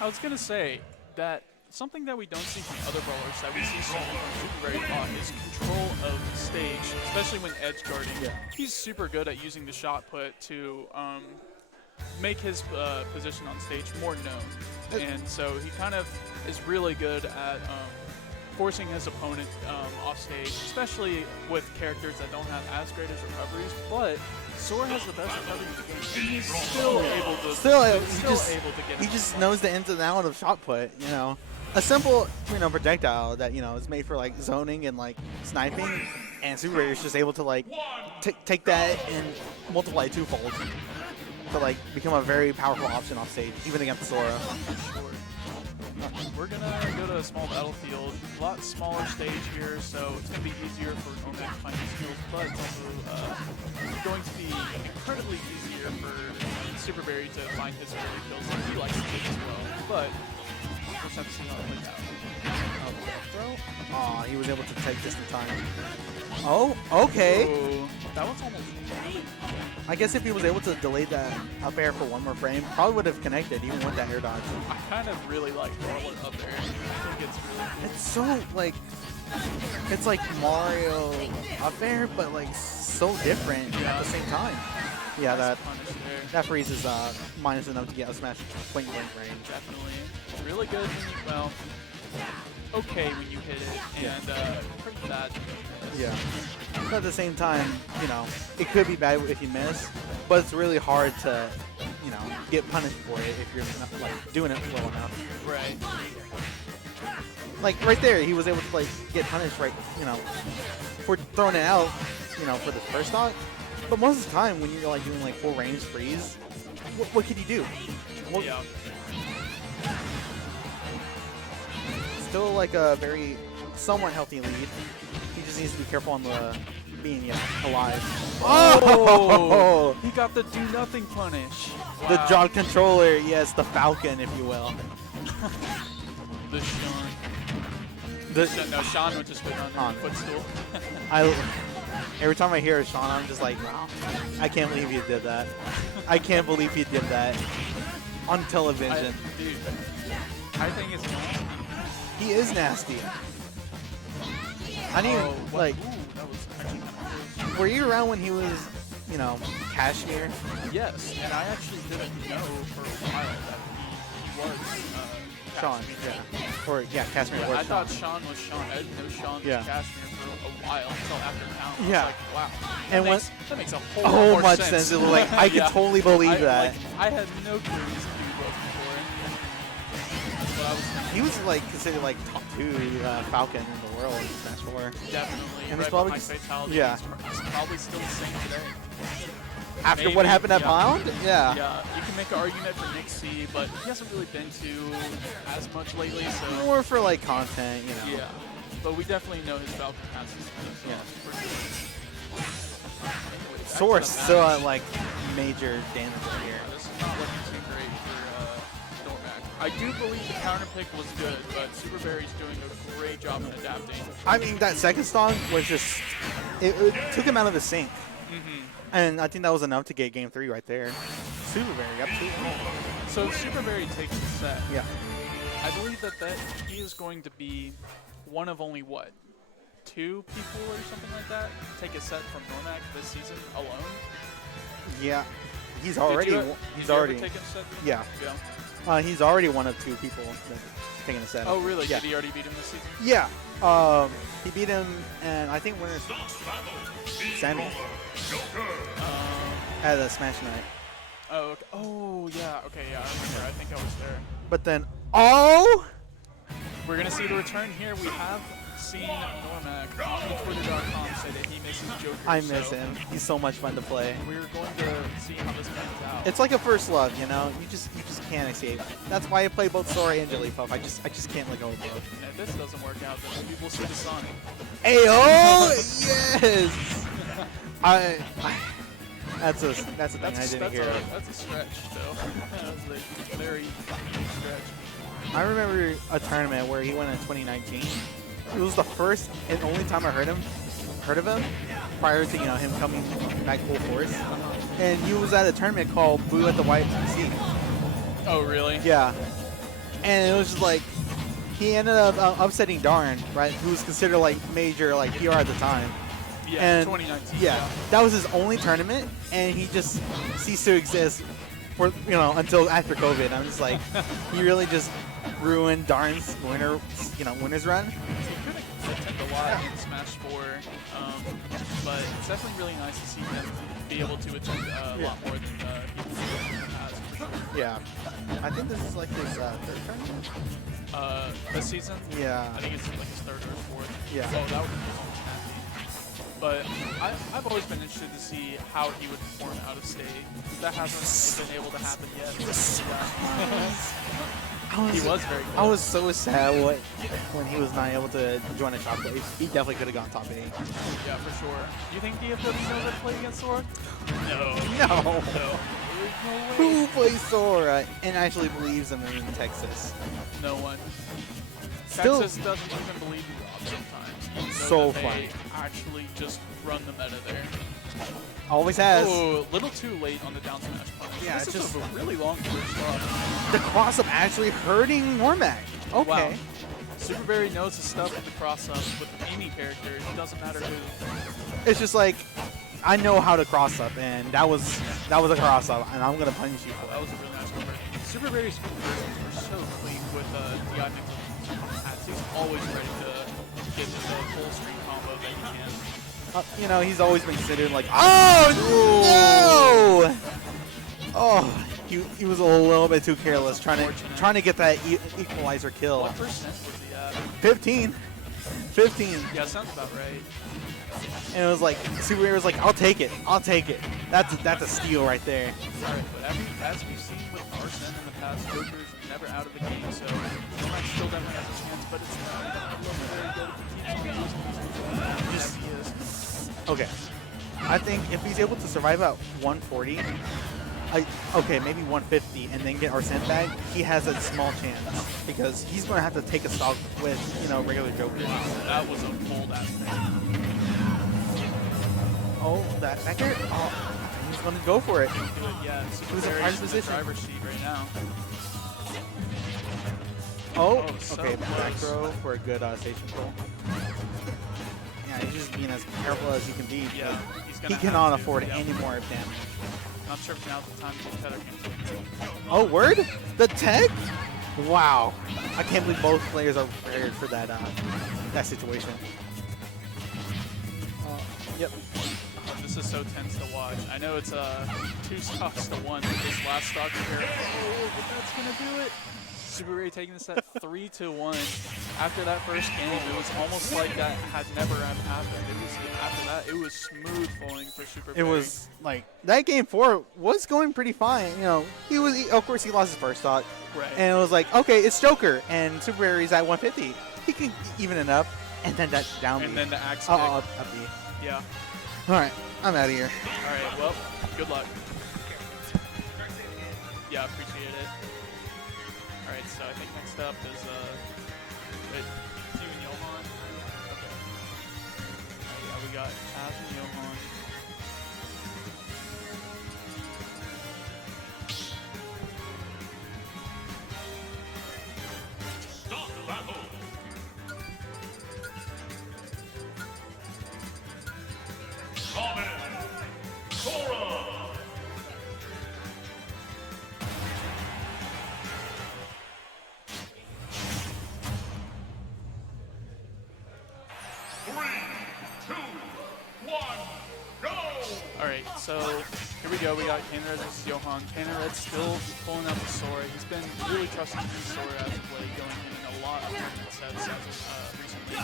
I was going to say that something that we don't see from other brawlers that we see super very often is control of stage, especially when edge guarding. Yeah. He's super good at using the shot put to make his position on stage more known. And so he kind of is really good at forcing his opponent off stage, especially with characters that don't have as great as recoveries, but Sora has the best recovery in the game, and he's still able to get he it. just knows the ins and outs of shot put. A simple projectile that is made for like zoning and like sniping, and Super Rare is just able to like take that and multiply it twofold to like become a very powerful option off stage, even against Sora. Sure. We're gonna go to a small battlefield, a lot smaller stage here, so it's gonna be easier for Nomad to find his skills, but it's also going to be incredibly easier for Super Barry to find his early kills. He likes to take as well, but we'll just have to see how it plays out. Throw. Aw, he was able to take just in time. Oh, okay. Oh, that one's almost. I guess if he was able to delay that up air for one more frame, probably would have connected even with that air dodge. I kind of really like Roller up there. I think it's really. It's so like, it's like Mario up air, but like so different at the same time. Yeah, Nice punish there. that freeze is minus enough to get a smash point blank range. Definitely. It's really good when you, well, okay when you hit it, and pretty bad. Yeah. But at the same time, it could be bad if you miss, but it's really hard to, get punished for it if you're not like doing it well enough. Right. Like right there, he was able to like get punished right, for throwing it out, for the first stock. But most of the time, when you're like doing like full range freeze, what could you do? Well, Yeah. Still like a very somewhat healthy lead. He just needs to be careful on the being alive. Oh! He got the do nothing punish. The Wow. drop controller, yes, the Falcon, if you will. The Sean. No, Sean would just put on On. the footstool. Every time I hear Sean, I'm just like, wow, I can't believe you did that. I can't believe you did that on television. Dude, I think it's nasty. He is nasty. I didn't even, like, Ooh, that was actually kind of were you around when he was, Kashmir? cool. Yes, and I actually didn't know for a while that he was Sean, Kashmir. yeah. Or, yeah, Kashmir Yeah, or I Sean. thought Sean was Sean. I didn't know Sean Yeah. was Kashmir for a while until after town. I was Yeah. like, wow. And That makes a whole a lot whole more much sense. sense. It was like, I can Yeah. totally believe that. I had no clue he was going to be broken for it. But I was thinking he was like considered like top 2 Falcon in the world in Smash 4. Definitely. And right it's probably behind just- Fatality. yeah. It's probably still the same today. After Maybe, what happened at yeah. Pound? Yeah. Yeah, you can make an argument for Nick C, but he hasn't really been to as much lately, so More for like content, you know. yeah. But we definitely know his Falcon passes. So Yeah. for sure. Anyways, back to Source the still match. at like major damage right here. This is not looking too great for Dormac. I do believe the counter pick was good, but Super Berry's doing a great job in adapting. I mean, that second stock was just, it took him out of the sync. And I think that was enough to get game 3 right there. Super Berry, absolutely. So if Super Berry takes the set, Yeah. I believe that he is going to be one of only, what, 2 people or something like that take a set from Dormac this season alone? Yeah. He's Did already, you, he's did you already, ever take a set? yeah. Yeah. He's already one of 2 people that's taking a set. Oh, really? Yeah. Did he already beat him this season? Yeah. He beat him, and I think winners Sammy at a Smash Night. Oh, okay. Oh, yeah. Okay, yeah, I remember. I think I was there. But then, oh! We're going to see the return here. We have seen Dormac on the Twitter.com say that he misses Joker. I miss so him. He's so much fun to play. We're going to see how this pans out. It's like a first love, you know. You just can't escape. That's why I play both Sora and Jigglypuff. I just can't let go of both. And if this doesn't work out, then we will see the Sonic. Ayo! Yes! That's a thing I didn't hear. That's a stretch, though. That was a very stretch. I remember a tournament where he went in 2019. It was the first and only time I heard of him prior to him coming back full force. And he was at a tournament called Blue at the White Sea. Oh, really? Yeah. And it was just like he ended up upsetting Darn, right? Who was considered like major like PR at the time. Yeah, And 2019. yeah, that was his only tournament, and he just ceased to exist for until after COVID. I'm just like, he really just ruined Darn's winners run. He could have attended a lot in Smash 4, but it's definitely really nice to see him be able to attend a lot more than he has. For sure. Yeah, I think this is like his third tournament. This season? Yeah. I think it's like his 3rd or 4th. Yeah. Oh, that would be happy. But I've always been interested to see how he would perform out of state. That hasn't been able to happen yet. He was very good. I was so sad when he was not able to join a top place. He definitely could have gone top 8. Yeah, for sure. Do you think DFW knows how to play against Sora? No. No. There's no way. Who plays Sora and actually believes him in Texas? No one. Still- Texas doesn't even believe in Rob sometimes. Even though So that funny. They actually just run the meta there. Always has. Oh, a little too late on the down smash punish. Yeah, this it's is just- a really long first off. The cross-up actually hurting Normac. Okay. Wow. Super Berry knows his stuff with the cross-up with any character. It doesn't matter who. It's just like, I know how to cross-up, and that was a cross-up, and I'm gonna punish you for That was a really nice number. Super Berry's conversions are so clean with DI mix hats. He's always ready to get to the full string combo that he can. He's always been considered like, oh no! Oh, he was a little bit too careless trying to get that equalizer kill. What percent was he at? 15. Yeah, sounds about right. And it was like, Super Hero was like, I'll take it. That's a steal right there. Alright, but as we've seen with Arsene in the past, Joker's never out of the game, so Normac still definitely has a chance, but it's not very good if he keeps on using these. Yes, he is. Okay. I think if he's able to survive at 140, maybe 150, and then get Arsene back, he has a small chance because he's going to have to take a stock with, regular Joker. Wow, that was a bold ass thing. Oh, that backer? Oh, he's going to go for it. Yeah, Super Who's in Berry's prime in the position? driver's seat right now. Oh, so okay, back close. throw for a good stage control. Yeah, he's just being as careful as he can be. Yeah, because he's gonna he cannot have to, afford yeah. any more damage. Not sure if now's the time to get Tether cancel. Oh, word? The tech? Wow. I can't believe both players are prepared for that situation. Yep. This is so tense to watch. I know it's 2 stocks to 1 with this last stock here. Oh, but that's gonna do it. Super Ray taking this at 3-1. After that first game, it was almost like that had never happened. It was after that, it was smooth flowing for Super Ray. It was like that game 4 was going pretty fine. You know, of course he lost his first thought, right. and it was like, okay, it's Joker, and Super Mary's at 150. He can even it up, and then that down. And then the axe kick. Up B. Yeah. All right, I'm out of here. All right. Well, good luck. Yeah, appreciate it. All right. So I think next up is wait, you and Johan. Okay. Yeah, we got Taz and Johan. Start the battle. Common Sora. All right, so here we go. We got Kaner versus Johan. Kaner still pulling out the Sora. He's been really trusting the Sora as of late, going in a lot of tournament sets as of recently.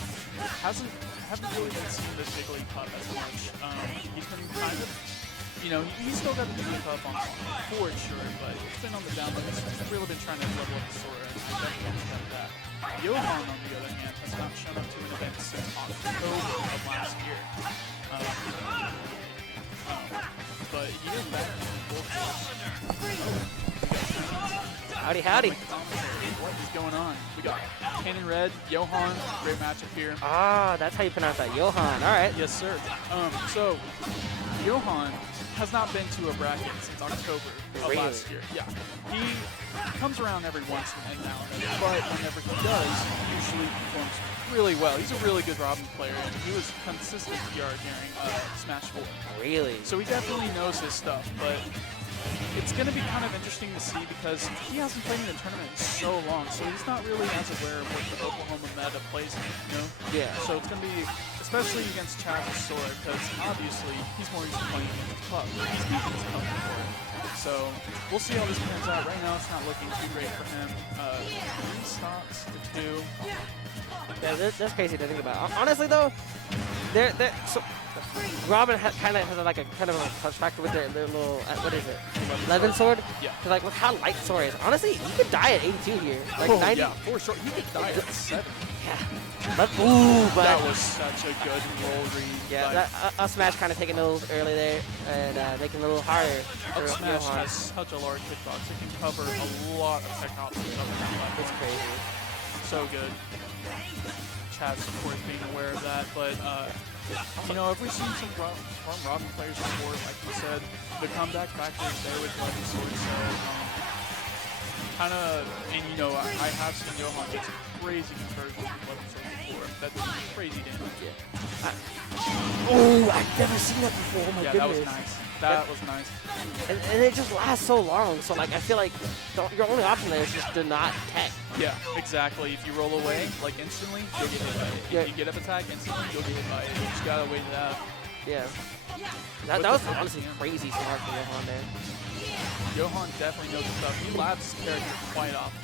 Haven't really been seeing the Jigglypuff as much. He's been kind of, you know, he's still got the Jigglypuff on forward, sure, but it's been on the down low. He's really been trying to level up the Sora, and I definitely understand that. Johan, on the other hand, has not shown up to an event since October of last year. But he is back in full force. Howdy, howdy. What is going on? We got Cannon Red, Johan, great matchup here. Ah, that's how you pronounce that, Johan. All right. Yes, sir. So Johan has not been to a bracket since October of last year. Yeah, he comes around every once and now and then, but whenever he does, he usually performs really well. He's a really good Robin player, and he was consistent PR during Smash 4. Really? So he definitely knows his stuff, but it's going to be kind of interesting to see because he hasn't played in the tournament in so long, so he's not really as aware of what the Oklahoma meta plays in, you know? Yeah. So it's going to be, especially against Chad and Sora, because obviously he's more used to playing against Puff. He's beaten his Puff before. So we'll see how this pans out. Right now it's not looking too great for him. 3 stocks to 2. Yeah, that's crazy to think about. Honestly, though, so Robin kind of has like a kind of a clutch factor with their little what is it? 11 sword. Yeah. Cause like look how light Sora is. Honestly, you could die at 82 here. Like oh, 90. Yeah, for sure. You could die at 7. Yeah. Ooh, but that was such a good roll read. Yeah, Up Smash kind of taking those early there and making it a little harder. Up Smash has such a large hitbox. It can cover a lot of tech options up and down. It's crazy. So good. Chad's, of course, being aware of that, but you know, if we've seen some Robin players before, like you said, the comeback factor is there with Legend Sword, so kind of, and you know, I have seen Johan get some crazy conversions with Legend Sword before. That's crazy damage. Yeah. Oh, I've never seen that before. Oh my yeah, goodness. that was nice. That was nice. And it just lasts so long, so like I feel like your only option there is just to not tech. Yeah, exactly. If you roll away, like instantly, you'll get hit by it. Yeah. If you get up attack instantly, you'll get hit by it. You just gotta wait it out. Yeah. That was honestly crazy smart for Johan there. Johan definitely knows his stuff. He labs his character quite often.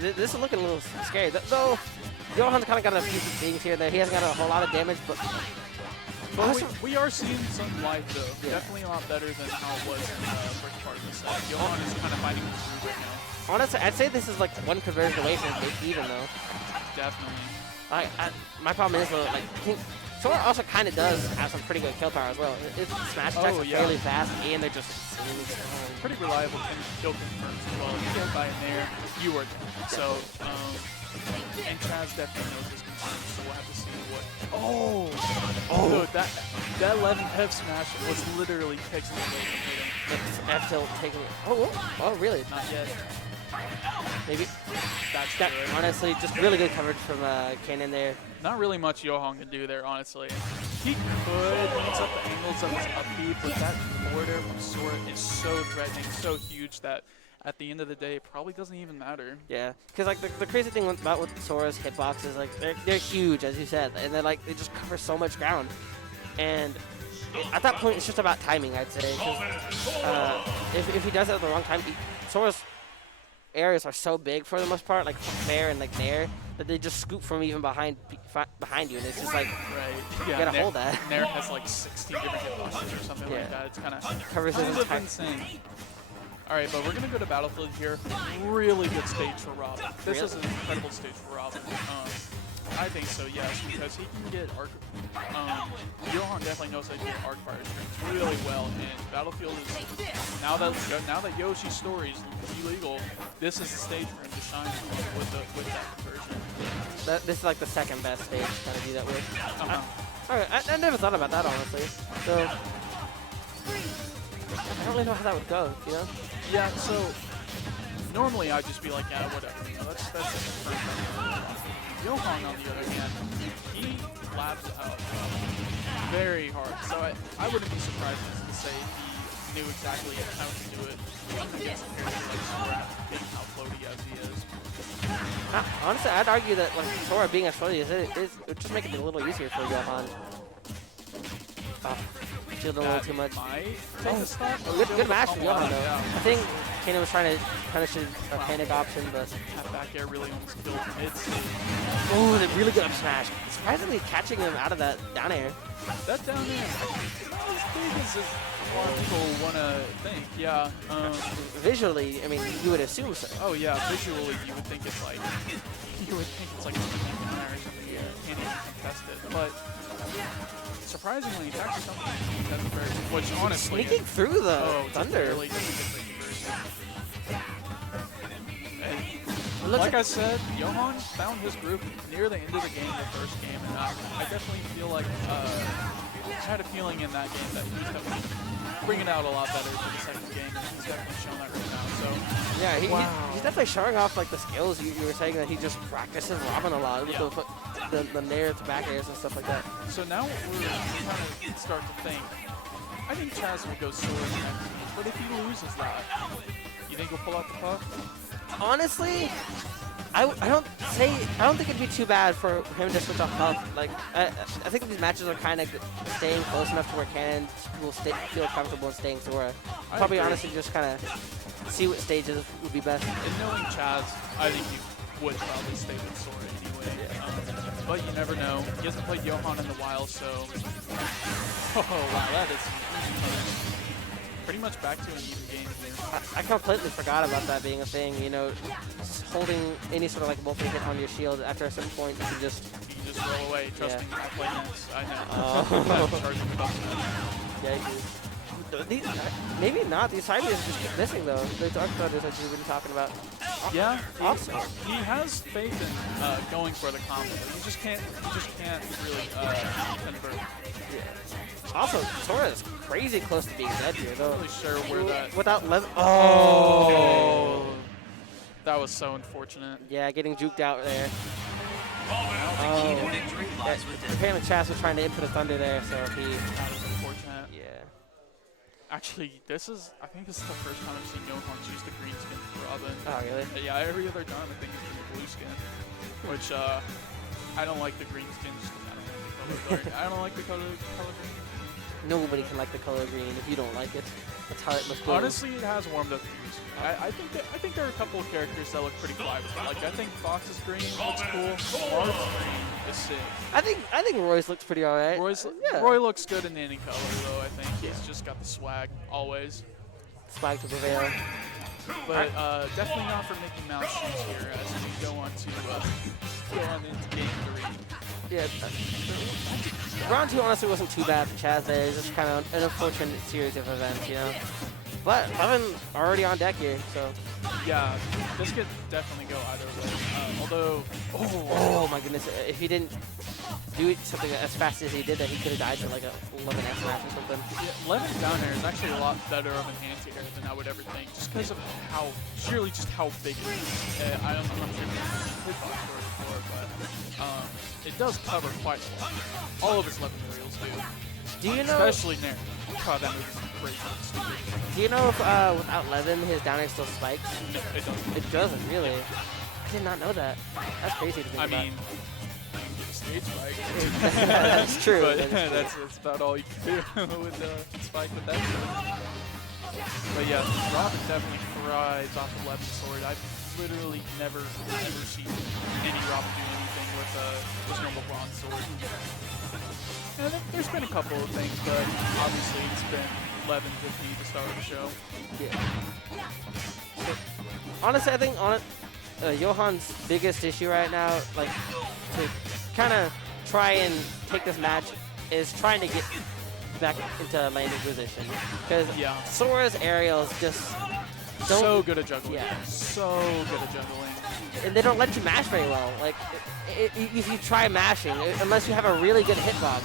This is looking a little scary. Though, Johan's kind of got a few things here that he hasn't got a whole lot of damage, but we are seeing some life, though. Yeah. Definitely a lot better than how it was in the first part of the set. Johan is kind of fighting through right now. Honestly, I'd say this is like one conversion away from big even, though. Definitely. My problem is, though, like, Sora also kind of does have some pretty good kill power as well. His smash attacks are fairly fast, and they're just insanely strong. Pretty reliable kill confirms as well. You get by in there, you are dead. So, and Chaz definitely knows his concerns, so we'll have to see what. Oh! So that 11 F smash was literally pixels away from hitting. F tilt taking it. Oh, really? Not yet. Maybe. That's that, good. honestly, just really good coverage from Kanon there. Not really much Johan can do there, honestly. He could mix up the angles of his up B, but that forward air from Sora is so threatening, so huge that at the end of the day, it probably doesn't even matter. Yeah, because like the crazy thing about with Sora's hitboxes, like they're huge, as you said, and they just cover so much ground. And at that point, it's just about timing, I'd say. If he does it at the wrong time, Sora's areas are so big for the most part, like fair and like nair, that they just scoop from even behind you, and it's just like Right. you Yeah. gotta hold that. Nair has like 16 different hitboxes or something like that. It's kind of Covers his entire. insane. All right, but we're gonna go to Battlefield here. Really good stage for Robin. This is an incredible stage for Robin. I think so, yes, because he can get arc. Johan definitely knows how to get arc fire strings really well, and Battlefield is now that Yoshi's story is illegal. This is the stage for him to shine with that conversion. This is like the second best stage to kind of do that with. Uh-huh. I never thought about that honestly. So I don't really know how that would go, you know? Yeah. So normally I'd just be like, yeah, whatever. You know, that's just Johan, on the other hand, he labs out very hard. So I wouldn't be surprised to say he knew exactly how to do it. Even against a character like Sora, being how floaty as he is. Honestly, I'd argue that like Sora being as floaty as it would just make it a little easier for Johan. Shielded a little too much. Good match from Johan though. Yeah. I think Kanan was trying to punish a panic option, but That back air really almost killed mid-stage. oh, a really good up smash. Surprisingly catching him out of that down air. That down there is not as big as a lot of people want to think. Yeah. Visually, I mean, you would assume so. Oh yeah, visually you would think it's like can't even contest it, but surprisingly, it's actually something you can contest very, which honestly, Sneaking through the thunder. Really doesn't get the conversion. And Looks like I said, Johan found his groove near the end of the game, the first game, and I definitely feel like I had a feeling in that game that he's definitely bringing it out a lot better for the second game, and he's definitely shown that right now. So yeah, he's definitely showing off like the skills. You were saying that he just practices Robin a lot with the nair to back airs and stuff like that. So now we're trying to start to think. I think Chaz will go Sora next, but if he loses that, you think he'll pull out the puck? Honestly, I don't think it'd be too bad for him to switch off Puff. Like I think these matches are kind of staying close enough to where Cannon will feel comfortable in staying Sora. Probably honestly just kind of see what stages would be best. And knowing Chaz, I think he would probably stay with Sora anyway. But you never know. He hasn't played Johan in a while, so oh wow, that is pretty much back to an even game here. I completely forgot about that being a thing. You know, holding any sort of like multi-hit on your shield after a certain point, you can just roll away. Trust me, I play next. I know. Oh. Charging the buff. Maybe not. These side moves just keep missing though. The dark brothers that you've been talking about. Yeah, awesome. He has faith in going for the combo. You just can't really convert. Yeah. Also, Sora is crazy close to being dead here though. I'm not really sure where that. Without level. Oh. That was so unfortunate. Yeah, getting juked out there. Oh. Apparently Chaz was trying to input a thunder there, so he. That was unfortunate. Yeah. Actually, I think this is the first time I've seen Johan choose the green skin for Robin. Oh, really? Yeah, every other time I think it's been the blue skin. Which, I don't like the green skin just because I don't like the color green. Nobody can like the color green if you don't like it. That's how it looks good. Honestly, it has warmed up the use. I think there are a couple of characters that look pretty fly with it. Like, I think Fox's green looks cool. Marth's green is sick. I think Roy's looks pretty alright. Roy looks good in any color, though. I think he's just got the swag, always. Swag to prevail. But definitely not for Mickey Mouse shoes here, as we go on into game 3. Yeah, round 2 honestly wasn't too bad for Chaz there. It's just kind of an unfortunate series of events, you know. But 11 already on deck here, so. Yeah, this could definitely go either way. Although, oh my goodness, if he didn't do something as fast as he did, that he could have died to like a 11F match or something. Yeah, 11 down air is actually a lot better of an anti-air than I would ever think, just because of sheerly just how big it is. I'm not sure if you've hitbox for it before, but it does cover quite a lot. All of his 11 aerials do. Do you know? Especially Nair. God, that movie's crazy. Stupid. Do you know if without Levin, his down air still spikes? No, it doesn't. It doesn't, really? I did not know that. That's crazy to think about. I mean, stage spike. That's true. But that's about all you can do with the spike with that. But yeah, Robin definitely rides off the left sword. I've literally never seen any Robin do anything with this normal bronze sword. And there's been a couple of things, but obviously it's been 11:50 to start the show. Yeah. Honestly, I think Johan's biggest issue right now, like, to kind of try and take this match, is trying to get back into landing position. Because Sora's aerials just don't... So good at juggling. Yeah. So good at juggling. And they don't let you mash very well. Like, if you try mashing, unless you have a really good hitbox,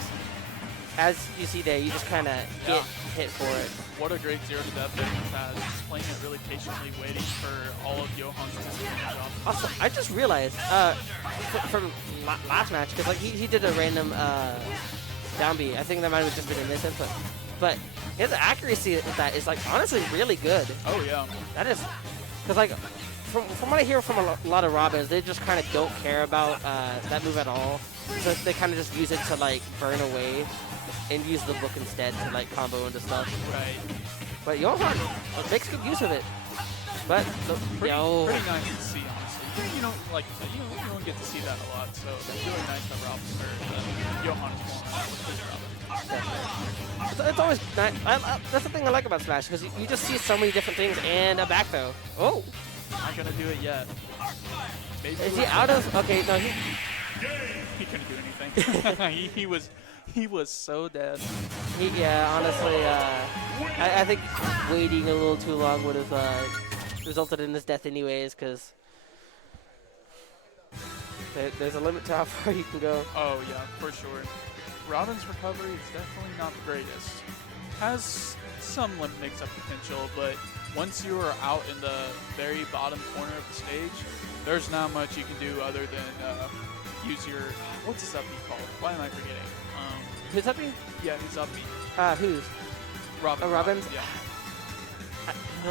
as you see there, you just kind of get hit for it. What a great zero to death Johan's had. Just playing it really patiently, waiting for all of Johan's to do their job. Also, I just realized from last match, because like he did a random down B. I think that might have just been a misinput, but his accuracy with that is like honestly really good. Oh yeah. That is, because like from what I hear from a lot of Robins, they just kind of don't care about that move at all. So they kind of just use it to like burn away and use the book instead to like combo into stuff. Right. But Johan makes good use of it. But pretty nice to see, honestly. You know, like you said, you don't get to see that a lot, so it's really nice that Johan is pulling out with Robin. It's always nice. That's the thing I like about Smash, because you just see so many different things and a back throw. Oh. Not gonna do it yet. Maybe is he out of? Okay, no, he couldn't do anything. he was so dead. Yeah, honestly, I think waiting a little too long would have resulted in his death anyways, because there's a limit to how far you can go. Oh yeah, for sure. Robin's recovery is definitely not the greatest. Has some limit mix-up potential, but once you are out in the very bottom corner of the stage, there's not much you can do other than use your... What's his up B called? Why am I forgetting? His up B? Yeah, his up B. Whose? Robin. Robin's? Yeah.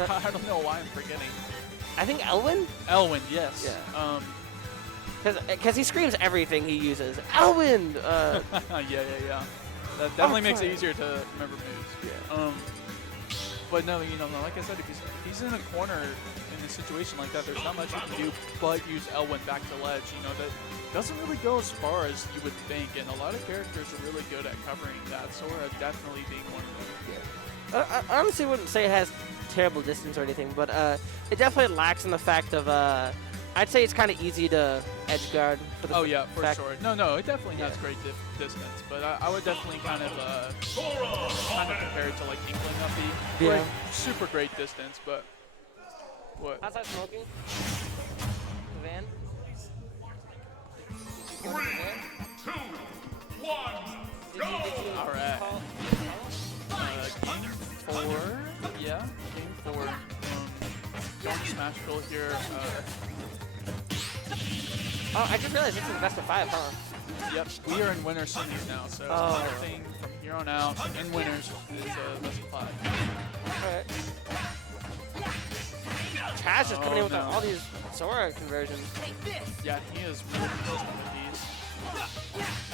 I don't know why I'm forgetting. I think Elwin? Elwin, yes. Yeah. Because he screams everything he uses. Elwin! Yeah. That definitely makes it easier to remember moves. Yeah. But no, you know, like I said, if he's in a corner in a situation like that, there's not much you can do but use Elwin back to ledge. You know, that doesn't really go as far as you would think, and a lot of characters are really good at covering that. Sora definitely being one of them. Yeah. I honestly wouldn't say it has terrible distance or anything, but it definitely lacks in the fact of I'd say it's kind of easy to edge guard. For the for sure. No, it definitely has great distance, but I would definitely kind of compare it to like Inkling up B. Yeah. Like, super great distance, but what? Outside smoking? The van? 3, 2, 1, go! All right. Game 4. Yeah, game 4. Going to Smash Bill here. Oh, I just realized this is the best of 5, huh? Yep, we are in winner semis now, so everything from here on out in winners is best of 5. Alright. Chaz is coming in with all these Sora conversions. Yeah, he is really consistent with these.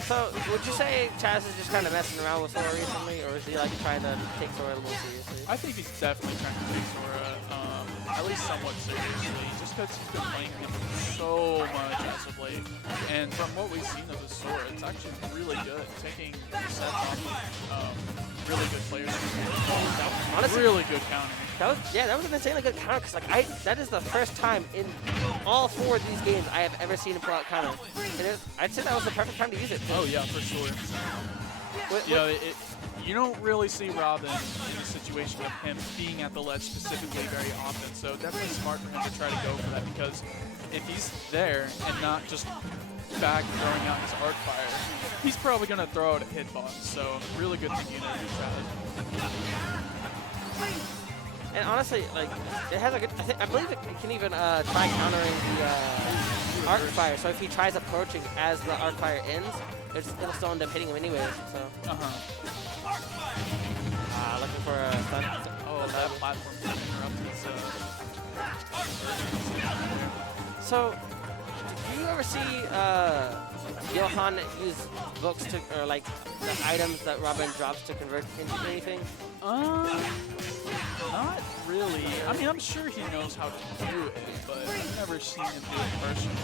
So, would you say Chaz is just kind of messing around with Sora recently, or is he like trying to take Sora a little seriously? I think he's definitely trying to take Sora at least somewhat seriously, just because he's been playing him so much as of late. And from what we've seen of his Sora, it's actually really good, taking sets off of really good players. Honestly, really good counter. That was an insanely good counter, because like that is the first time in all 4 of these games I have ever seen him pull out counter. And I'd say that was the perfect time to use it. Oh yeah, for sure. You don't really see Robin in a situation of him being at the ledge specifically very often, so definitely smart for him to try to go for that, because if he's there and not just back throwing out his arc fire, he's probably going to throw out a hitbox, so really good thing you introduced that. And honestly, like, it has a good, I believe it can even try countering the arc fire, so if he tries approaching as the arc fire ends, it'll still end up hitting him anyways, so. Looking for a stun. Oh, that platform interrupted his So, do you ever ever see Johan use books to, or like the items that Robin drops to convert into anything? Not really. I mean, I'm sure he knows how to do it, but I've never seen him do it personally.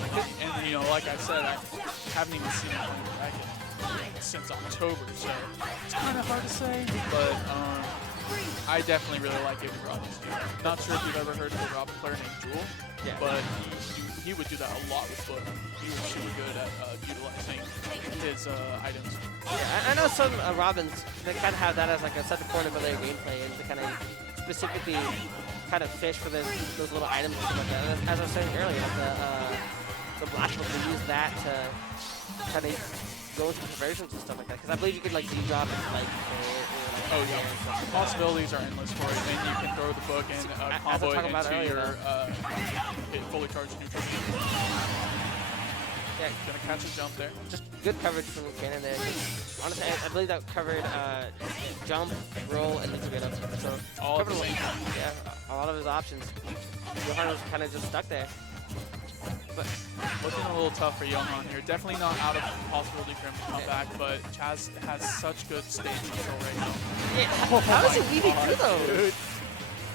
And, you know, like I said, I haven't even seen him play Dragon since October, so it's kind of hard to say. But I definitely really like it with Robin's game. Not sure if you've ever heard of a Robin player named Jewel, but he would do that a lot with Book. He was really good at utilizing his items. Yeah, I know some Robins, they kind of have that as like a central point of their gameplay, and to kind of specifically kind of fish for those little items and stuff like that. As I was saying earlier, the Black Book, they use that to kind of go into conversions and stuff like that. Because I believe you could like D-drop and like oh yeah, possibilities are endless for it. And you can throw the book and combo it into your fully charged neutral. Yeah, gonna catch a jump there. Just good coverage from Cannon there. Honestly, I believe that covered jump, roll, and then straight up. So all covered the same time. Yeah, a lot of his options. Johan was kind of just stuck there. But looking a little tough for Johan here. Definitely not out of possibility for him to come back, but Chaz has such good stage control right now. Yeah, how does he weaving through those?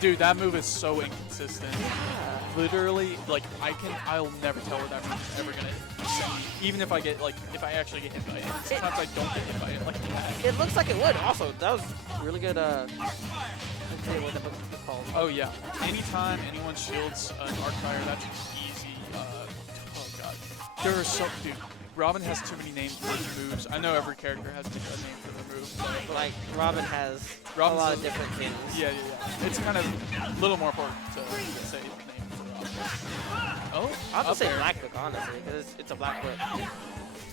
Dude, that move is so inconsistent. Yeah. Literally, like I'll never tell where that move is ever gonna send me. Even if I get if I actually get hit by it. Sometimes I don't get hit by it like that. It looks like it would. Also, that was really good. Let's see what the book is called. Oh yeah. Anytime anyone shields an arc fire, that's easy. Oh god. There are so dude. Robin has too many names for his moves. I know every character has a name for their move, but like Robin has a lot of different things. Yeah. It's kind of a little more important to say the name for Robin. Oh, I'll have to say Black Book, honestly, because it's a Black Book.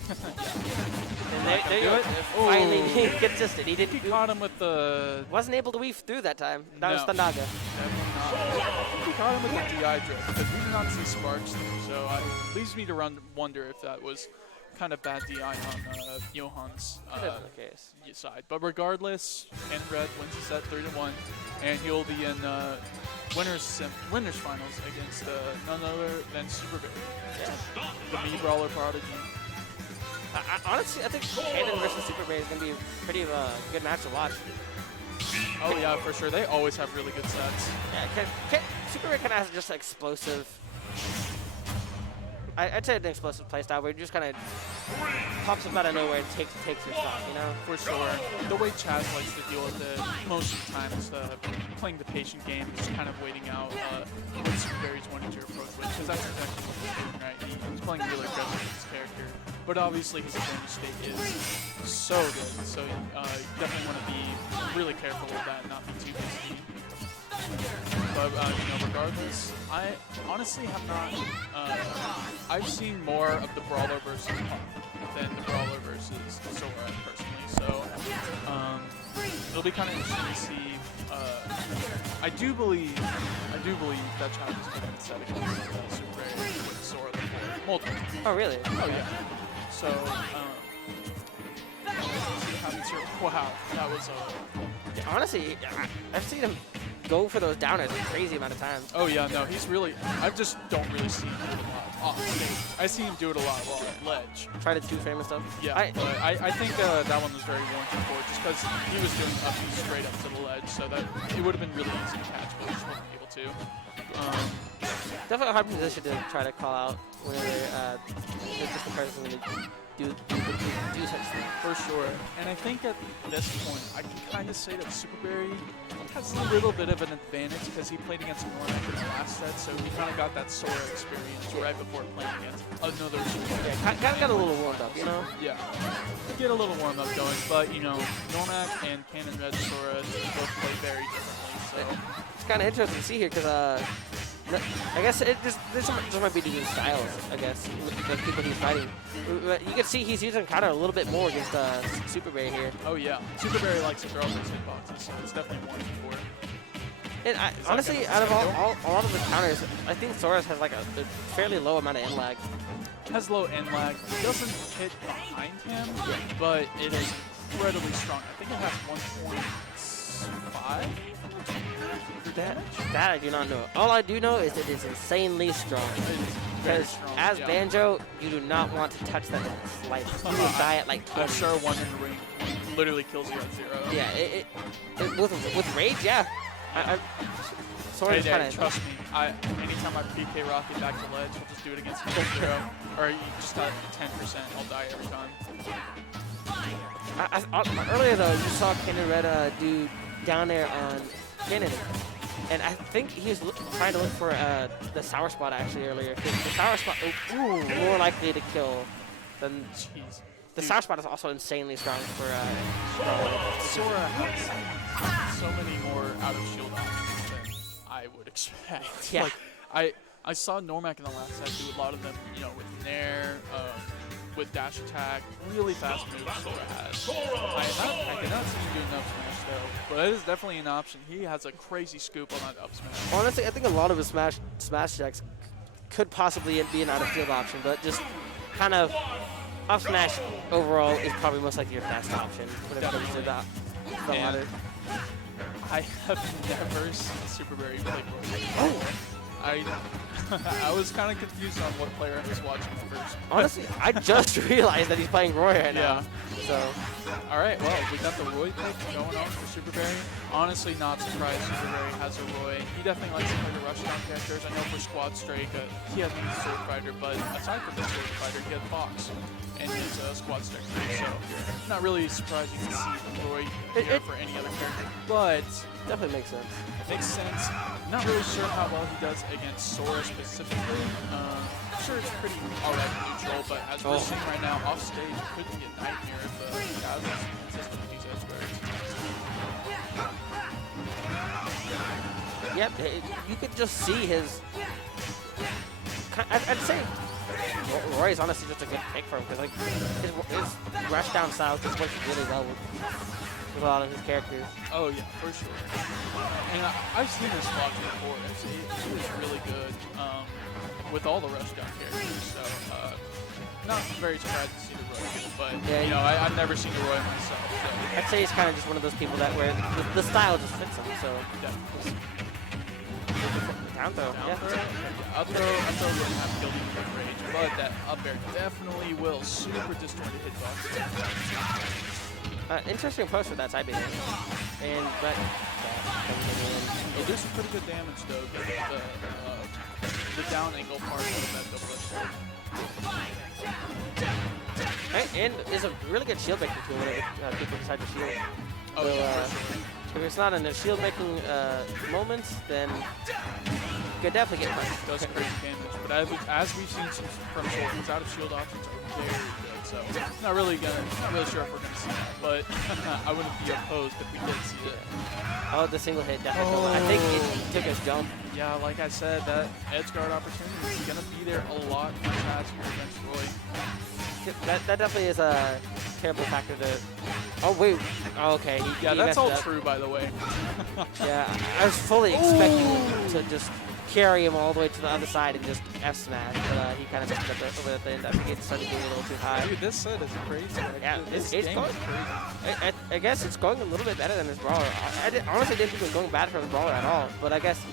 And there you go. Finally being consistent. He caught him with the... Wasn't able to weave through that time. That was Thundaga. He caught him with the DI drift, because we did not see sparks there, so it leaves me to wonder if that was kind of bad DI on Johan's side. But regardless, Ken Red wins the set 3-1, and he'll be in winners finals against none other than Super Bear, the Mii Brawler prodigy. Honestly, I think Cannon versus Super Bear is going to be pretty of a good match to watch. Oh yeah, for sure. They always have really good sets. Yeah, Super Bear kind of has just an explosive. I'd say an explosive playstyle where he just kind of pops up out of nowhere and takes your shot, you know? For sure. The way Chaz likes to deal with it most of the time is playing the patient game, just kind of waiting out what Super Bear's wanting to approach with, because that's exactly what he's doing, right? He's playing really aggressive with his character, but obviously his advantage state is so good, so you definitely want to be really careful with that and not be too busy. But, regardless, I honestly have not, I've seen more of the Brawler versus Puck than the Brawler versus Sora personally, so, it'll be kind of interesting to see, I do believe that Chad is going to set against Super Bear with Sora before, multiple times. Oh, really? Oh, yeah. So, wow, that was, honestly, I've seen him go for those downers a crazy amount of times. Oh yeah, no, he's really, I just don't really see him do it a lot off stage. I see him do it a lot while at ledge. Try to two-frame and stuff? Yeah, but I think that one was very warranted for it, just because he was doing up straight up to the ledge, so that it would have been really easy to catch, but he just wasn't able to. Definitely a hard position to try to call out whenever just the person going to do such things. For sure. And I think at this point, I can kind of say that Super Berry has a little bit of an advantage because he played against Normac in the last set, so he kind of got that Sora experience right before playing against another Super Berry. Yeah, kind of got a little warmed up, you know? Yeah. Get a little warm up going, but, Normac and Cannon Red Sora both play very differently, so. It's kind of interesting to see here because, I guess this might be different styles, I guess, with the people he's fighting. You can see he's using counter a little bit more against Super Berry here. Oh yeah, Super Berry likes to throw up those hitboxes, so it's definitely warranted for it. And honestly, out of a lot of the counters, I think Soros has like a fairly low amount of end lag. Has low end lag. It doesn't hit behind him, but it is incredibly strong. I think it has 1.5. That I do not know. All I do know is it is insanely strong. Very Because strong, as yeah. Banjo, you do not want to touch that slice. You will die at like I'm 20. sure one in the ring literally kills you at 0. Yeah, with rage, yeah. Sword Hey, is Dad, kind of. trust me. Anytime I PK Rocky back to ledge, I'll just do it against him at 0. Or you just got 10%. I'll die every time. Earlier though, you saw Kenny Red do down there on Kennedy. And I think he was trying to look for the sour spot actually earlier. 'Cause the sour spot is more likely to kill than. Jeez. The sour spot is also insanely strong for. Sora has so many more out of shield options than I would expect. Yeah. Like I saw Normac in the last set do a lot of them, with Nair, with dash attack, really fast moves Sora has. I cannot see him doing up smash though, but it is definitely an option. He has a crazy scoop on that up smash. Honestly, I think a lot of his smash checks could possibly be an out of field option, but just kind of up smash overall is probably most likely your best option when it comes to that. And I have never seen Super Berry play Roy. I was kind of confused on what player I was watching first. Honestly, I just realized that he's playing Roy right now. So, all right, well, we got the Roy pick going on for Super Berry. Honestly, not surprised Super Berry has a Roy. He definitely likes to play the rushdown characters. I know for Squad Strike, he has the Sword Fighter, but aside from the Sword Fighter, he had Fox and his Squad Strike too. So, not really surprising to see Roy here for any other character, but definitely makes sense. it makes sense. Not really sure how well he does against Sora specifically. I'm sure it's pretty alright neutral, but as we're seeing right now off stage, it could be a nightmare if Gaz is consistent with these edge guards. Yep, you could just see his. I'd say Roy is honestly just a good pick for him because like his rush down style just works really well with a lot of his characters. Oh yeah, for sure. And I've seen this block before. He was really good with all the rushdown characters. So not very surprised to see the Roy, but yeah, I've never seen the Roy myself. So. I'd say he's kind of just one of those people that where the style just fits him. So down throw, yeah. Up throw wouldn't have killed him with rage, but that up air definitely will. Super disjointed hitbox. Interesting approach for that side B. And but it do some pretty good damage though, getting the down angle part of that double edge. And is a really good shield making tool when people decide to shield. Oh, so, yeah, if it's not in a shield making moment, then you could definitely get punished. It does crazy damage, but as we've seen from Sora, his out of shield options are very good. So not really sure if we're gonna see that, but I wouldn't be opposed if we did see it. Oh, the single hit definitely. I think it took his jump. Yeah, like I said, that edge guard opportunity is gonna be there a lot faster against Roy. That definitely is a terrible factor to. Oh wait. Oh, okay. Yeah, that's all true, by the way. Yeah, I was fully expecting him to just carry him all the way to the other side and just F smash, but he kind of messed up over at the end. I think it started getting a little too high. Dude, this set is crazy. Like, yeah, this it's game going. is crazy. I guess it's going a little bit better than his brawler. I honestly didn't think it was going bad for the brawler at all, but I guess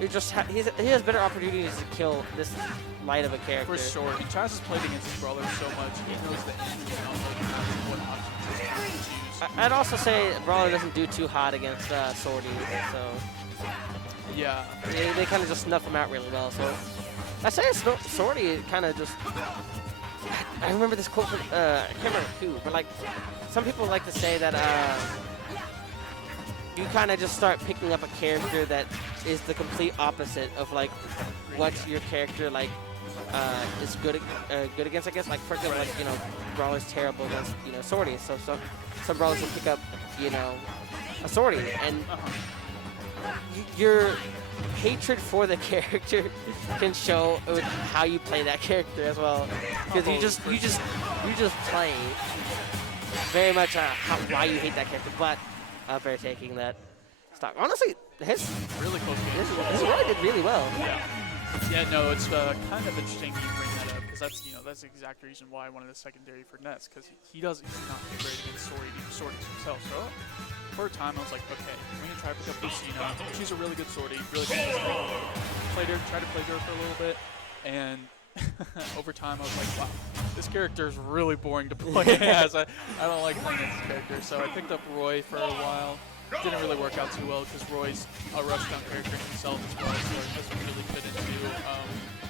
it just he has better opportunities to kill this light of a character. For sure. And Chaz has played against his brawler so much, he knows the ins and outs of what options he's going to choose. I'd also say brawler doesn't do too hot against Swordy, so yeah, they kind of just snuff him out really well. So I say Swordy kind of just. I remember this quote from I can't remember who, but like some people like to say that you kind of just start picking up a character that is the complete opposite of like what your character like is good against. I guess like for example, like brawler's terrible against Swordy. So some brawlers will pick up a Swordy, and your hatred for the character can show with how you play that character as well, because you just play very much why you hate that character. But Bear taking that stock. Honestly, his really close game. His Roy did really well. Yeah, no, it's kind of interesting you bring that up, because that's the exact reason why I wanted a secondary for Nets, because he's not great against Swordy himself. So for a time, I was like, okay, I'm gonna try to pick up Lucina. She's a really good Swordy, really good. Tried to play her for a little bit, and over time, I was like, wow, this character is really boring to play as. I don't like playing as this character. So I picked up Roy for a while. Didn't really work out too well because Roy's a rushdown character himself as well, so it doesn't really fit into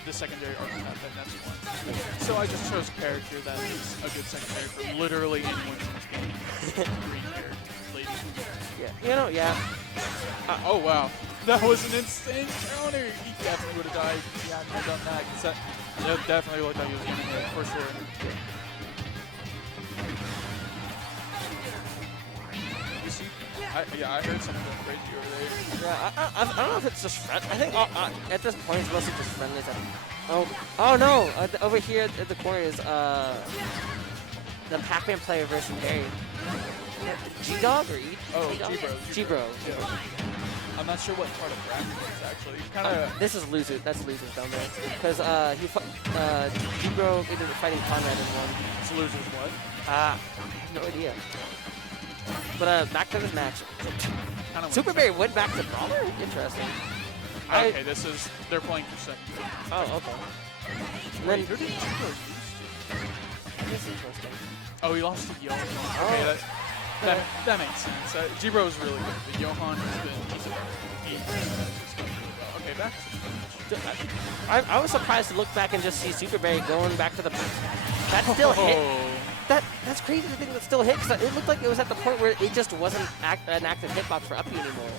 the secondary archetype that Nets want. So I just chose a character that is a good secondary for literally anyone in this game. Green hair lady. Yeah. Yeah. Oh wow, that was an insane counter. He definitely would have died if he hadn't have done that. Cause that definitely looked like he was going to hit for sure. You see? I heard something going crazy over there. Yeah, I don't know if it's just friend. I think at this point it's mostly just friendlies. Oh no! Over here at the corner is the Pac-Man player versus Barry. G-Dog or G-Bro. G-Bro. Yeah. I'm not sure what part of bracket it is actually. Kind of. This is losers. That's losers down there. Because G-Bro ended up fighting Conrad in one. It's losers what? No idea. But back to this match. Super Barry went back to Brawler? Interesting. Okay, they're playing for second. Oh, okay. Wait, who did G-Bro lose to? That's interesting. Oh, he lost to Johan. Okay, that makes sense. G-Bro is really good, but Johan has been okay, back to the match. I was surprised to look back and just see Super Barry going back to the... That still hit. That's crazy to think that still hit, because it looked like it was at the point where it just wasn't an active hitbox for Uppy anymore.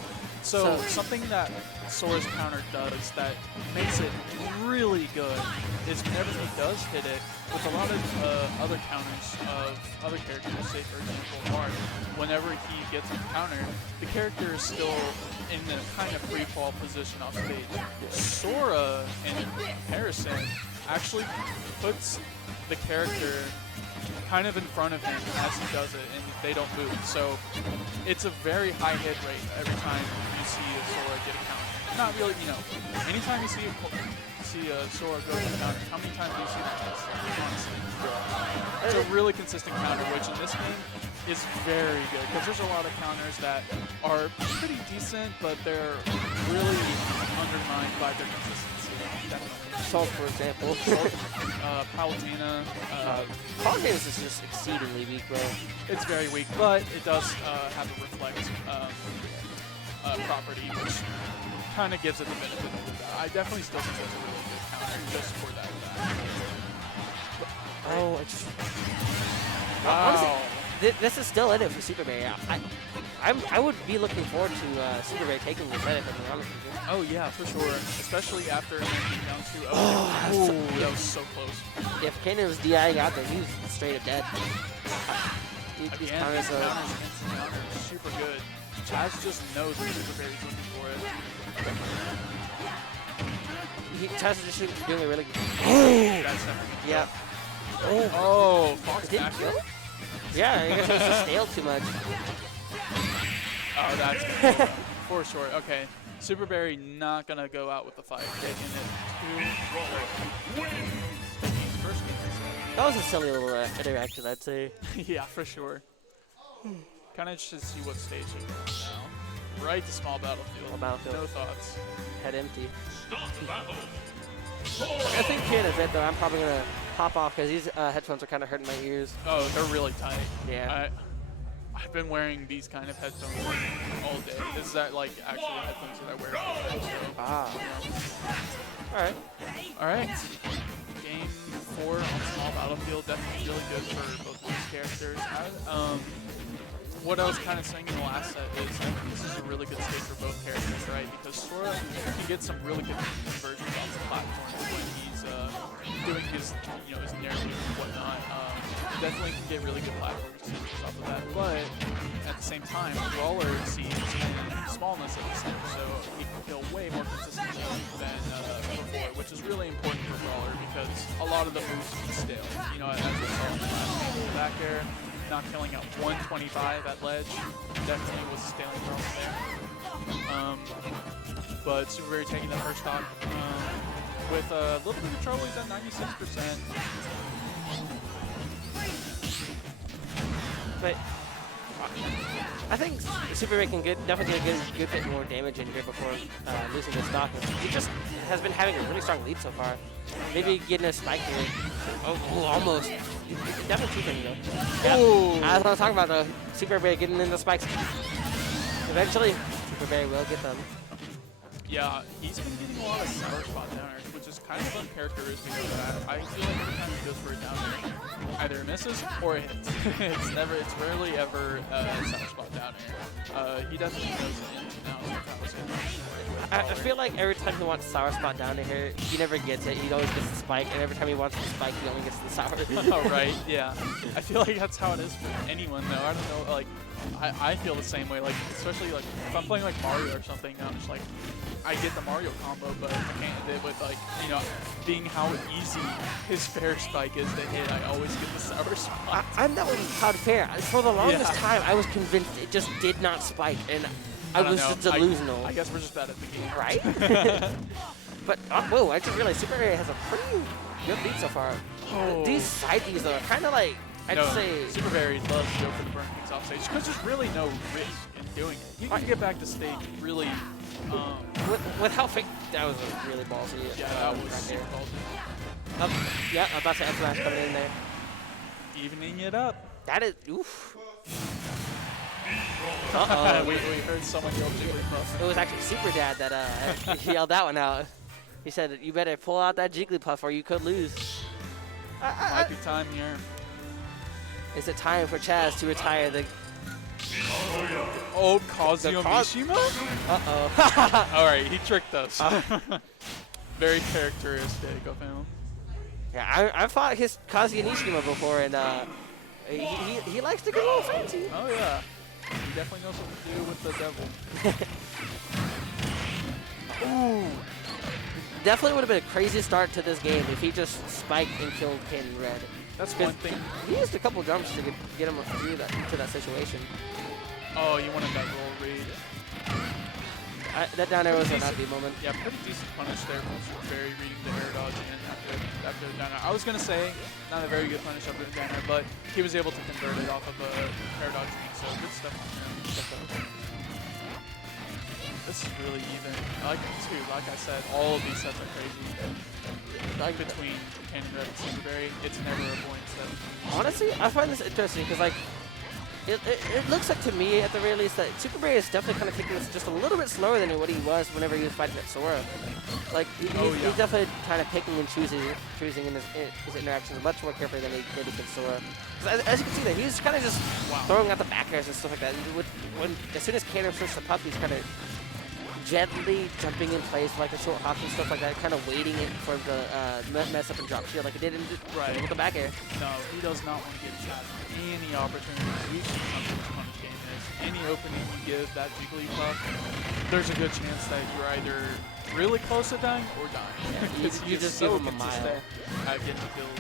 So something that Sora's counter does that makes it really good is whenever he does hit it, with a lot of other counters of other characters, say for example Mark, whenever he gets a counter, the character is still in a kind of free fall position off stage. Sora, in comparison, actually puts the character kind of in front of him as he does it, and they don't move. So it's a very high hit rate every time you see a Sora get a counter. Not really, anytime you see Sora go to the counter, how many times do you see that? Honestly. It's a really consistent counter, which in this game is very good, because there's a lot of counters that are pretty decent, but they're really undermined by their consistency. Definitely. Salt, for example. Palutena. Palutena is just exceedingly weak, bro. It's very weak, but it does have a reflect property, which kind of gives it the benefit of the doubt. I definitely still think that's a really good counter just for that. Oh, it's... Wow. Honestly, this is still in it for Super Barry. I would be looking forward to Super Barry taking this edit, if I'm honest with you. Oh yeah, for sure. Especially after down to that was so close. If Kanan was DIing out there, he was straight up dead. These counters are super good. Chaz just knows that Super Barry's looking for it. Chaz is just doing a really good. Yeah. Oh, Fox did back he kill? Yeah, he just stale too much. Oh, that's for sure. Okay. Super Barry not gonna go out with the fight. Taking it That was a silly little interaction, I'd say. Yeah, for sure. Kind of interested to see what stage it goes now. Right to small battlefield. Small battlefield. No thoughts. Head empty. I think Kanan's it though. I'm probably gonna pop off because these headphones are kind of hurting my ears. Oh, they're really tight. Yeah. I've been wearing these kind of headphones all day. This is like actual headphones that I wear all day. So, All right. All right. Game 4 on small battlefield. Definitely really good for both these characters. What I was kind of saying in the last set is I think this is a really good stage for both characters, right? Because Sora can get some really good conversions off the platform when he's doing his, his narrative and whatnot. Definitely can get really good platform decisions off of that. But at the same time, Brawler sees smallness at the center, so he can kill way more consistently than before, which is really important for Brawler because a lot of the moves can stale. As we saw in the last game, the back air. Not killing at 125 at ledge. Definitely was stealing from there. But Super Barry taking the first stock with a little bit of trouble. He's at 96%. But I think Super Ray can definitely get a good bit more damage in here before losing this stock. He just has been having a really strong lead so far. Maybe getting a spike here. Oh, almost. Definitely keeping though. Yeah, as I was talking about though, Super Ray getting in the spikes. Eventually, Super Ray will get them. Yeah, he's been getting a lot of sour spot downers, which is kind of uncharacteristic of that. I feel like every time he goes for a downer, either it misses or it hits. It's rarely ever a sour spot downer. He definitely knows it now. I feel like every time he wants sour spot down to here, he never gets it. He always gets the spike, and every time he wants the spike, he only gets the sour. Oh, right, yeah. I feel like that's how it is for anyone, though. I don't know, like, I feel the same way. Like, especially like if I'm playing like Mario or something, I'm just like, I get the Mario combo, but I can't do it with like, you know, being how easy his fair spike is to hit. I always get the sour spot. I'm not with Cloud Fair. For the longest time, I was convinced it just did not spike, and I was just delusional. I guess we're just bad at the game. Right? But, whoa, I just realized Super Ray has a pretty good lead so far. Oh. These side Bs, though, are kind of like, I'd say... Super Berry loves to go for the burn things off stage because there's really no risk in doing it. You can get back to stage really... with how fake... That was a really ballsy. Yeah, that was super ballsy. Yeah, I'm about to F smash coming in there. Evening it up. That is... Oof. We heard someone yell Jigglypuff. It was actually Super Dad that yelled that one out. He said, you better pull out that Jigglypuff or you could lose. Might be time here. Is it time for Chaz to retire the... Oh, Kazuya Mishima? Uh-oh. All right, he tricked us. Very characteristic of him. Yeah, I fought his Kazuya Mishima before, and he likes to get a little fancy. Oh, yeah. He definitely knows what to do with the devil. Ooh. Definitely would have been a crazy start to this game if he just spiked and killed Cannon Red. That's one thing. He used a couple jumps to get him through that situation. Oh, you wanted that roll read. That down air was a happy moment. Yeah, pretty decent punish there from Super Berry reading the air dodge in after the down air. I was going to say, not a very good punish after the down air, but he was able to convert it off of a air dodge in, so good stuff on him. This is really even. Like I said, all of these sets are crazy. Like between Cannon Red and Super Berry, it's never a point set. Honestly, I find this interesting because like it looks like to me at the very least that Super Berry is definitely kind of taking this just a little bit slower than what he was whenever he was fighting at Sora. Like he's definitely kind of picking and choosing in his interactions much more carefully than he did against Sora. As you can see, that he's kind of just throwing out the back airs and stuff like that. As soon as Cannon flips the puck, he's kind of gently jumping in place like a short hop and stuff like that, kind of waiting it for the mess up and drop shield like it did with the back air. No, he does not want to give Chaz any opportunity to reach the punish game is. Any opening you give that Jigglypuff, there's a good chance that you're either really close to dying or dying. Yeah, you just give him a mile. At getting the kills.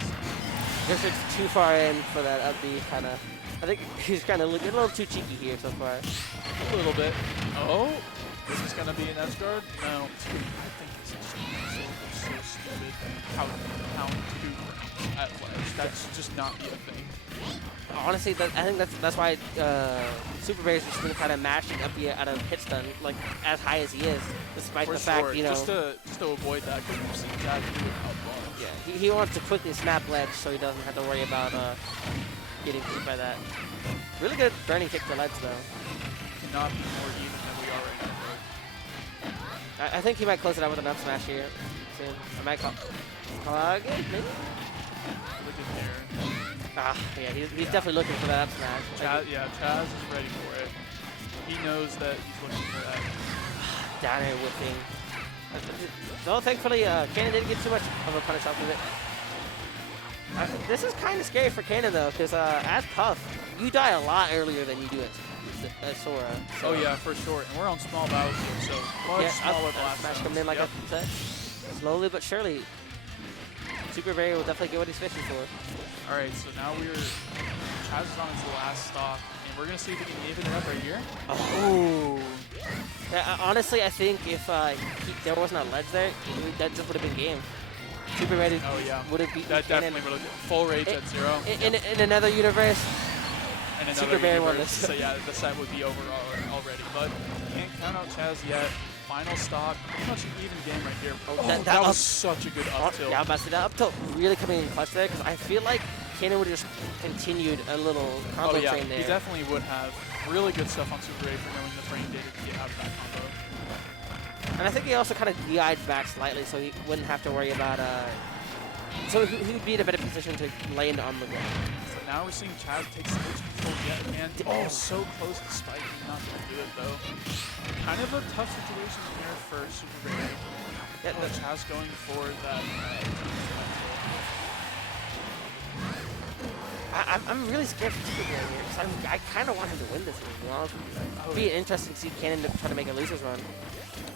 Just it's too far in for that up B kind of. I think he's kind of looking a little too cheeky here so far. A little bit. Oh. This is going to be an edge guard? No. I think this is so stupid. How to at ledge. That should just not be a thing. Honestly, I think that's why Super Berry's just been kind of mashing up here out of hit stun, like as high as he is, despite the fact, you know. Just to avoid that, because we've seen Chaz do it out bar. Yeah, he wants to quickly snap ledge so he doesn't have to worry about getting hit by that. Really good burning kick to ledge though. Cannot be more even than we are right now. I think he might close it out with an up smash here soon. I might call it, maybe? Look at there. Yeah, he's definitely looking for that up smash. Chaz is ready for it. He knows that he's looking for that. Down air whipping. Though thankfully, Cannon didn't get too much of a punish off of it. This is kind of scary for Cannon though, because as Puff, you die a lot earlier than you do it. Sora. Oh yeah, for sure. And we're on small battlefield, so much smaller blast smash coming in like I said. Slowly but surely. Super Berry will definitely get what he's fishing for. Alright, so now Chaz is on his last stock, and we're gonna see if he can even it up right here. Oh. Yeah, honestly, I think if there wasn't a ledge there, that just would have been game. Super Berry would have beaten that Cannon. definitely would have full rage at 0. In another universe, in another Super Baron won universe, this. so yeah, the set would be over already. But can't count out Chaz yet. Final stock, pretty much an even game right here. Oh, That that was up- such a good up tilt. Yeah, I'm about to say that up tilt really coming in clutch there because I feel like Kanan would have just continued a little combo Oh yeah, train there. he definitely would have. Really good stuff on Super 8 for knowing the frame data to get out of that combo. And I think he also kind of DI'd back slightly so he wouldn't have to worry about, so he'd be in a better position to land on the ground. So now we're seeing Chaz take stage control yet again. Oh, so close to spiking, not going to do it though. Kind of a tough situation here for Super 8. Yeah, Chaz going for that. I'm really scared for Super Baron here because I kind of want him to win this game, to be honest with you. It'd be interesting to see Kanan try to make a loser's run.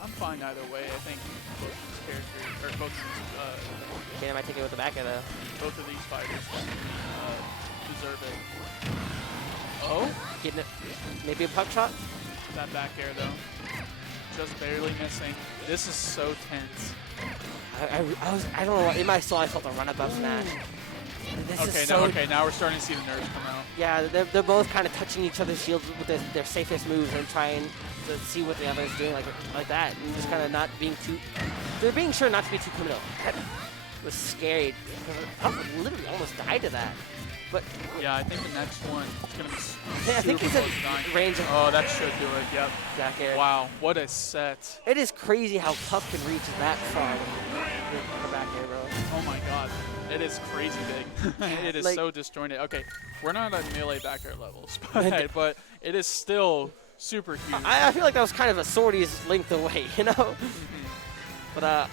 I'm fine either way. I think both of these characters, or both of these, Kanan might take it with the back of the... both of these fighters deserve it. Oh, Getting it. Maybe a puck shot? that back air though, just barely missing. This is so tense. I don't know what, in my soul I felt a run above smash. This Okay, is so... now we're starting to see the nerves come out. Yeah, they're both kind of touching each other's shields with their safest moves and trying to see what the other's doing like that, and just kind of not being too... They're being sure not to be too criminal. That was scary. I literally almost died to that. But Yeah, I think the next one is going to be I think super he's in close to dying. range of Oh, that should do it, yep. back air. Wow, what a set. It is crazy how Puff can reach that far with her back air, bro. Oh my god. It is crazy big. It is Like- so disjointed. Okay, we're not at melee back air levels, but it is still super huge. I feel like that was kind of a swordy's length away, you know? But, all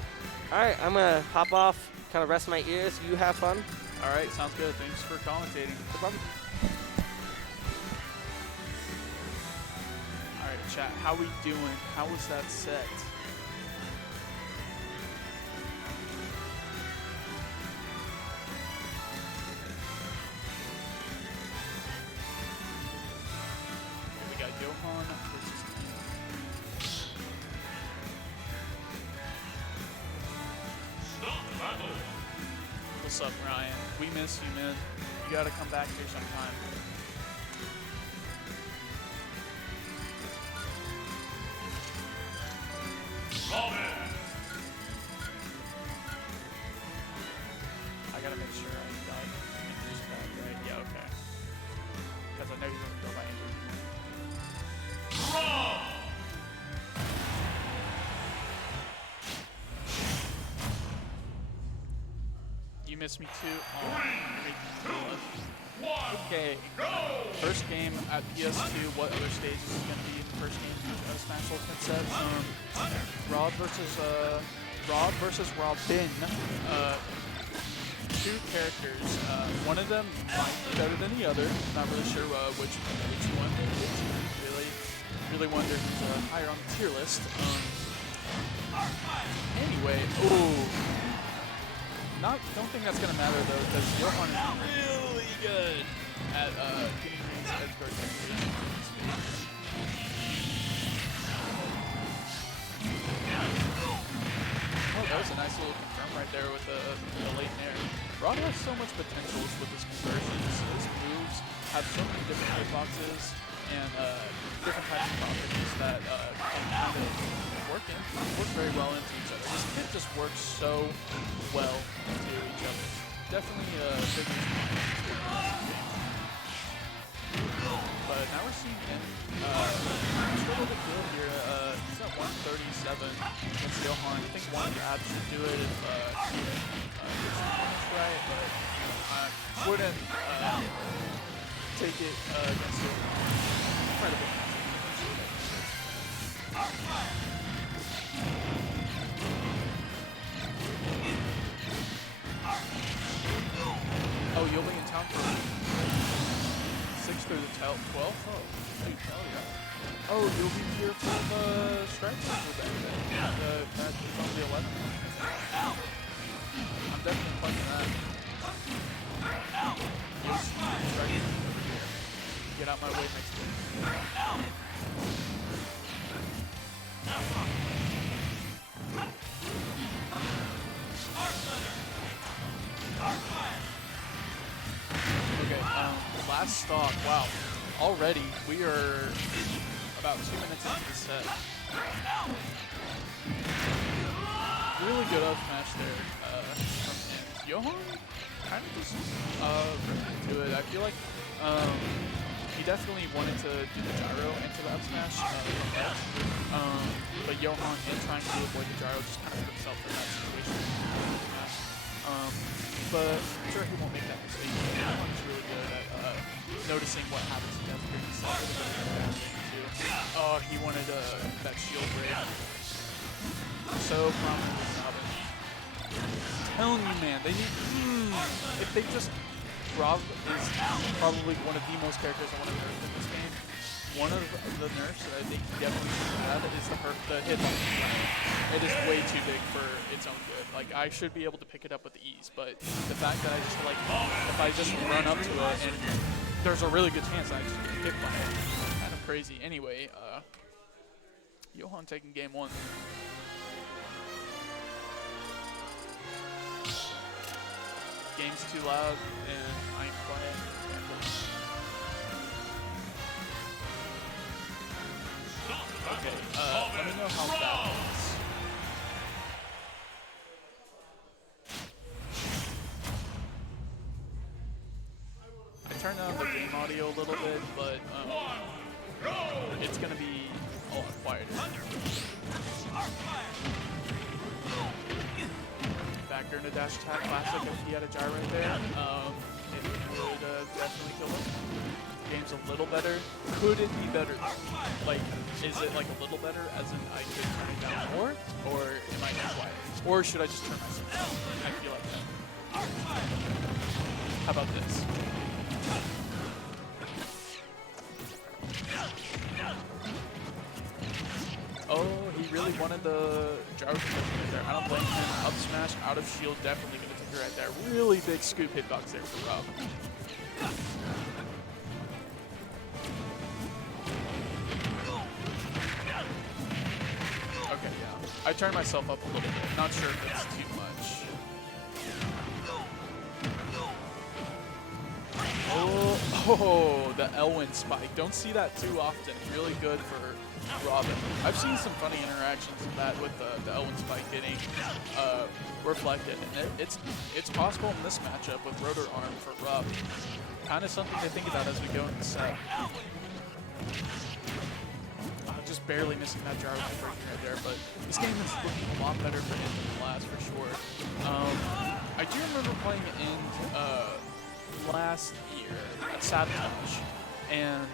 right, I'm going to hop off, kind of rest my ears. You have fun. All right, sounds good. Thanks for commentating. No problem. All right, chat. How we doing? How was that set? Here we got Johan versus What's up, Ryan? We miss you, man. You gotta come back here sometime. I gotta make sure I got Andrew's back, right? Yeah, okay. Because I know he's gonna go by Andrew. You miss me too? Oh, okay. First game at PS2. What other stages is going to be in the first game? Smash Ultimate set. Rob versus Robin. Two characters. One of them might be better than the other. Not really sure which one. Really wonder who's higher on the tier list. Anyway, don't think that's gonna matter though, because Johan is really good at getting things edge guard technique. Oh, that was a nice little confirm right there with the late nair. Rod has so much potential with his conversions. His moves have so many different hitboxes and different types of properties that can kind of work very well into each other. This kit just works so well into each other. Definitely a big but now we're seeing him struggle to kill here. He's at 137 against Johan. I think one grab should do it if he gets right, but I wouldn't take it against him. Incredible. Oh, you'll be in town for 6 through the 12th? Oh, sweet. Hell yeah. Oh, you'll be here for the strike for that then. The match is on the 11th. I'm definitely playing that. You'll see the strike over here. Get out my way next week. Okay, last stock, wow. already we are about 2 minutes into the set. Really good up smash there from him. Johan kind of just ripped into it. I feel like he definitely wanted to do the gyro into the up smash but Johan, in trying to avoid the gyro, just kind of put himself in that situation. But I'm sure he won't make that mistake. Johan's really good at noticing what happens in that during the set. Oh, he wanted that shield break. So prominent with Robin. Telling you, man, they need. If they just. Rob is probably one of the most characters I want to nerf in this game. One of the nerfs that I think he definitely should have is the hitbox. It is way too big for its own good. Like, I should be able to pick it up with ease, but the fact that I just, like, if I just run up to it, and there's a really good chance I just get hit by it. Kind of crazy. Anyway, Johan taking game 1. Game's too loud, and I ain't quiet. Okay, let me know how that is. I turned down the game audio a little bit, but it's gonna be a lot quieter. Back into dash attack classic. If he had a gyro there, it would definitely kill him. Game's a little better. Could it be better? Like, is it like a little better as in I could turn it down more? Or am I too quiet? Or should I just turn myself down? I feel like that. How about this? Oh, he really wanted the gyro right there. I don't blame him. Up smash, out of shield, definitely going to take her right there. Really big scoop hitbox there for Rob. Okay, yeah. I turned myself up a little bit. Not sure if it's too much. Oh, the Elwin spike. Don't see that too often. Really good for Robin. I've seen some funny interactions of that with the Elwin spike getting reflected. And it's possible in this matchup with Rotor Arm for Rob. Kind of something to think about as we go into the set. Just barely missing that gyro breaking right there, but this game is looking a lot better for him than last for sure. I do remember playing in last year at Sabotage, and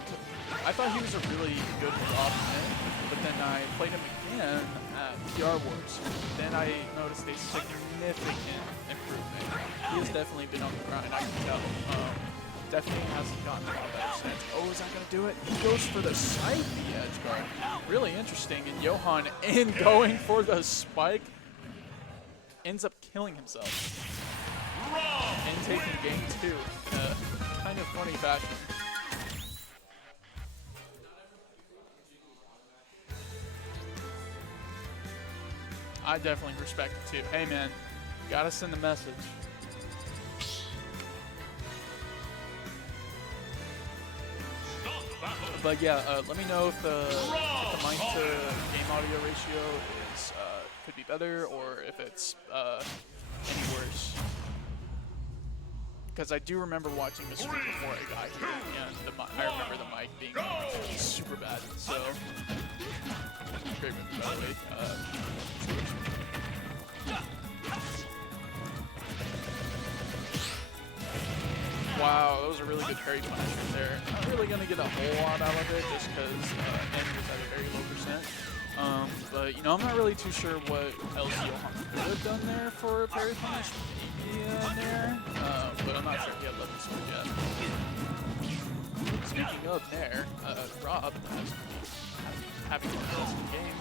I thought he was a really good Rob man, but then I played him again at PR Wars. Then I noticed a significant improvement. He has definitely been on the grind, I can tell. Definitely hasn't gotten a lot better since. Oh, is that going to do it? He goes for the side B edge guard. Really interesting. And Johan, in going for the spike, ends up killing himself. And taking game 2 in a kind of funny fashion. I definitely respect it too. Hey man, gotta send the message. But yeah, let me know if the mic to game audio ratio is could be better, or if it's any worse. Because I do remember watching the stream before I got here, and I remember the mic being super bad. So great with me, by the way. Wow, that was a really good parry punish right there. Not really going to get a whole lot out of it just because N was at a very low percent. But, you know, I'm not really too sure what else Johan could have done there for a parry punish. Maybe in there. But I'm not sure he had level sword yet. Speaking of Nair, Rob has having a successful game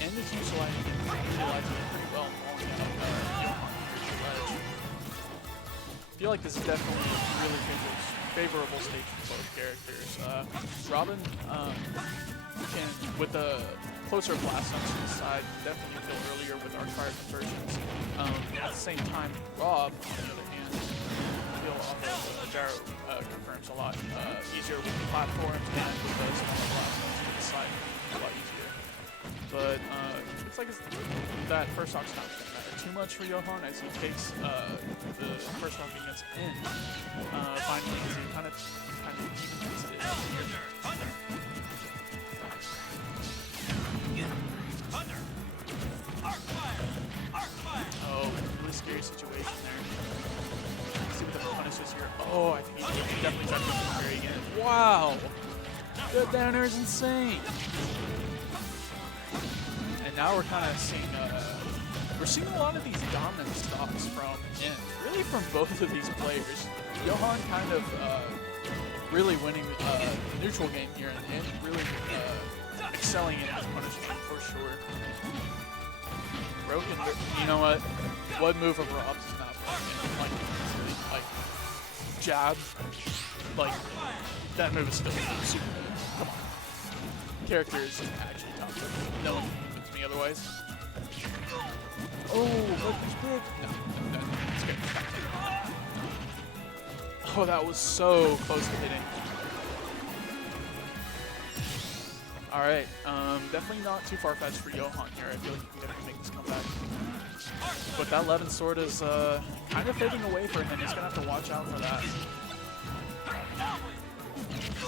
and is utilizing it pretty well, mauling out Johan here to ledge. I feel like this is definitely a really favorable stage for both characters. Robin can, with the closer blast on the side, definitely kill earlier with arc fire conversions. At the same time, Rob, on the other hand, kill off of the gyro confirm platforms a lot easier with the platforms and with the smaller platforms with the side a lot easier. But looks like that first stock's not going to matter too much for Johan as he takes the first stock against N. Finally, as he kind of evens it out here. Oh, really scary situation there. Let's see what the punish is here. Oh, I think he definitely tried to go for parry again. Wow! That down air is insane. And now we're kind of seeing a lot of these dominant stocks from N. Really from both of these players. Johan kind of really winning the neutral game here and really excelling in his punishment for sure. Broken, you know what? What move of Rob's is not broken? Like jab, like that move is still super good. Come on, character is actually top. No one can convince me otherwise. Oh, look, he's big. No, that's good. Oh, that was so close to hitting. All right, definitely not too far-fetched for Johan here. I feel like he can definitely make this comeback. But that Levin sword is kind of fading away for him. He's gonna have to watch out for that.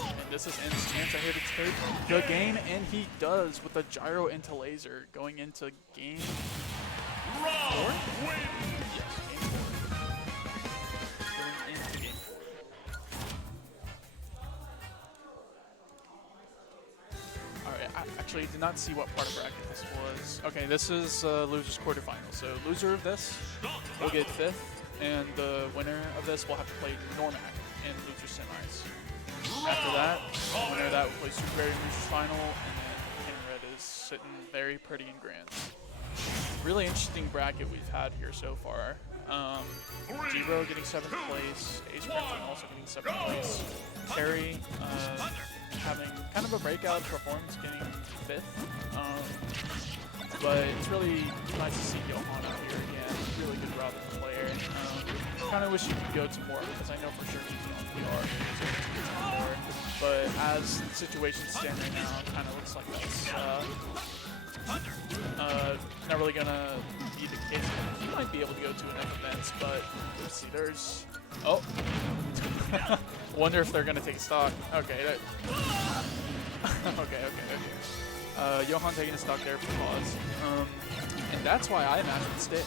And this is N's chance here to take the game, and he does with the gyro into laser going into game 4? Yes, game 4. Going into game 4. Alright, I actually did not see what part of bracket this was. Okay, this is loser's quarterfinal. So loser of this will get 5th, and the winner of this will have to play Normac in loser semis. After that, the winner of that will play Super Berry in loser's final, and then King Red is sitting very pretty in grands. Really interesting bracket we've had here so far. Zero getting 7th place, Ace Crimson also getting 7th place, Terry having kind of a breakout performance, getting 5th. But it's really nice to see Johan out here again. Really good Robin player. Kind of wish he could go to more because I know for sure he's on PR. But as the situation stands right now, it kind of looks like that's not really gonna be the case. He might be able to go to enough events, but let's see. There's wonder if they're gonna take stock. Okay. Okay. Johan taking a stock there for pause. And that's why I imagine stick.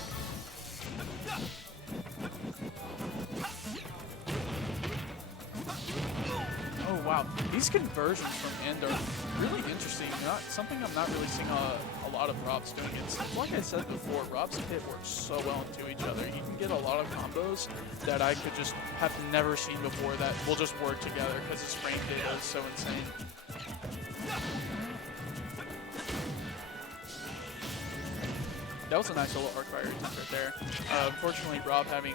Oh wow, these conversions from End are really interesting. Something I'm not really seeing a lot of Rob's doing. It's like I said before, Rob's hit works so well into each other. He can get a lot of combos that I could just have never seen before that will just work together because his frame data is so insane. That was a nice little arc fire attempt right there. Unfortunately, Rob having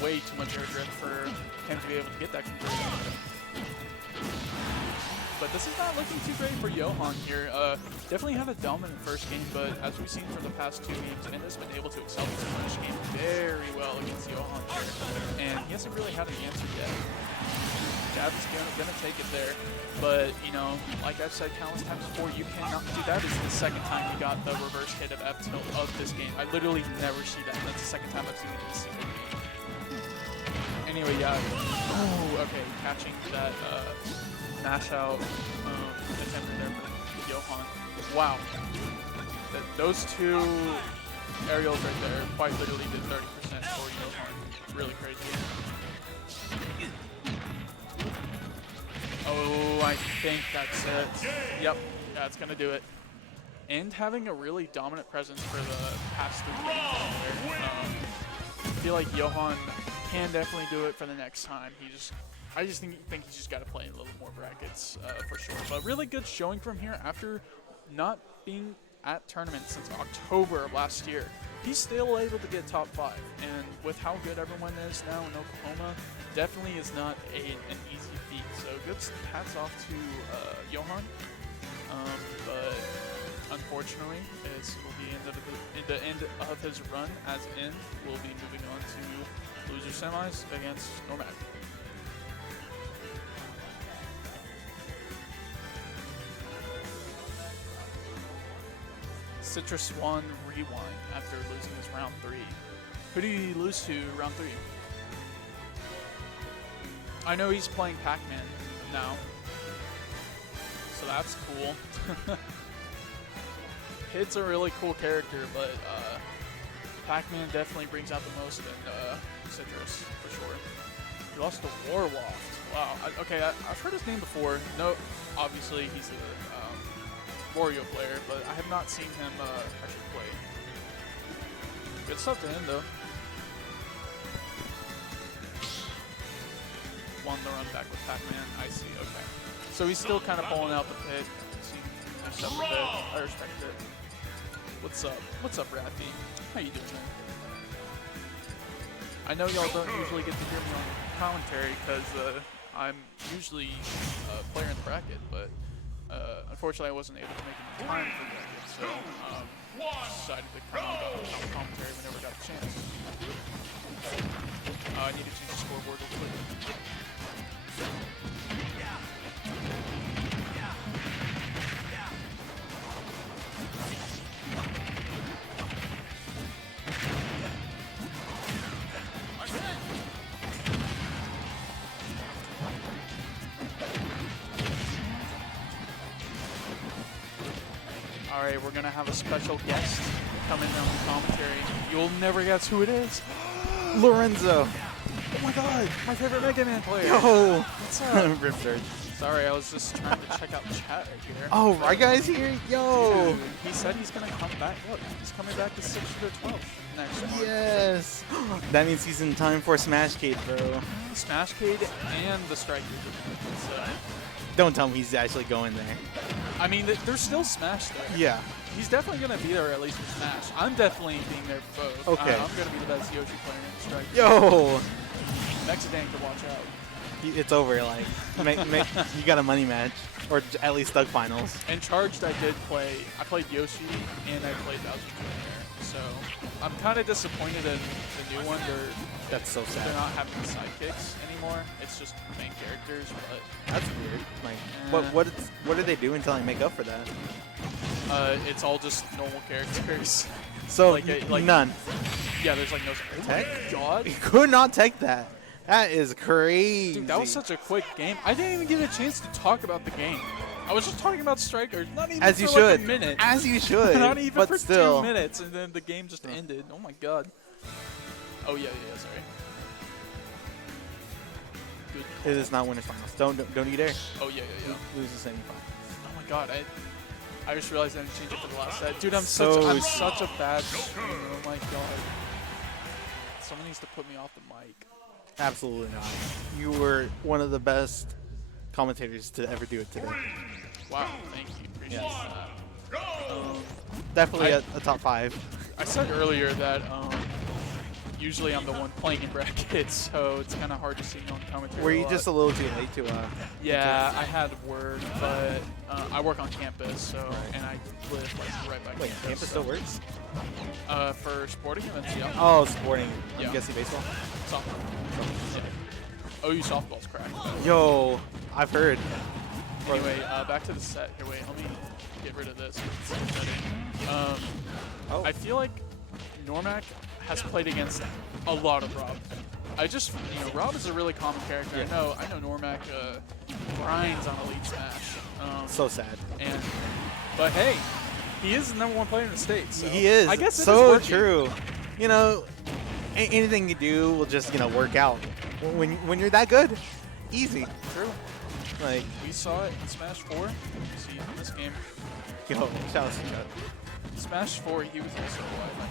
way too much air drift for him to be able to get that conversion. But this is not looking too great for Johan here. Definitely had a dominant first game, but as we've seen from the past 2 games, N has been able to excel in the first game very well against Johan here. And he hasn't really had an answer yet. Jab is gonna take it there. But, you know, like I've said countless times before, you cannot do that. Is the second time he got the reverse hit of F tilt of this game. I literally never see that. That's the second time I've seen it in this single game. Anyway, yeah. Oh, okay. Catching that mash out attempt there for Johan. Wow. Those 2 aerials right there quite literally did 30% for Johan. Really crazy. Oh, I think that's it. Yep, that's gonna do it. And having a really dominant presence for the past 3 games. I feel like Johan can definitely do it for the next time. I just think he's just got to play in a little more brackets for sure. But really good showing from here after not being at tournaments since October of last year. He's still able to get top 5, and with how good everyone is now in Oklahoma, definitely is not an easy feat. So good hats off to Johan. But unfortunately, this will be the end of his run, as N will be moving on to loser semis against Normac. Citrus won Rewind after losing his round 3. Who did he lose to round 3? I know he's playing Pac-Man now, so that's cool. Kid's a really cool character, but Pac-Man definitely brings out the most in Citrus, for sure. He lost to Warwaft. Wow. Okay, I've heard his name before. No, obviously he's a Wario player, but I have not seen him actually play. Good stuff to him, though. Won the run back with Pac-Man. I see. Okay. So he's still kind of pulling out the pit. Stuff with it. I respect it. What's up? What's up, Rafi? How you doing, man? I know y'all don't usually get to hear me on commentary because I'm usually a player in the bracket, but unfortunately I wasn't able to make any time for the bracket, so decided to come on commentary whenever I got the chance. I need to change the scoreboard real quick. Alright, we're gonna have a special guest come in on the commentary. You'll never guess who it is. Lorenzo. Oh my god, my favorite Mega Man player. Yo. What's up? Rip Surge. Sorry, I was just trying to check out the chat right here. Oh, right guys here? Yo. Dude, he said he's gonna come back. Look, he's coming back to 6 to 12 next month. Yes. That means he's in time for Smashcade, bro. Smashcade and the Strikers. So, Don't tell me he's actually going there. I mean, there's still Smash there. Yeah. He's definitely going to be there at least for Smash. I'm definitely being there for both. Okay. I'm going to be the best Yoshi player in Strikers. Yo. Mexidan to watch out. It's over, like. You got a money match. Or at least Thug Finals. And Charged, I played Yoshi and I played Bowser Jr. So I'm kind of disappointed in the new one. That's so sad. They're not having the sidekicks anymore. It's just main characters, but That's weird. Like, what are they doing to like make up for that? it's all just normal characters. So like none. Yeah, there's like no. Oh my god! You could not take that. That is crazy. Dude, that was such a quick game. I didn't even get a chance to talk about the game. I was just talking about Strikers, not even As for you like should. a minute. As you should. Not even but for still. 2 minutes, and then the game just ended. Oh my god. Oh yeah, sorry. Good call. It is not winners finals. Don't you dare. Oh yeah. Lose the semifinals. Oh my god, I just realized I didn't change it for the last set. Dude, I'm So such a bad streamer. Oh my god. Someone needs to put me off the mic. Absolutely not. You were one of the best commentators to ever do it today. Wow, thank you. Appreciate that. Definitely a top 5. I said earlier that usually I'm the one playing in brackets, so it's kind of hard to see me on commentary. Were you just a little too late to? Yeah, I had work, but I work on campus, so and I live like right by Wait, campus still works? For sporting events, yeah. Oh, sporting. Yeah. I'm guessing baseball. Softball. Yeah. OU softball's cracked. Yo, I've heard. Anyway, back to the set. Here, wait, let me get rid of this. I feel like Normac has played against a lot of Rob. Rob is a really common character. Yeah. I know Normac grinds on Elite Smash. So sad. But hey, he is the #1 player in the state. So He is. I guess it so is working. true. You know, anything you do will just work out. When you're that good, easy. True. Like We saw it in Smash 4. See in this game. yo, shout out to Chuck. Smash 4, he was also a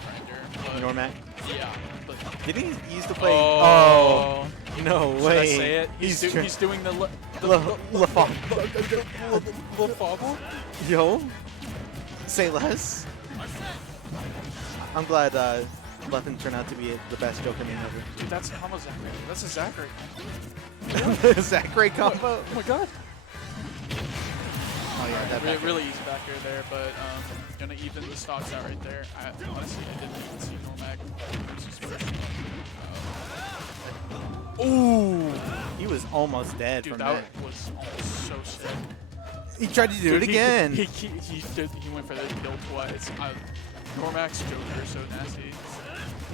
grinder. Normac. Yeah. But Did he used to play? Oh. No Should way. I say it? He's doing the Lafable? Yo, say less. I'm glad Leffin turned out to be the best Joker name ever. Dude, that's Combo Zachary. That's a Zachary. Zachary combo. Oh my god. Oh yeah, that back Really easy back here there, but gonna even the stocks out right there. Honestly, I didn't even see Normac versus first. Ooh, he was almost dead Dude, from that that. was almost so sick. He tried to do Dude, it again. He went for the kill twice. Normax Joker is so nasty.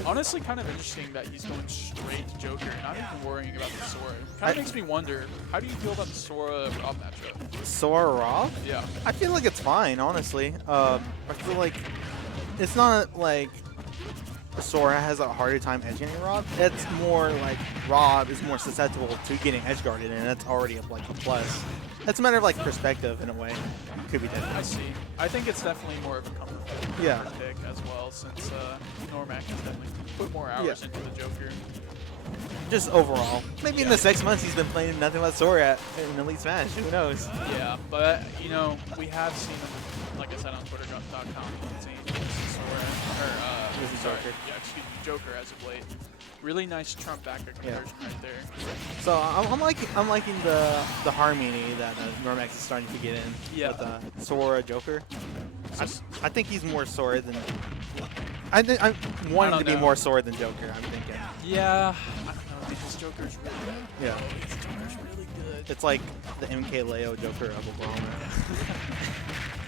Honestly, kind of interesting that he's going straight to Joker, not even worrying about the Sora. Kind of makes me wonder, how do you feel about the Sora Rob matchup? Sora Rob? Yeah. I feel like it's fine, honestly. I feel like it's not like Sora has a harder time edging Rob. It's more like Rob is more susceptible to getting edge guarded, and that's already like a plus. It's a matter of like perspective in a way. Could be different. I see. I think it's definitely more of a comfort pick as well, since Normac has definitely put more hours into the Joker. Just overall. Maybe in the 6 months he's been playing nothing but Sora in Elite Smash. Who knows? Yeah, but, you know, we have seen him, like I said, on Twitter.com, Joker as of late. Really nice Trump backer conversion right there. So I'm liking the harmony that Normax is starting to get in with Sora Joker. I think he's more Sora than I'm wanting to be more Sora than Joker. I'm thinking. Yeah, I don't know because Joker's really good. Yeah, Joker's really good. It's like the MK Leo Joker of Oklahoma.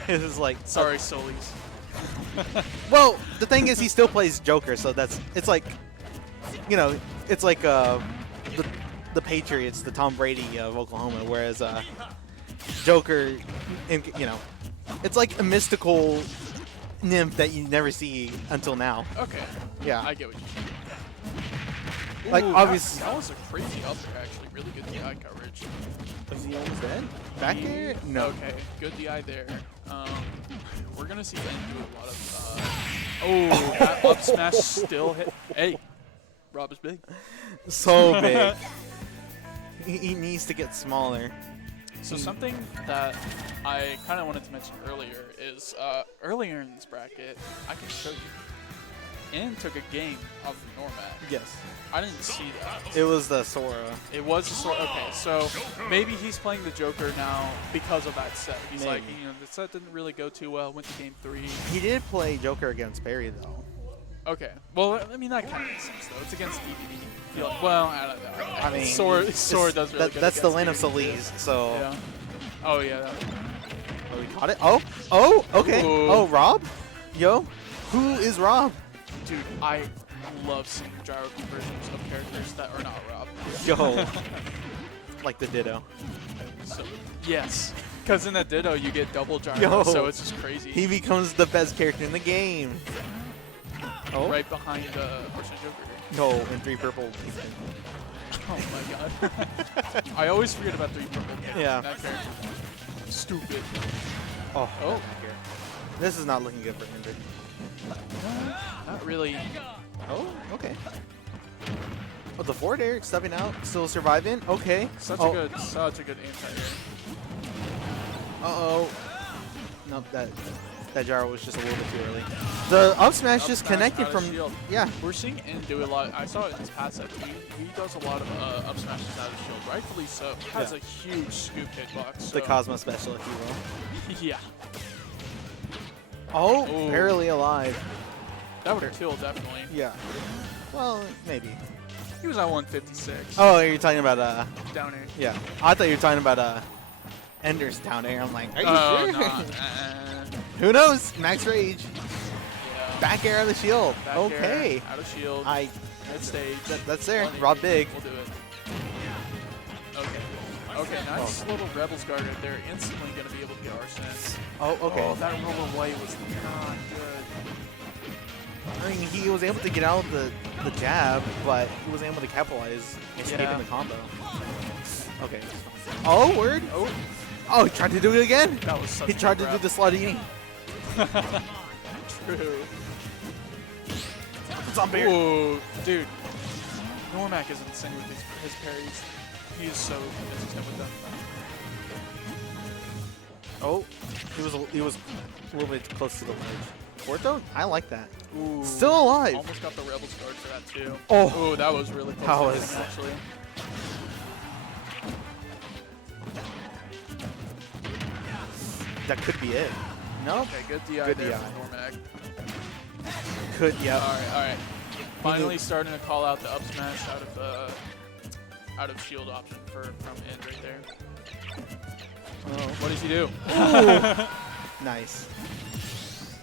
It is like sorry, Solis. Well, the thing is, he still plays Joker, so it's like. You know, it's like the Patriots, the Tom Brady of Oklahoma, whereas Joker, you know, it's like a mystical nymph that you never see until now. Okay. Yeah. I get what you mean. Like, obviously. That was a crazy up there, actually. Really good DI coverage. Was he almost dead? Back here? No. Okay, good DI there. We're going to see Ben do a lot of... that up smash still hit. Hey. Rob is big. So big. He needs to get smaller. So something that I kind of wanted to mention earlier is earlier in this bracket, I can show you. N took a game off of Normac. Yes. I didn't see that. It was the Sora. It was the Sora. Okay, so maybe he's playing the Joker now because of that set. He's like, you know, the set didn't really go too well. Went to game 3. He did play Joker against Perry though. Okay. Well, I mean, that kind of makes sense, though. It's against DVD. Well, I don't know. I mean, Sora does really good. That's the land of Solis, so. Yeah. Oh, yeah. Oh, we caught it? Oh, okay. Ooh. Oh, Rob? Yo, who is Rob? Dude, I love seeing gyro conversions of characters that are not Rob. Yo. Like the Ditto. So, yes. Because in that Ditto, you get double gyro, Yo. so it's just crazy. He becomes the best character in the game. Oh. Right behind Horse and Joker. No, and 3 purple. Oh my god. I always forget about 3 purple. Yeah. That character. Stupid. Oh. This is not looking good for Hendrick. Not really. Oh, okay. Oh, the forward air stepping out, still surviving. Okay. Such a good anti-air. Uh-oh. Nope, that gyro was just a little bit too early. The up smash just connected from shield. Yeah. We're seeing N do a lot. I saw it in his past set. He does a lot of up smashes out of shield, rightfully so. Has a huge scoop hitbox. So. The Cosmo special, if you will. Yeah. Oh, Ooh. barely alive. That would have killed, definitely. Yeah. Well, maybe. He was at 156. Oh, you're talking about down air. Yeah. I thought you were talking about Ender's down air. I'm like, are you sure? Nah. Who knows? Max Rage. Yeah. Back air of the shield. Back okay. Air, out of shield. Mid stage. That's there. Rob big. We'll do it. Okay. Okay, nice little Rebels guard right there. Instantly going to be able to get Arsene. Oh, okay. Oh, that roller white was not good. I mean, he was able to get out of the jab, but he wasn't able to capitalize escaping the combo. Okay. Oh, word. Oh, he tried to do it again. That was such He tried to do the Slotini. True. It's on bear. Whoa, dude. Normac is insane with his parries. He is so consistent with them. Oh, he was a little bit close to the ledge. Ortho? I like that. Ooh. Still alive. Almost got the Rebels guard for that too. Oh. Ooh, that was really close. That to was him, actually. That could be it. No. Okay, good DI Good there DI. from Normac. Could, yeah. All right. Finally starting to call out the up smash out of out of shield option from End right there. Oh. What does he do? Nice.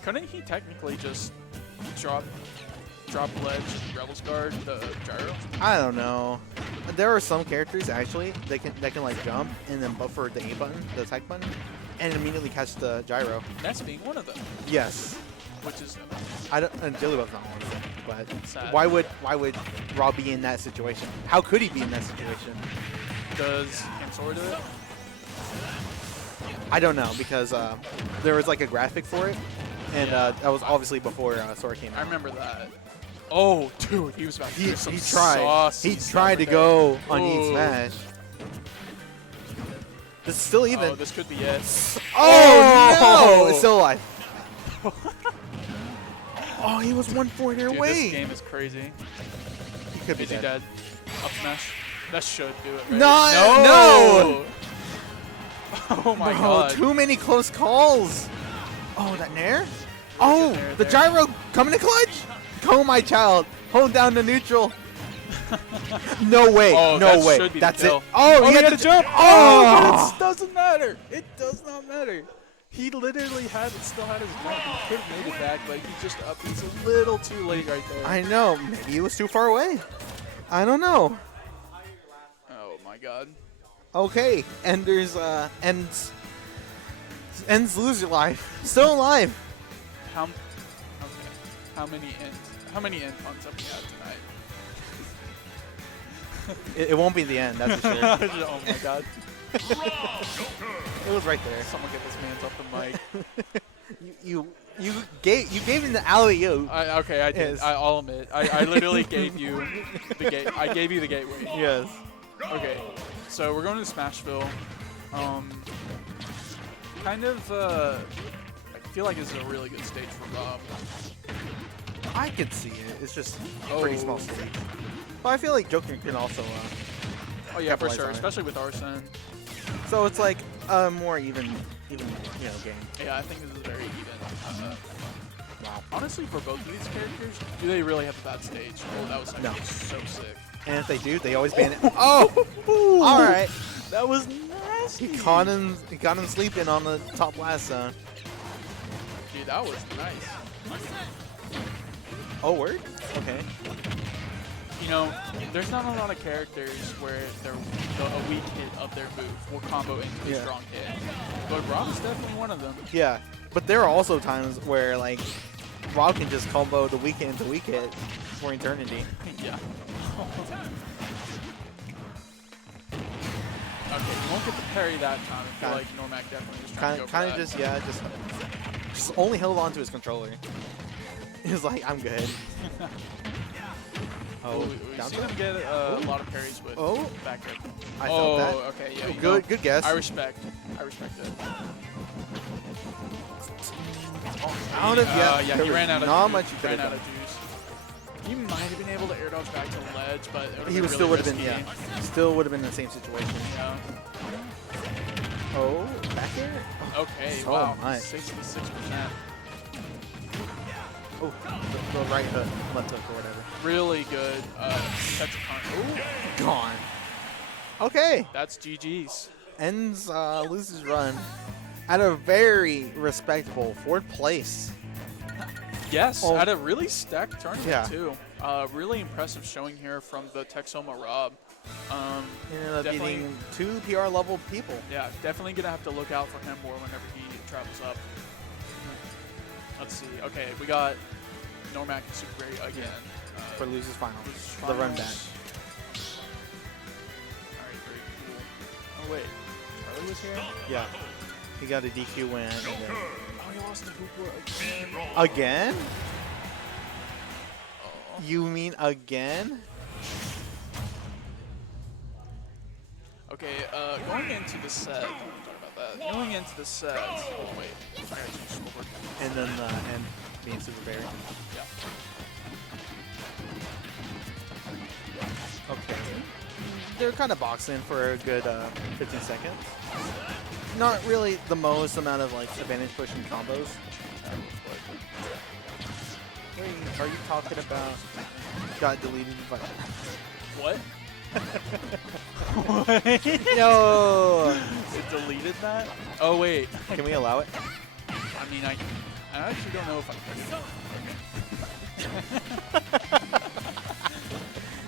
Couldn't he technically just drop ledge and Rebel's Guard the gyro? I don't know. There are some characters actually that can like jump and then buffer the A button, the attack button, and immediately catch the gyro. Ness being one of them, Yes. which is I don't. And Jillybug's not one of them. But sad. why would Rob be in that situation? How could he be in that situation? Does Hansora do it? I don't know because there was like a graphic for it, and that was obviously before Sora came out. I remember that. Oh, dude, he was about to do some He tried. saucy He stuff tried right to there. go on Eat Ooh. Smash. This is still even. Oh, this could be it. Oh no! It's still alive. Oh, he was 1 forward Dude, away. this game is crazy. He could be Is he dead. dead? Up smash. That should do it. Right? No! Oh my Bro, god. too many close calls. Oh, that nair? Oh, Nair the there. gyro coming to clutch. Go, my child. Hold down the neutral. No way. Oh, no that way. should be the That's kill. it. Oh, he had to jump. Oh, It doesn't matter. It does not matter. He literally still had his jump. He could have made it back, but he's a little too late right there. I know. Maybe he was too far away. I don't know. Oh my god. Okay, Ender's Ends loser life. Still alive. How many end puns have we had tonight? It won't be the end, that's for sure. Oh my god. It was right there. Someone get this man off the mic. You gave him the alley oop. Okay, I did. Yes. I'll admit. I literally gave you the gate. I gave you the gateway. Yes. Okay, so we're going to Smashville. I feel like this is a really good stage for Rob. I could see it. It's just a pretty small Oh. stage. But I feel like Joker can also. Oh yeah, for capitalize sure, on it. especially with Arsene. So it's like a more even game. Yeah, I think this is very even. Wow. Honestly, for both of these characters, do they really have a bad stage? Oh, that was actually No. so sick. And if they do, they always ban it. Oh! All right. That was nasty. He caught him sleeping on the top last zone. Dude, that was nice. Oh, word? Okay. You know, there's not a lot of characters where a weak hit of their move will combo into a strong hit. But Rob is definitely one of them. Yeah. But there are also times where, like, Rob can just combo the weak hit into weak hit for eternity. Yeah. Okay, you won't get the parry that time. I feel like Normac definitely was trying to go for Kind that. of just, yeah, just only held on to his controller. He was like, I'm good. Oh, We've down seen to him get a lot of parries with back hit. I felt that. Okay, yeah. you Good, know, good guess. I respect it. Out of yeah, there he was ran out of not juice. much you could ran have out done. of juice. He might have been able to air dodge back to ledge, but it He really still would have been, risky. yeah. Still would have been in the same situation. Yeah. Oh, back air? Okay, So wow. much. 66%. Oh, the right hook, left hook, or whatever. Really good. Catch a punch. Ooh, Gone. Okay. that's GG's. Ends loses run at a very respectable 4th place. Yes, Oh. at a really stacked tournament Yeah. too. Really impressive showing here from the Texoma Rob. Ended up Definitely- beating 2 PR level people. Yeah, definitely gonna have to look out for him more whenever he travels up. Let's see. Okay, we got Normac and Super Berry again. For losers final. Losers The run finals. back. Alright, very cool. Oh wait, Charlie was here? Yeah. He got a DQ win. And then Oh, he lost to Hooper again. again? Oh. You mean again? Okay, going into the set. Talk about that. Going into the set. Oh wait, I gotta change scoreboard. And then and being Super Berry. Yeah. Okay. They're kind of boxing for a good 15 seconds. Not really the most amount of like advantage pushing combos. Wait, are you talking about got deleted by What? Yo! It deleted that? Oh, wait. Can we allow it? I mean, I actually don't know if I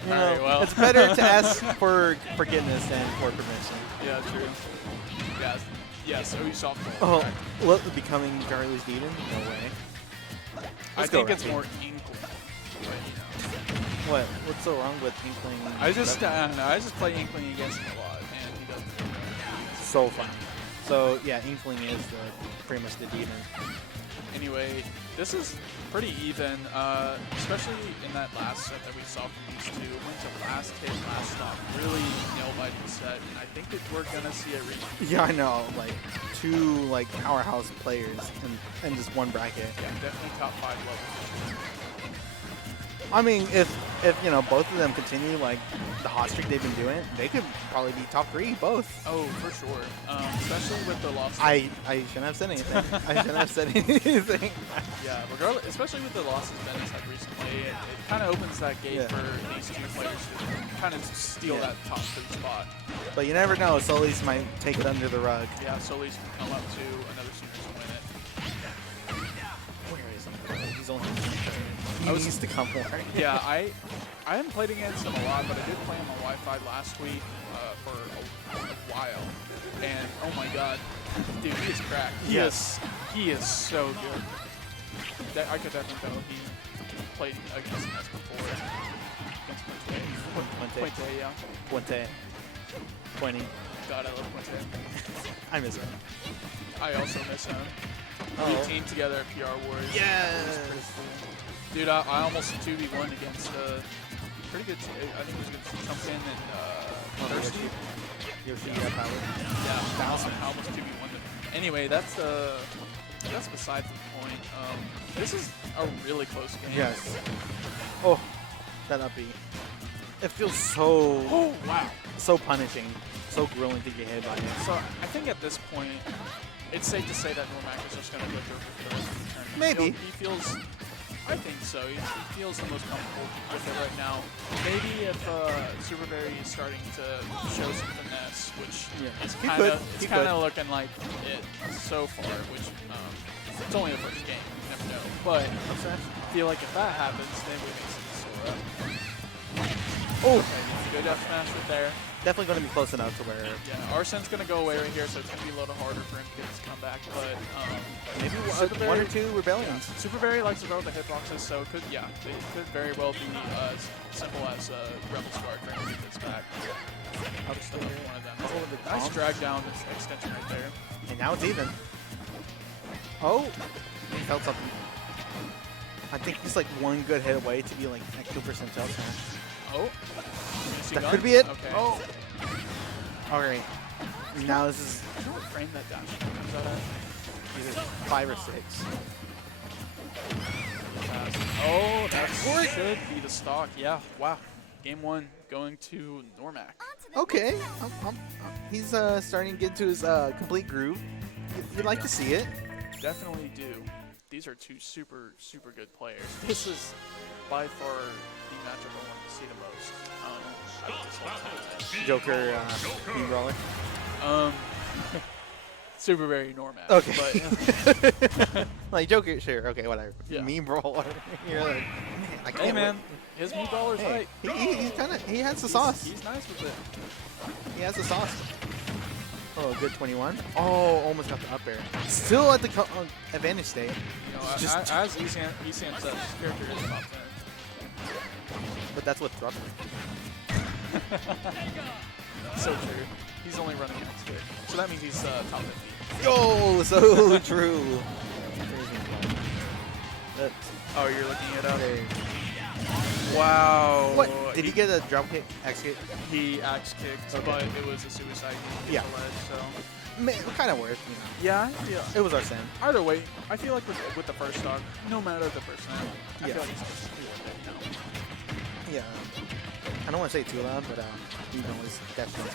You All know, right, well. it's better to ask for forgiveness than for permission. Yeah, true. Yes, OU softball. Oh, correct. what, becoming Charlie's Deedon? No way. I Let's go, think it's Rocky. more Inkling. What? What's so wrong with Inkling? I don't know. I just play Inkling against him a lot, and he doesn't. So fun. So yeah, Inkling is pretty much the Deedon. Anyway, this is pretty even, especially in that last set that we saw from these two. Went to last hit, last stop, really nail-biting set, and I think that we're gonna see a repeat. Yeah, I know. Like two powerhouse players in just one bracket. Yeah, definitely top 5 level. I mean, if you know both of them continue like the hot streak they've been doing, they could probably be top 3 both. Oh, for sure. Especially with the loss. I shouldn't have said anything. I shouldn't have said anything. Yeah, regardless, especially with the losses Venice had recently, it kind of opens that gate Yeah. for these two players to kind of steal that top 3 spot. But you never know. Solis might take it under the rug. Yeah, Solis can come up to another Sooners to win it. Where is he? He's only. He I was- needs to come more. Yeah, I haven't played against him a lot, but I did play him on Wi-Fi last week for a while. And oh my god, dude, he is cracked. He is so good. I could definitely tell he played against us before. Against Puente, yeah. Puente. 20. God, I love Puente. I miss him. I also miss him. Oh. We teamed together at PR Wars. Yes. Dude, I almost 2v1 against pretty good. I think it was against Chumpkin and Thirsty. Yoshi Power. Yeah, I almost 2v1 them. Anyway, that's beside the point. This is a really close game. Yes. Oh, that up B. It feels so. Oh wow. So punishing. So grueling to get hit by it. So I think at this point, it's safe to say that Normac is just going to go through for the rest of the tournament. Maybe. He feels. I think so. He feels the most comfortable with it right now. Maybe if Super Berry is starting to show some finesse, which is He kind could. of looking like it so far, which it's only the first game. You never know. But I feel like if that happens, then we make some sort of. Oh, Okay, good F smash right there. definitely going to be close enough to where. Yeah, Arsen's going to go away right here, so it's going to be a little harder for him to get his comeback. But Maybe Super one or Berry- two rebellions. Super Berry likes to throw the hitboxes, so it could very well be as simple as Rebel Star trying to get this back. I'll just one of them. Nice drag down this extension right there. And now it's even. Oh, he felt something. I think he's like one good hit away to be like at 2% tail smash. Oh, That could be it. Okay. Oh. All right. Now this is I don't know what frame that dash comes out at. either 5 or 6. Oh, that should be the stock. Yeah. Wow. Game 1 going to Normac. Okay. He's starting to get to his complete groove. You'd like to see it. Definitely do. These are two super, super good players. This is by far the matchup I want to see the most. Out of this whole tournament. Joker, Mean Brawler. Super Berry Normac. Okay. But, Like Joker, sure. Okay, whatever. Yeah. Mean Brawler. You're like, man, I can't hey man, wait. his meat baller's Hey, right. he's kind of, he has the sauce. He's nice with it. He has the sauce. Oh, good 21. Oh, almost got the up air. Still at the advantage state. You know, Just- as Esan said, his character is top 10. But that's with Thrust. So true. He's only running next to it. So that means he's top 50. Yo, so true. That's, Oh, you're looking it up? okay. Wow. What? Did he get a drop kick? X kick? He axe kicked, Okay. but it was a suicide. He Yeah. hit the ledge, so. Kind of worth, you know. Yeah, yeah. It was our sin. Either way, I feel like with the first stock, no matter the percent, I Yeah. feel like it's just worth it, you know. Yeah. I don't want to say too loud, but you know, it's definitely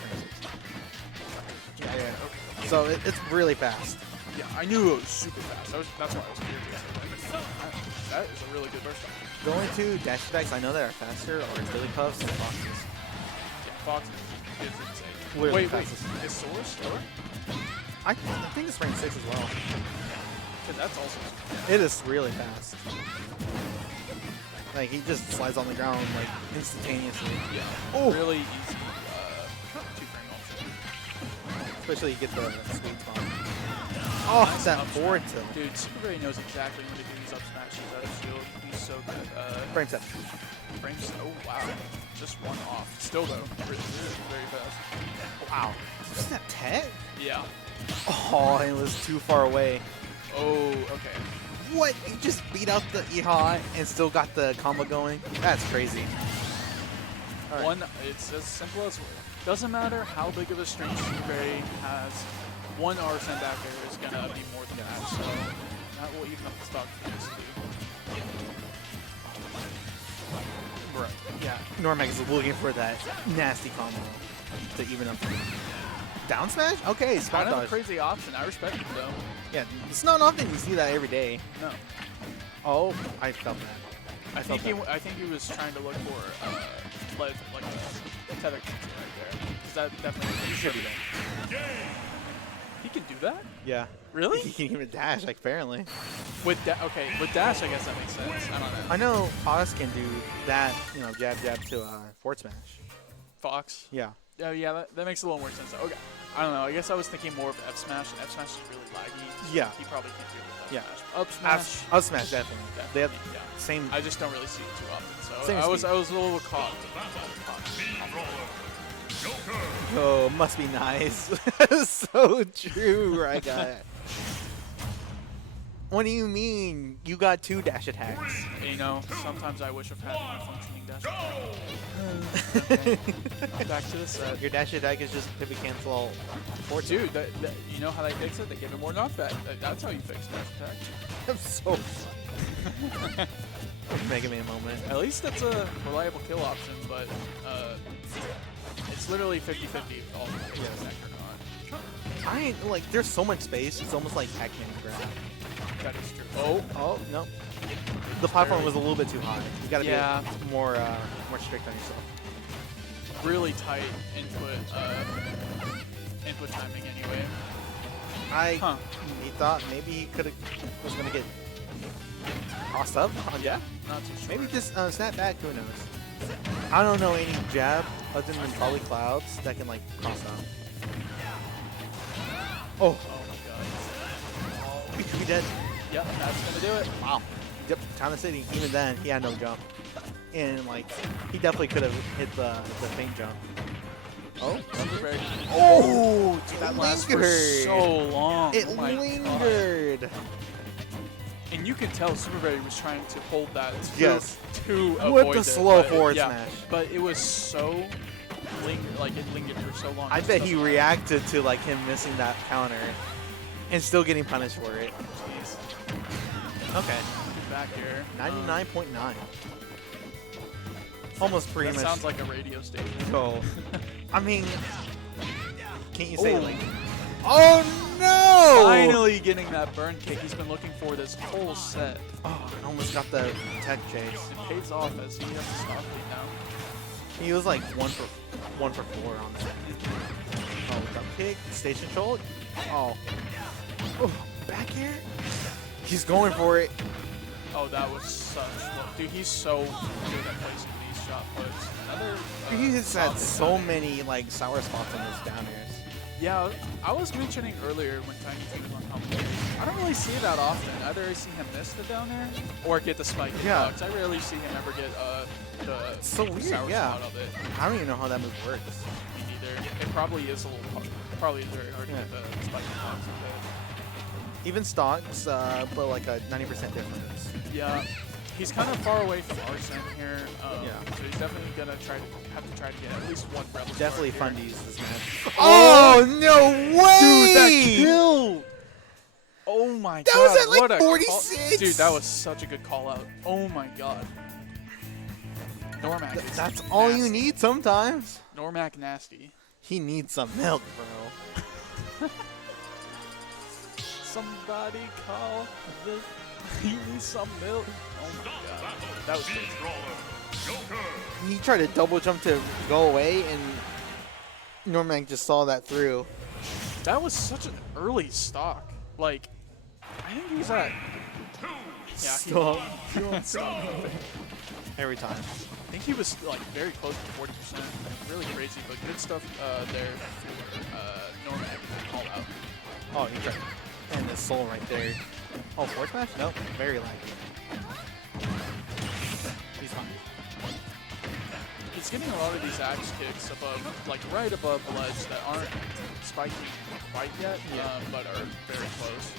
Yeah. So it's really fast. Yeah, I knew it was super fast. That's why I was curious. That is a really good burst stock. The only two dash attacks I know that are faster are Billy Puffs and Foxes. Yeah, Fox is insane. Literally Wait, fastest. is Solar slower? I think it's rank 6 as well. Because that's also. It is really fast. Like, he just slides on the ground, like, instantaneously. Yeah. Oh! Really easy 2-frame option. Especially you get the sweet spot. Oh, Nice that up forward smash. tilt. Dude, Super Berry knows exactly when to do these up smashes out of shield. He's so good. Frame set. Frames. Oh, wow. Just one off. Still, though, really very fast. Wow. Was that tech? Yeah. Oh, it was too far away. Oh, okay. What? He just beat up the Iha and still got the combo going? That's crazy. All right. One, it's as simple as doesn't matter how big of a string Super Berry has, one Arsene back there is gonna be more than that. So that will even up the stock points to do. Right. Yeah. Normax is looking for that nasty combo to even up. Down smash? Okay, spot Kind of a dodge. crazy option. I respect it though. Yeah, it's not often you see that every day. No. Oh, I felt that. I felt that. I think he was trying to look for like a tether cancel right there. Because that definitely should be there. He can do that? Yeah. Really? He can even dash, like, apparently. With with dash, I guess that makes sense. I don't know. I know Fox can do that, you know, jab to forward smash. Fox. Yeah. Oh yeah, that makes a little more sense. Okay. I don't know. I guess I was thinking more of F smash. And F smash is really laggy. So Yeah. He probably can't do it with F Yeah. smash. Up smash. Up smash, definitely. They have Yeah. same. I just don't really see it too often. So Same I was speed. a little caught. Oh, must be nice. So true, right guy. What do you mean? You got 2 dash attacks. You know, sometimes I wish I've had more functioning dash attack. Okay. Back to the set. Your dash attack is just pivot cancel forward. Dude, you know how they fix it? They give it more knockback. That's how you fix dash attack. I'm so Mega Man moment. At least it's a reliable kill option, but it's literally 50-50 if all the attack or not. I ain't like. There's so much space. It's almost like Pac-Man grab. That is true. Oh no. The platform was a little bit too high. You gotta be more strict on yourself. Really tight input timing anyway. He thought maybe he was gonna get crossed up. Yeah. Not too sure. Maybe just snap back. Who knows? I don't know any jab other than probably Clouds that can like cross up. Oh. Oh my god. He could be dead. Yep, that's gonna do it. Wow. Yep. Town of City. Even then, he had no jump, and like he definitely could have hit the feint jump. Oh. Oh. That It lasts for lingered. so long. It Oh my lingered. God. And you can tell Super Berry was trying to hold that to, Yes. to With avoid the it, slow but forward yeah, smash. But it was so it lingered for so long. I bet he reacted to like him missing that counter and still getting punished for it. Jeez. Okay. Get back here. 99.9. Almost pretty That much. sounds like a radio station. So, I mean, can't you say Oh. like? Oh no! Finally getting that burn kick he's been looking for this whole set. Oh, I almost got the tech chase. It pays off as he has to stop it now. He was like 1 for 4 on that. Oh, jump kick, stage control. Oh, back here. He's going for it. Oh, that was such dude. He's so good at placing these shot puts. Another. He has had solid so timing. many like sour spots on those down airs. Yeah, I was mentioning earlier when Tiny Team was on commentary. I don't really see it that often. Either I see him miss the down air or get the spike in Yeah. box. I rarely see him ever get the It's so weird, sour yeah. spot of it. I don't even know how that move works. Me neither. It probably is a little hard. Probably is very hard to Yeah. get the spike in box of it. Even stocks, but like a 90% difference. Yeah, he's kind of far away from Arsene here. Yeah. So he's definitely gonna have to try to get at least one rebel. Definitely start fun to here. use this match. Oh, no way! Dude, that kill! Oh my That god. was at, like, what a 46! Dude, that was such a good call out. Oh my god. Normac. is That's all you nasty. need sometimes. Normac nasty. He needs some milk, bro. Somebody call the. He needs some milk. Oh my god. That was crazy. He tried to double jump to go away, and Normac just saw that through. That was such an early stock. Like, I think he was at. Yeah, Every time. I think he was like very close to 40%. Really crazy, but good stuff there for Normac to call out. Oh, he tried. And the soul right there. Oh, forward smash? Nope. Very laggy. He's fine. He's getting a lot of these axe kicks above, like right above the ledge that aren't spiking quite yet, but are very close.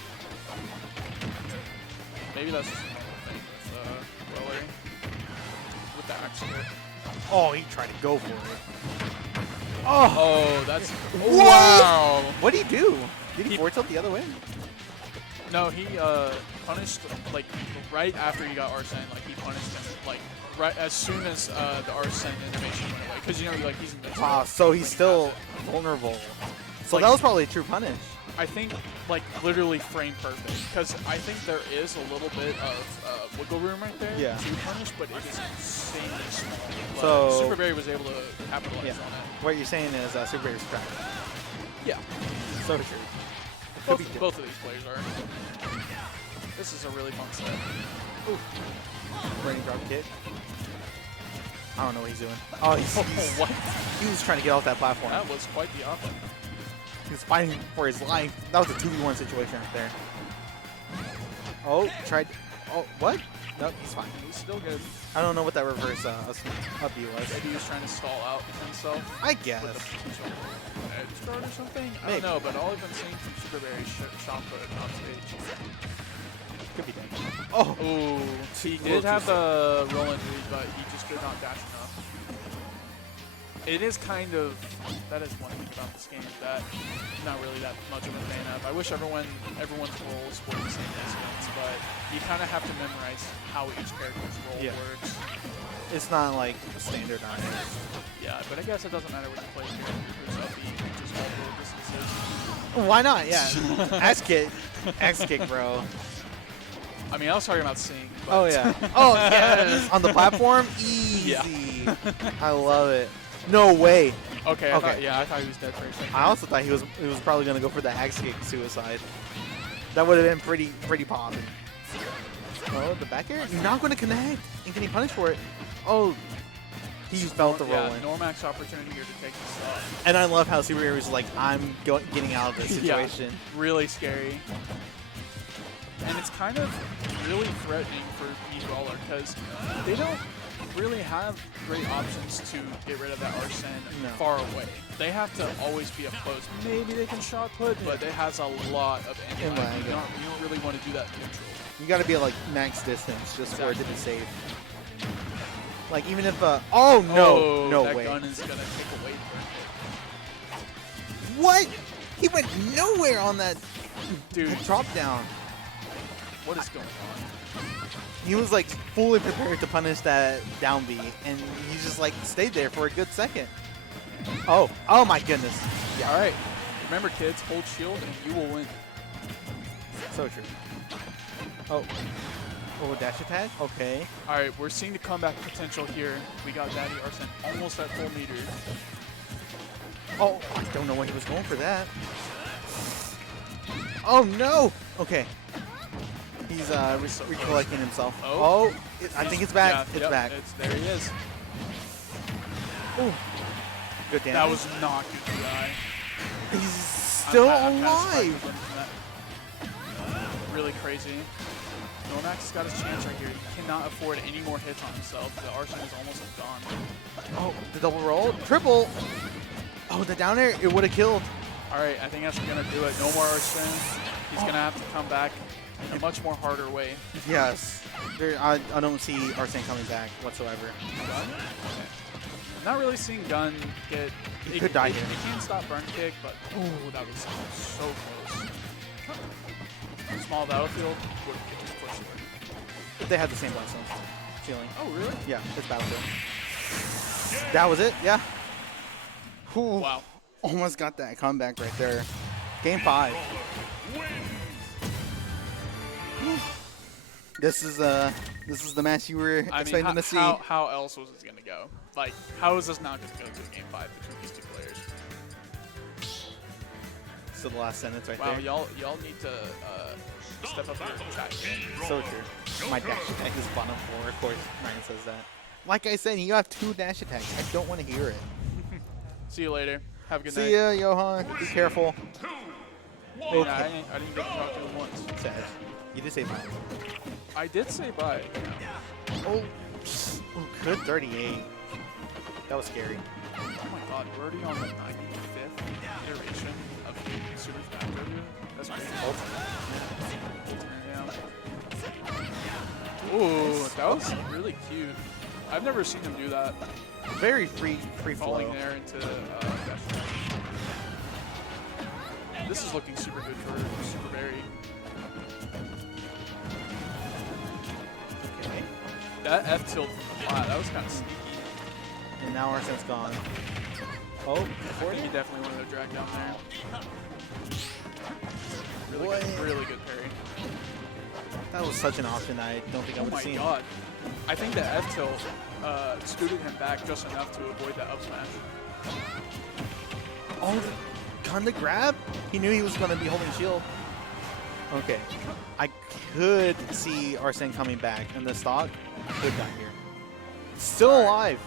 Maybe that's just another thing with Roller. With the axe kick. Oh, he tried to go for it. Oh, that's... Wow! What did he do? Did he forward tilt the other way? No, he punished, like, right after he got Arsene, like, he punished him, like, right as soon as the Arsene animation went away. Because, you know, like, he's invincible. Wow, so he's still vulnerable. So Like, that was probably a true punish. I think, like, literally frame perfect. Because I think there is a little bit of wiggle room right there to punish, but it is insanely small. But So Super Berry was able to capitalize on it. What you're saying is Super Berry's trash. Yeah. So true. Both of these players are. This is a really fun set. Ooh. Running drop kick. I don't know what he's doing. Oh, he's what? He was trying to get off that platform. That was quite the offense. He was fighting for his life. That was a 2v1 situation right there. Oh, tried. Oh, what? Nope, he's fine. He's still good. I don't know what that reverse up B was. Maybe he was trying to stall out himself. I guess. With a potential edge guard or something? I don't know, but all I've been seeing from Super Berry is shot put on stage. Could be done. Oh! Ooh. He did have the roll-in read, but he just did not dash enough. It is kind of, that is one thing about this game that I'm not really that much of a fan of. I wish everyone's rolls were the same distance, but you kind of have to memorize how each character's roll works. It's not like standardized. Yeah, but I guess it doesn't matter when you play a character who's upbeat, just multiple distances. Why not? Yeah. Axe kick. Axe kick, bro. I mean, I was talking about Sing. But Oh, yeah. Oh, yes. On the platform? Easy. Yeah. I love it. No way. Okay, I thought he was dead for a second. I also thought he was probably gonna go for the axe kick suicide. That would have been pretty popping. Oh, the back air? You're not gonna connect. And can he punish for it? Oh, he felt the roll in. Normac's opportunity here to take this off. And I love how Super Berry was like, I'm getting out of this situation. Yeah, really scary. And it's kind of really threatening for B-Brawler because they don't really have great options to get rid of that Arsene far away. They have to always be up close. Maybe they can shot put, but it has a lot of inline. You don't really want to do that neutral. You got to be at like max distance just for it to be safe. Like even if oh no, no that way. Gun is gonna take away from it. What? He went nowhere on that dude drop down. What is going on? He was like fully prepared to punish that down B, and he just like stayed there for a good second. Oh my goodness. Yeah. All right. Remember, kids, hold shield and you will win. So true. Oh, dash attack? Okay. All right, we're seeing the comeback potential here. We got Daddy Arsene almost at full meter. Oh, I don't know when he was going for that. Oh no! Okay. He's recollecting himself. Oh, I think it's back. Yeah, it's back. There he is. Ooh. Good damage. That was not good DI. He's still alive. Really crazy. Normac's got his chance right here. He cannot afford any more hits on himself. The Arsene is almost gone. Oh, the double roll. Triple. Oh, the down air. It would have killed. All right, I think that's going to do it. No more Arsene. He's going to have to come back in a much more harder way. Yes. I don't see Arsene coming back whatsoever. Gun? Okay. I'm not really seeing Gun get... He could die here. He can stop burn kick, but ooh, that was so close. Small battlefield would have killed for sure. But they had the same blessing feeling. Oh, really? Yeah, it's battlefield. That was it? Yeah. Ooh, wow. Almost got that comeback right there. Game 5. This is the match you were I expecting mean, to see. how else was it gonna go? Like, how is this not gonna go to a game 5 between these two players? So the last sentence right Wow, there. y'all need to step up your chat game. So true. My dash attack is bottom 4. Of course, Ryan says that. Like I said, you have 2 dash attacks. I don't want to hear it. See you later. Have a good See night. ya, Johan. Be careful. Yeah, I didn't get to talk to him once. Sad. You did say bye. I did say bye. Oh, good 38. That was scary. Oh my god, we're already on the 95th iteration of Super Smash Bros. That's crazy. Yeah. Ooh, that was really cute. I've never seen him do that. Very free Falling flow. there into dash attack. This is looking super good for Super Berry. Okay. That F tilt from the flat, that was kind of sneaky. And now Arsen's gone. Oh, I think he definitely wanted to drag down there. Really good parry. that was such an option I don't think I Oh would have my seen. god. I think the F tilt scooted him back just enough to avoid that up smash. Oh, gun the grab? He knew he was going to be holding shield. Okay. I could see Arsene coming back, and the stock could die here. Still alive.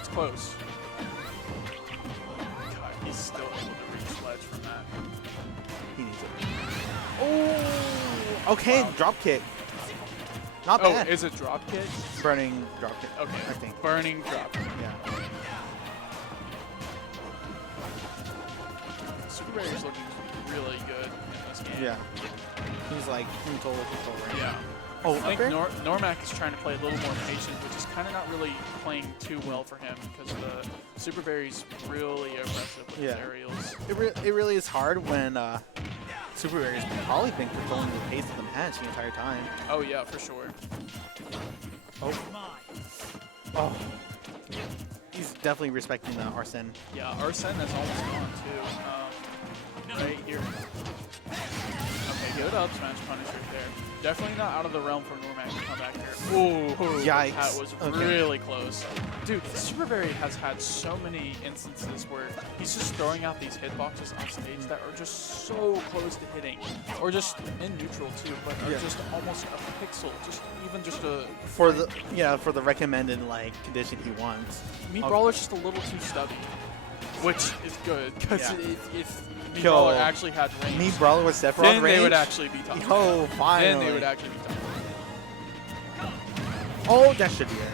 It's close. God, he's still able to reach ledge from that. He needs it. Oh, okay, Wow. drop kick. Not Oh, bad. is it drop kick? Burning drop kick. Okay, I think. burning drop kick. Yeah. Super Berry's looking really good in this game. Yeah. He's like in total control right Yeah. now. Oh, I think up air? Normac is trying to play a little more patient, which is kind of not really playing too well for him because the Super Berry's really aggressive with his Yeah. aerials. It really is hard when Super Berry's probably been controlling the pace of the match the entire time. Oh yeah, for sure. Oh. Oh. He's definitely respecting the Arsene. Yeah, Arsene is almost gone too. Right here. Okay, good up smash punish right there. Definitely not out of the realm for Normac to come back here. Ooh, Yikes. that was Okay. really close. Dude, Super Berry has had so many instances where he's just throwing out these hitboxes on stage that are just so close to hitting. Or just in neutral too, but are Yeah. just almost a pixel. Just even just a For the recommended like condition he wants. Meat Okay. Brawler's just a little too stubby. Which is good, because Yeah. if Meat Yo, Brawler actually had range, Me Brawler with Sephiroth then range. they would actually be tough. Yo, finally. Then they would actually be tough. Oh, that should be it.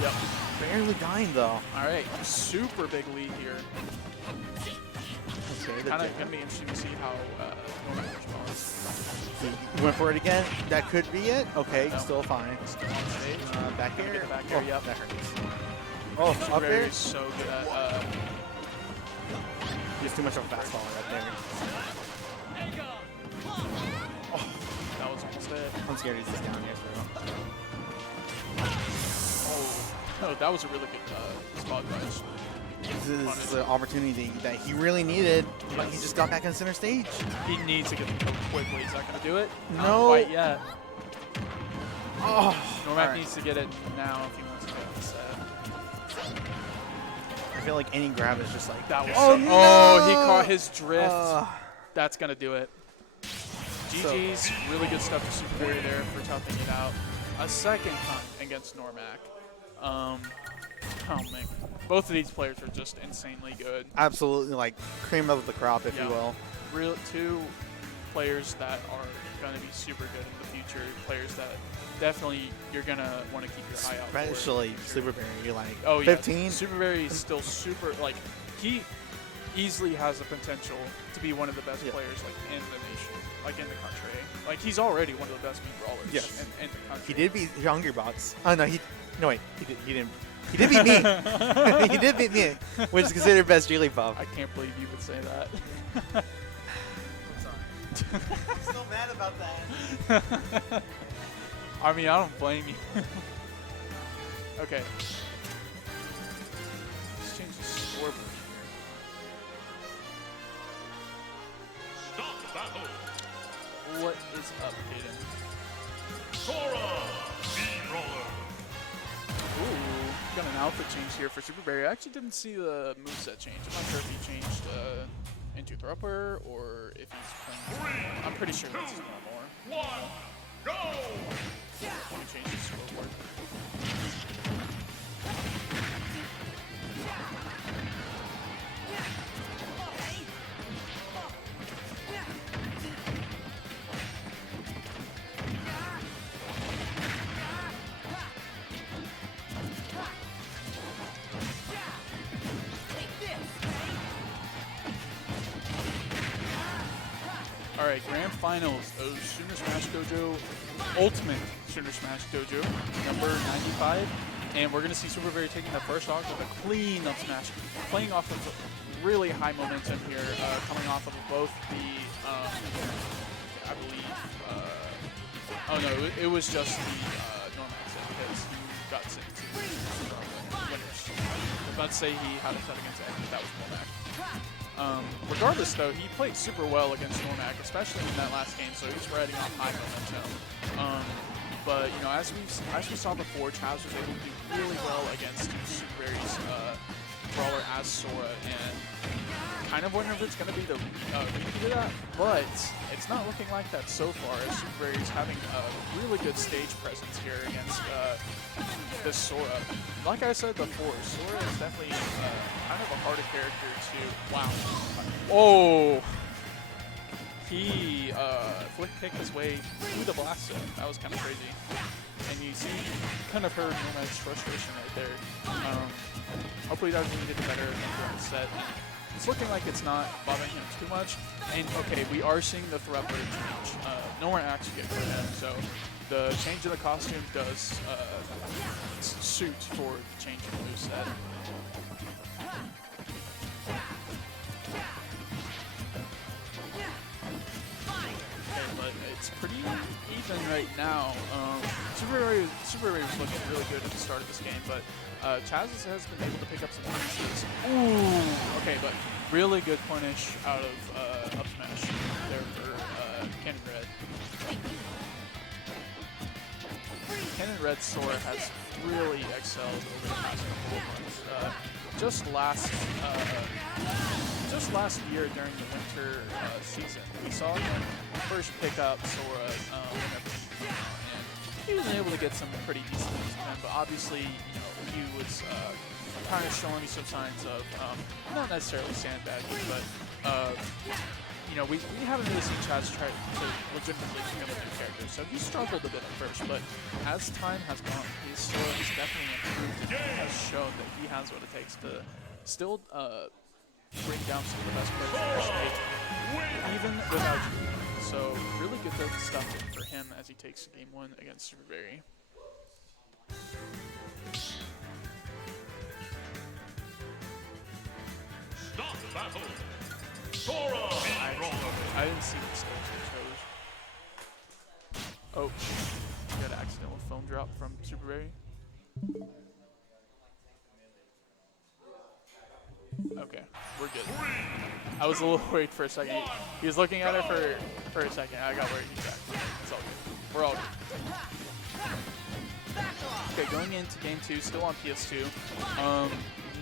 Yep. Barely dying though. All right, super big lead here. Okay, Kind of gonna be interesting to see how Normac responds. he went for it again. That could be it. Okay, No. still fine. Still on stage. Back Gonna air. get the back air, yep. That hurts. Oh, Super up Berry air. is so good at. He's too much of a fastball right there. That was almost it. I'm scared he's just down here, so. Oh, that was a really good spot dodge. This is an opportunity that he really needed, but he just got back on center stage. He needs to get the kill quickly. He's not gonna do it. Not No. quite yet. Oh, Normac alright. needs to get it now if he wants to get the set. I feel like any grab is just like That was oh, so, no! oh, he caught his drift. That's gonna do it. GG's, really good stuff to Super Berry there for toughing it out. A second time against Normac. Oh man, both of these players are just insanely good. absolutely like cream of the crop, if Yeah. you will. Real two players that are gonna be super good in the future. Players that definitely you're gonna want to keep your eye out for. Especially Super Berry, like Oh yeah, 15. Super Berry is still super, like, he easily has the potential to be one of the best players, like, in the nation, like, in the country. Like, he's already one of the best Meat Brawlers Yes. in the country. He did beat Hungry Box. Oh no, no wait, he didn't. He did beat me. He did beat me, which is considered best Jigglypuff. I can't believe you would say that. I'm sorry. I'm still mad about that. I mean, I don't blame you. Okay. Let's change the scoreboard Stop battle. here. What is up, Kaden? Sora, B-Roller. Ooh, got an outfit change here for Super Berry. I actually didn't see the moveset change. I'm not sure if he changed into Thropper or if he's playing. I'm pretty sure that's his normal. 1, go! Let me change his scoreboard. All right, grand finals of Super Smash Dojo, Ultimate Super Smash Dojo, number 95. And we're gonna see Super Berry taking the first off with a clean up smash, playing off of really high momentum here, coming off of both the, I believe, oh no, it was just the Normax because he got sent to winners. I was about to say he had a set against Ed, but that was Normax. Regardless, though, he played super well against Normac, especially in that last game, so he's riding on high momentum. But, you know, as we saw before, Chaz was able to do really well against Super Berry's brawler as Sora, and kind of wondering if it's going to be the repeat of that, but it's not looking like that so far, as Super Berry's having a really good stage presence here against this Sora. Like I said before, Sora is definitely kind of a harder character to, wow. Oh! He flick kicked his way through the blast zone. That was kind of crazy. And you see, kind of heard Nomad's frustration right there. Hopefully that doesn't get better in the set. It's looking like it's not bothering him too much. And okay, we are seeing the Thropper change. No more actually get for him, so the change of the costume does suit for the change of the moveset. Okay, but it's pretty even right now. Super Berry was looking really good at the start of this game, but Chaz has been able to pick up some pieces. Ooh! Okay, but really good punish out of up smash there for Cannon Red. Cannon Red Sora has really excelled over the past couple of months. Just last year during the winter season, we saw him first pick up Sora whenever he came out, and he was able to get some pretty decent moves from him, but obviously, you know, he was kind of showing me some signs of not necessarily sandbagging, but you know, we haven't really seen Chaz try to legitimately become a new character, so he struggled a bit at first, but as time has gone, his Sora has definitely improved and he has shown that he has what it takes to still bring down some of the best players in the state, even without you. So really good stuff for him as he takes game one against Super Berry. Stop battle. Sora, B-Roller. I didn't see the stage he chose. Oh, got an accidental phone drop from Super Berry. Okay, we're good. I was a little worried for a second. He was looking at it for a second. I got worried. He's back. It's all good. We're all good. Okay, going into game 2, still on PS2.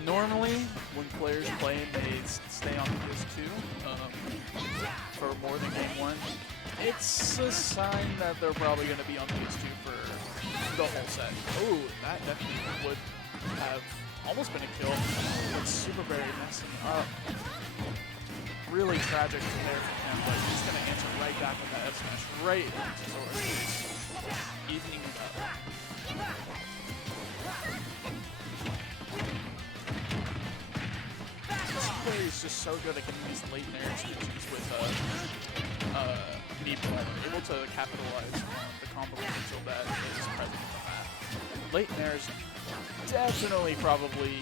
Normally, when players play, they stay on PS2 for more than game 1. It's a sign that they're probably going to be on PS2 for the whole set. Oh, that definitely would have almost been a kill, but Super Berry messing up. Really tragic there for him, but he's going to answer right back with that F smash right into Sora's face, evening it up. Super Berry is just so good at getting these late nair switches with me able to capitalize on the combo potential that is present in the map. Late nairs definitely probably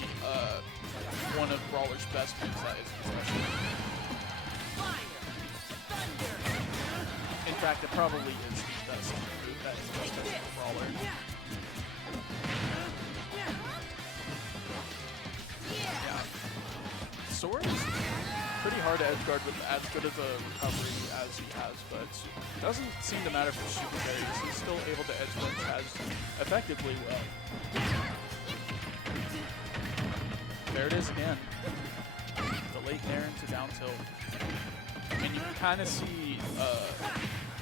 one of Brawler's best moveset, especially. In fact, it probably is the best move that is best for Brawler. Yeah. Sora's pretty hard to edge guard with as good of a recovery as he has, but it doesn't seem to matter for Super Berries. He's still able to edge guard Chaz effectively well. There it is again. The late air into down tilt. And you can kind of see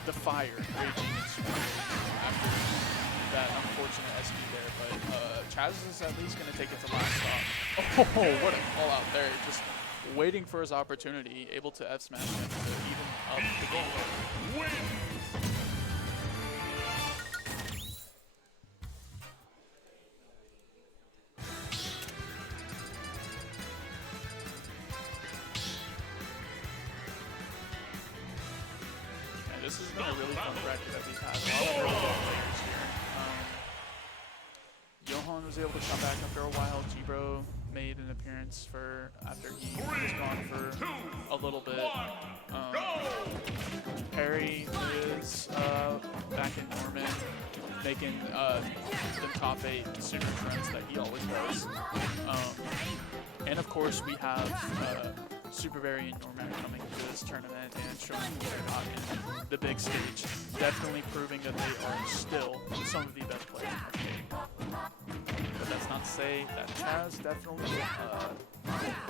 the fire raging in Super Berries after that unfortunate SD there, but Chaz is at least going to take it to last stock. Oh, what a call out there. Just waiting for his opportunity, able to F smash him to even up the game. And this has been a really fun bracket that we've had. A lot of really good players here. Johan was able to come back after a while. G-Bro made an appearance for after he was gone for a little bit. Perry is back in Norman, making the top 8 Sooners runs that he always does. And of course we have Super Berry and Norman coming to this tournament and showing what they're not in the big stage. Definitely proving that they are still some of the best players in the game. But that's not to say that Chaz definitely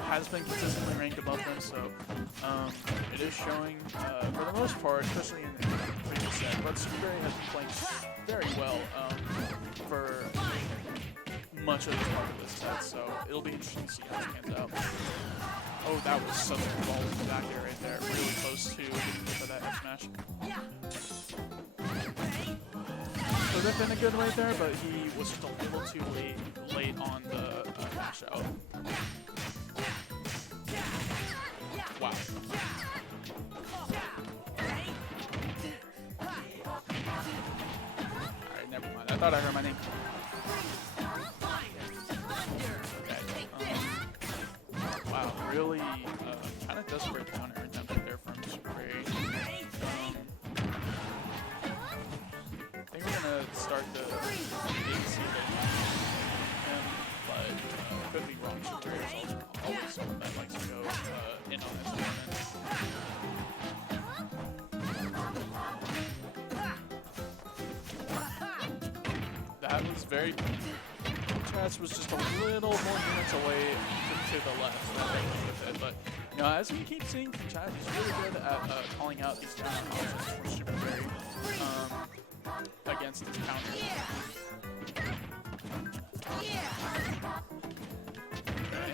has been consistently ranked above them, so it is showing for the most part, especially in the previous set, but Super Berry has been playing very well for much of the part of this set, so it'll be interesting to see how it pans out. Oh, that was such a ball in the back there right there, really close to for that F smash. Could have been a good right there, but he was just a little too late on the mash out. Wow. Alright, never mind. I thought I heard my name. Okay. Wow, really kind of desperate counter attempt there from Super Berry. I think we're gonna start to maybe see a bit him, but could be wrong. Super Berry is always someone that likes to go in on this tournament. That was very. Chaz was just a little more units away to the left with it, but you know, as we keep seeing from Chaz, he's really good at calling out these counter options from Super Berry against his counter. Okay.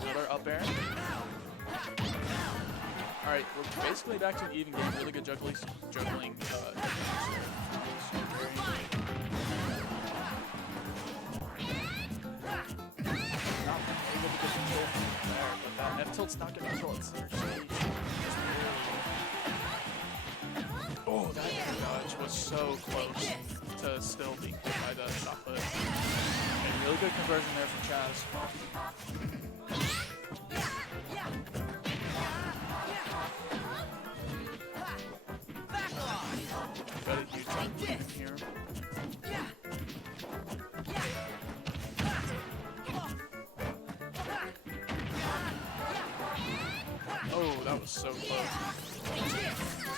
Another up air. Alright, we're basically back to an even game. Really good juggling Super Berry. Not able to get the kill there, but that F-tilt's not going to kill it. Center stage. Oh, that air dodge was so close to still being hit by the shot put. And really good conversion there from Chaz. Got a huge jump here. Oh, that was so close.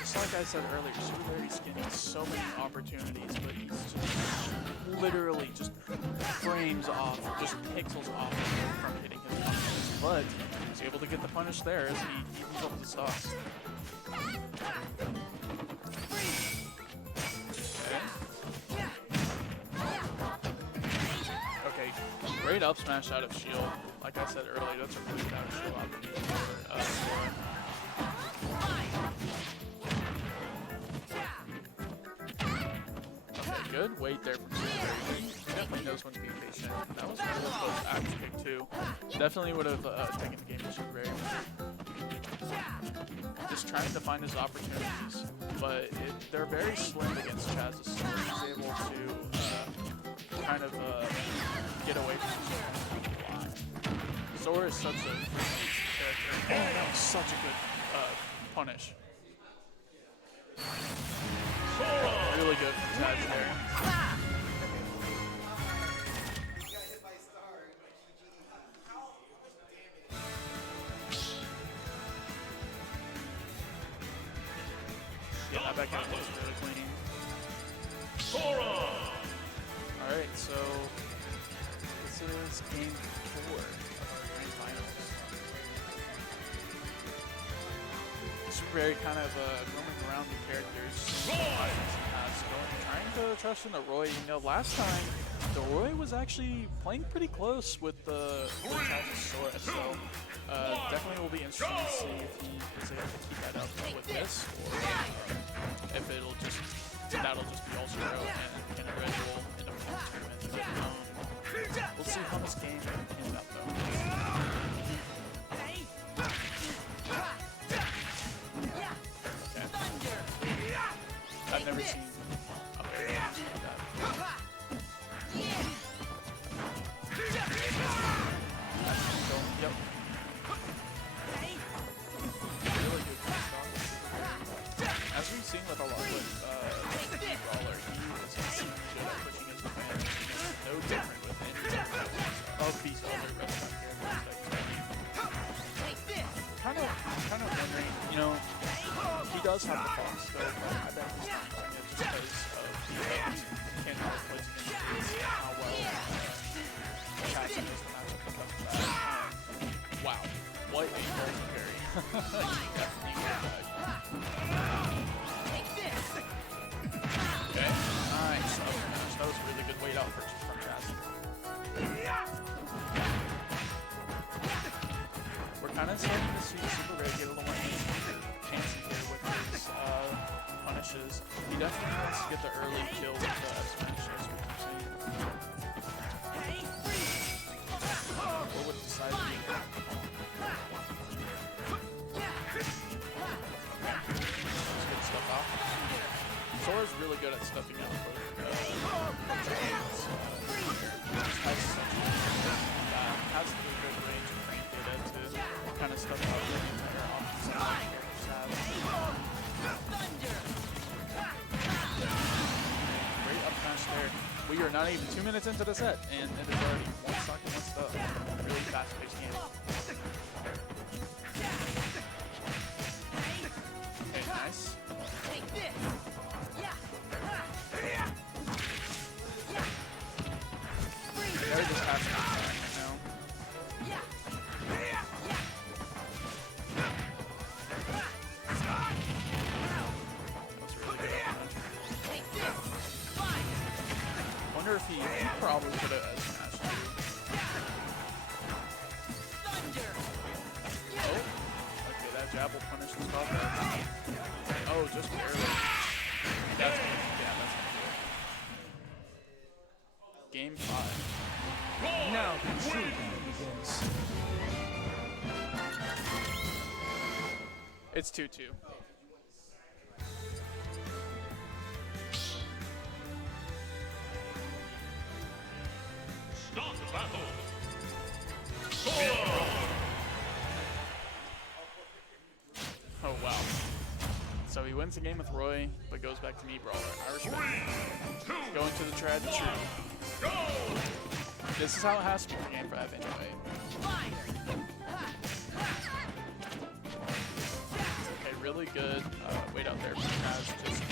Just like I said earlier, Super Berry Skin has so many opportunities, but he's just literally just frames off, just pixels off from hitting his opponents. But he's able to get the punish there as he evens up the stocks. Okay, great up smash out of shield. Like I said earlier, that's a really bad shield opportunity for Sora. Okay, good wait there from Super Berry. He definitely knows when to be patient. That was a really close axe kick too. Definitely would have taken the game to Super Berry. Just trying to find his opportunities, but they're very slim against Chaz's sword. He's able to kind of get away from his Sora is such a character. Oh, that was such a good punish. Really good from Chaz there. Yeah, that back end was really clean. Sora! Alright, so this is game 4 of our grand finals. Super Berry kind of roaming around the characters. Trying to trust in the Roy. You know, last time, the Roy was actually playing pretty close with the Sora, so definitely will be interesting to see if he is able to keep that up with this, or if that'll just be all zero and can Red will end up going to win. We'll see how this game ends up though. Okay. I've never seen a bear like that. Yep. Really good stock. As we've seen with a lot with Brawler, he is extremely good at pushing his advantage. No different with any of these other restaurant characters. Kind of wondering, you know, he does have the fox though, but I bet he's not doing it just because of the cannot place against how well attaching is the matchup because of that. Wow, what a golden berry. Definitely good bag. Okay, nice. That was a really good weight out purchase from Chaz. We're kind of starting to see Super Ray get a little more fancy here with his punishes. He definitely wants to get the early kill with the Spanish as we can see. What would decide to be? Let's get stuff out. Sora's really good at stuffing out has a good range of frame data to kind of stuff out the entire offensive line. Great up smash there. We are not even 2 minutes into the set, and it is already one stock and one stuff. Really fast-paced game. Okay, nice. They're just passing the time right now. That's really good. Wonder if he probably could have smashed too. Oh, okay, that jab will punish the spot there. Oh, just barely. That's good. Yeah, that's good. Game 5. Now the shooting begins. It's 2-2. Start the battle! Sora! Oh, wow. So he wins the game with Roy, but goes back to me, Brawler. I respect it. Going to the trad true. Go! This is how it has to be for game 5 anyway. Okay, really good weight out there from Chaz, just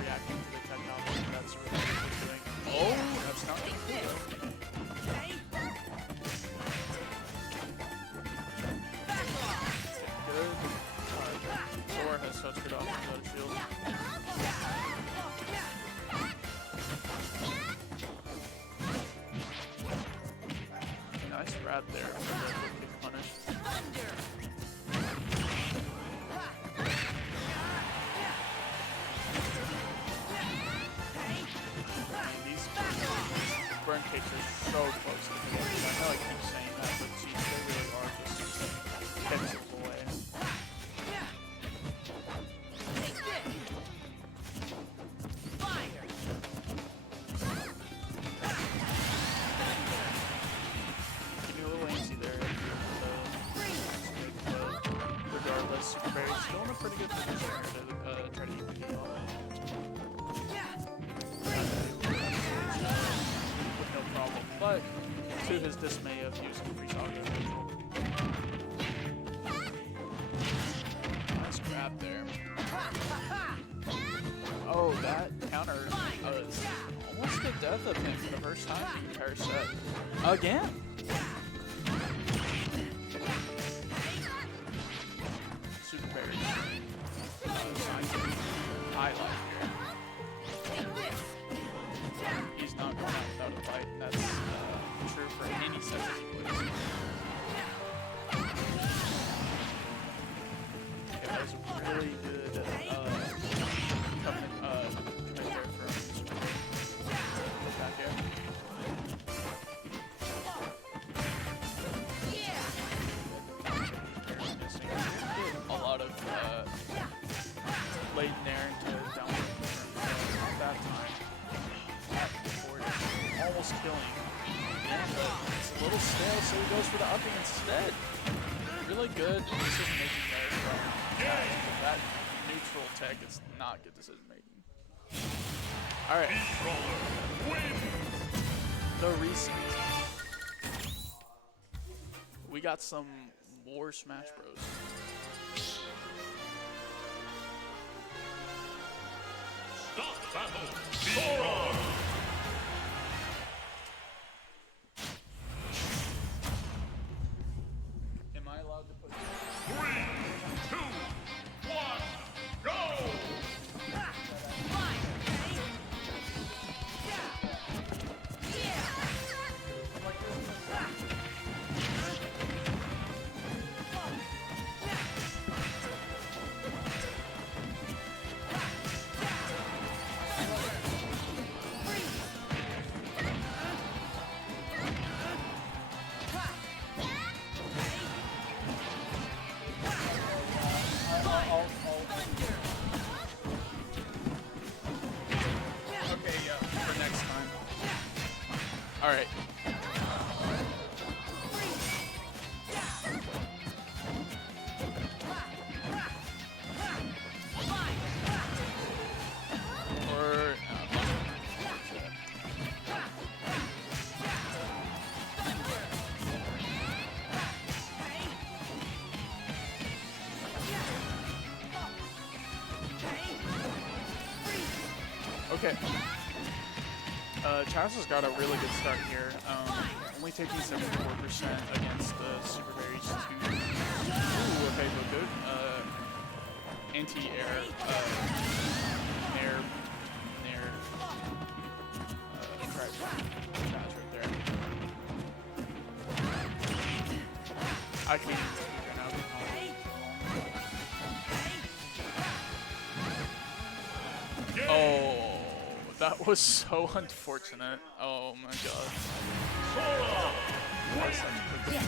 reacting to the technology. That's really what he's doing. Oh, that's not good. Good. Sora has such good options out of shield. Nice grab there. Good punish. These burn cakes are so close to the game. I know I keep saying that, but geez, they really are just pixels away. Give me a little antsy there. Regardless, Super Berry's still in a pretty good position here to try to eat the game off. With no problem, but to his dismay of using free Saga. Nice grab there. Oh, that counter was almost the death of him for the first time in the entire set. Again. Super Berry. Highlight here. He's not going out without a fight, and that's true for any set that he plays. Yeah, that was a really good commit there from back air. Missing a lot of late in there into down that time. That forward almost killing. Yeah, but it's a little stale, so he goes for the upping instead. Really good decision making there from that neutral tech is not good decision making. Alright. The reset. We got some more Smash Bros. Stop battle. Sora. Am I allowed to put 3, 2, 1, go! Okay, yeah, for next time. Alright. Or okay. Chaz has got a really good start here. Only taking 74% against the Super Berries 2. Ooh, okay, but good. Anti-air, nair, correct. Chaz right there. I can right now. Oh, that was so unfortunate. Oh my god. That's such a good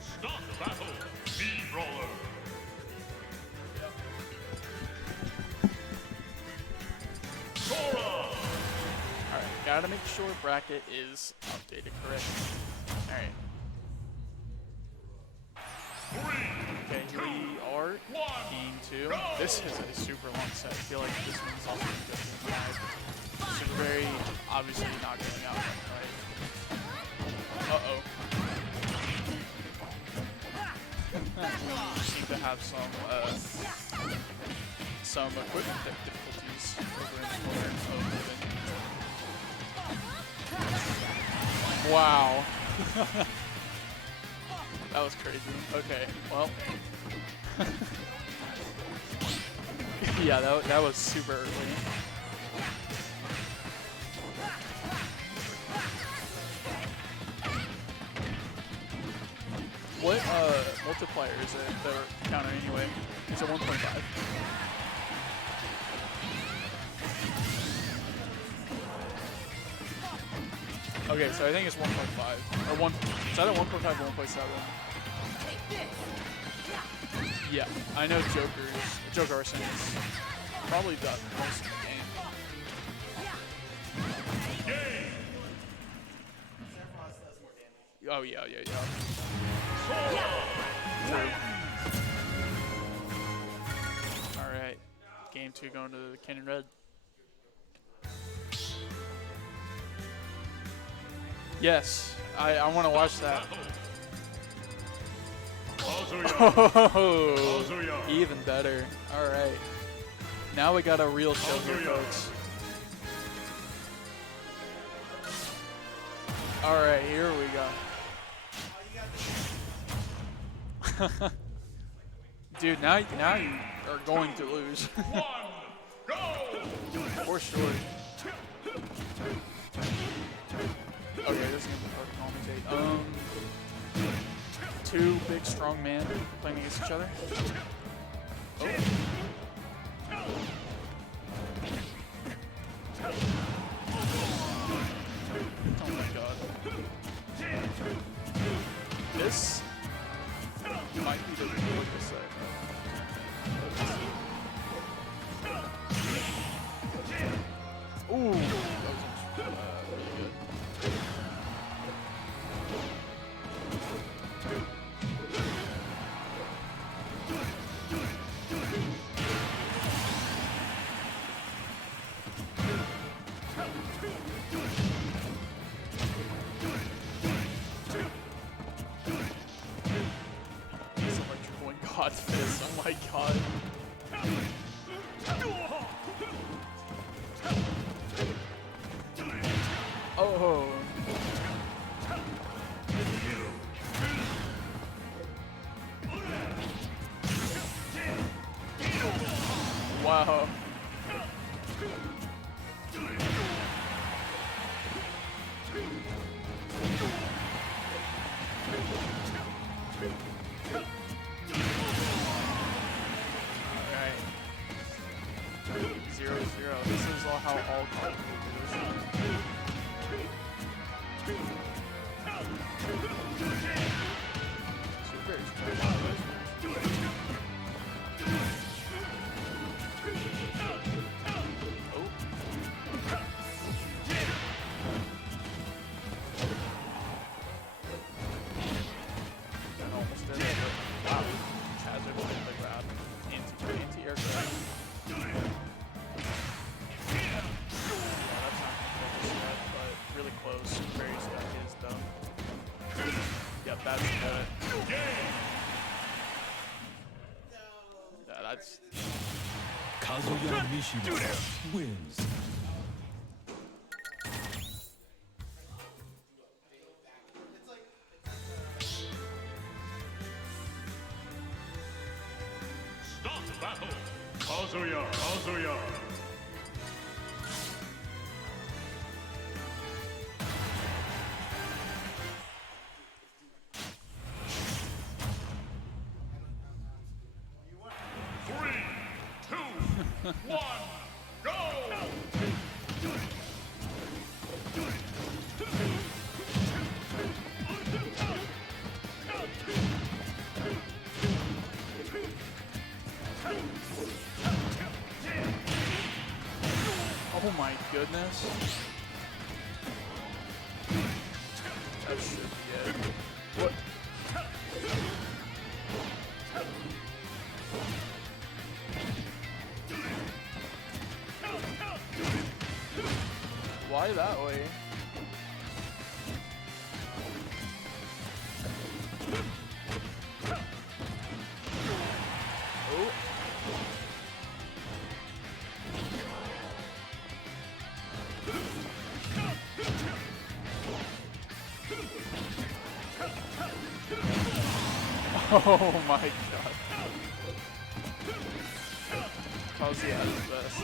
Stop battle. B-Roller. Sora. Alright, gotta make sure bracket is updated correctly. Alright. Okay, here we are. Game 2. This is a super long set. I feel like this one's also good for live. Super Berry obviously not going out right. Uh-oh. Seem to have some equipment difficulties over in the corner of Wow. That was crazy. Okay, well. Yeah, that was super early. What multiplier is it that we're counting anyway? It's a 1.5. Okay, so I think it's 1.5. Or 1. Is that a 1.5 or 1.7? Yeah, I know Joker Arson is probably the most in the game. Oh, yeah. Alright, game 2 going to the Canyon Red. Yes, I want to watch that. Kazuya. Oh, Kazuya. even better. All right. Now we got a real show here, folks. All right, here we go. Dude, now you are going to lose. For sure. Okay, this is gonna be hard to commentate. Two big strong men playing against each other. Oh. Oh my god. This might be the quickest set. Ooh, that was really good. It's electrical and God's fist. Oh my god. Oh. Wow. Alright. 0-0. This is all how all Call of Duty is. Almost did it, but wow. Hazard with the grab. Anti-aircraft. Yeah, that's not focused yet, but really close. Very stuck is though. Yep, that's good. Yeah, that's. Kazuya Mishima wins. Start battle. Kazuya. Kazuya. Three, two, one, go! Oh my goodness. That should be it. What? Why that way? Oh. Oh my god. Kazuya is the best.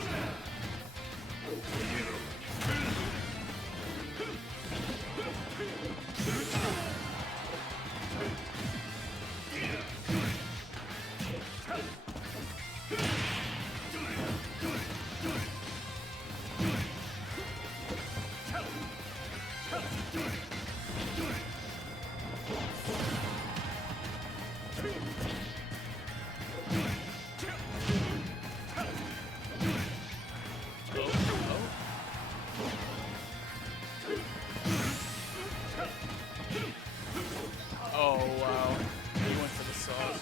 Oh wow, he went for the sauce.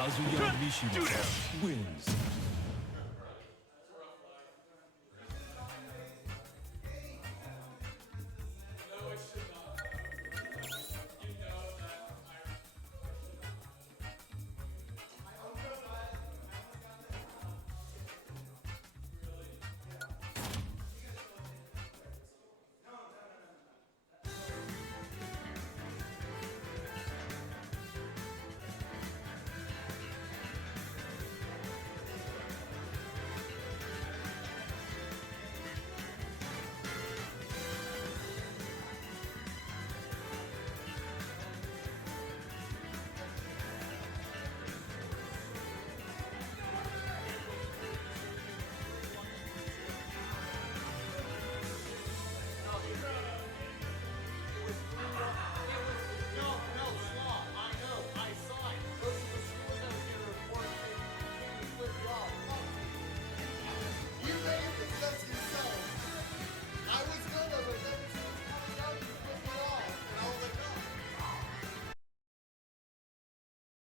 Kazuya Mishima wins.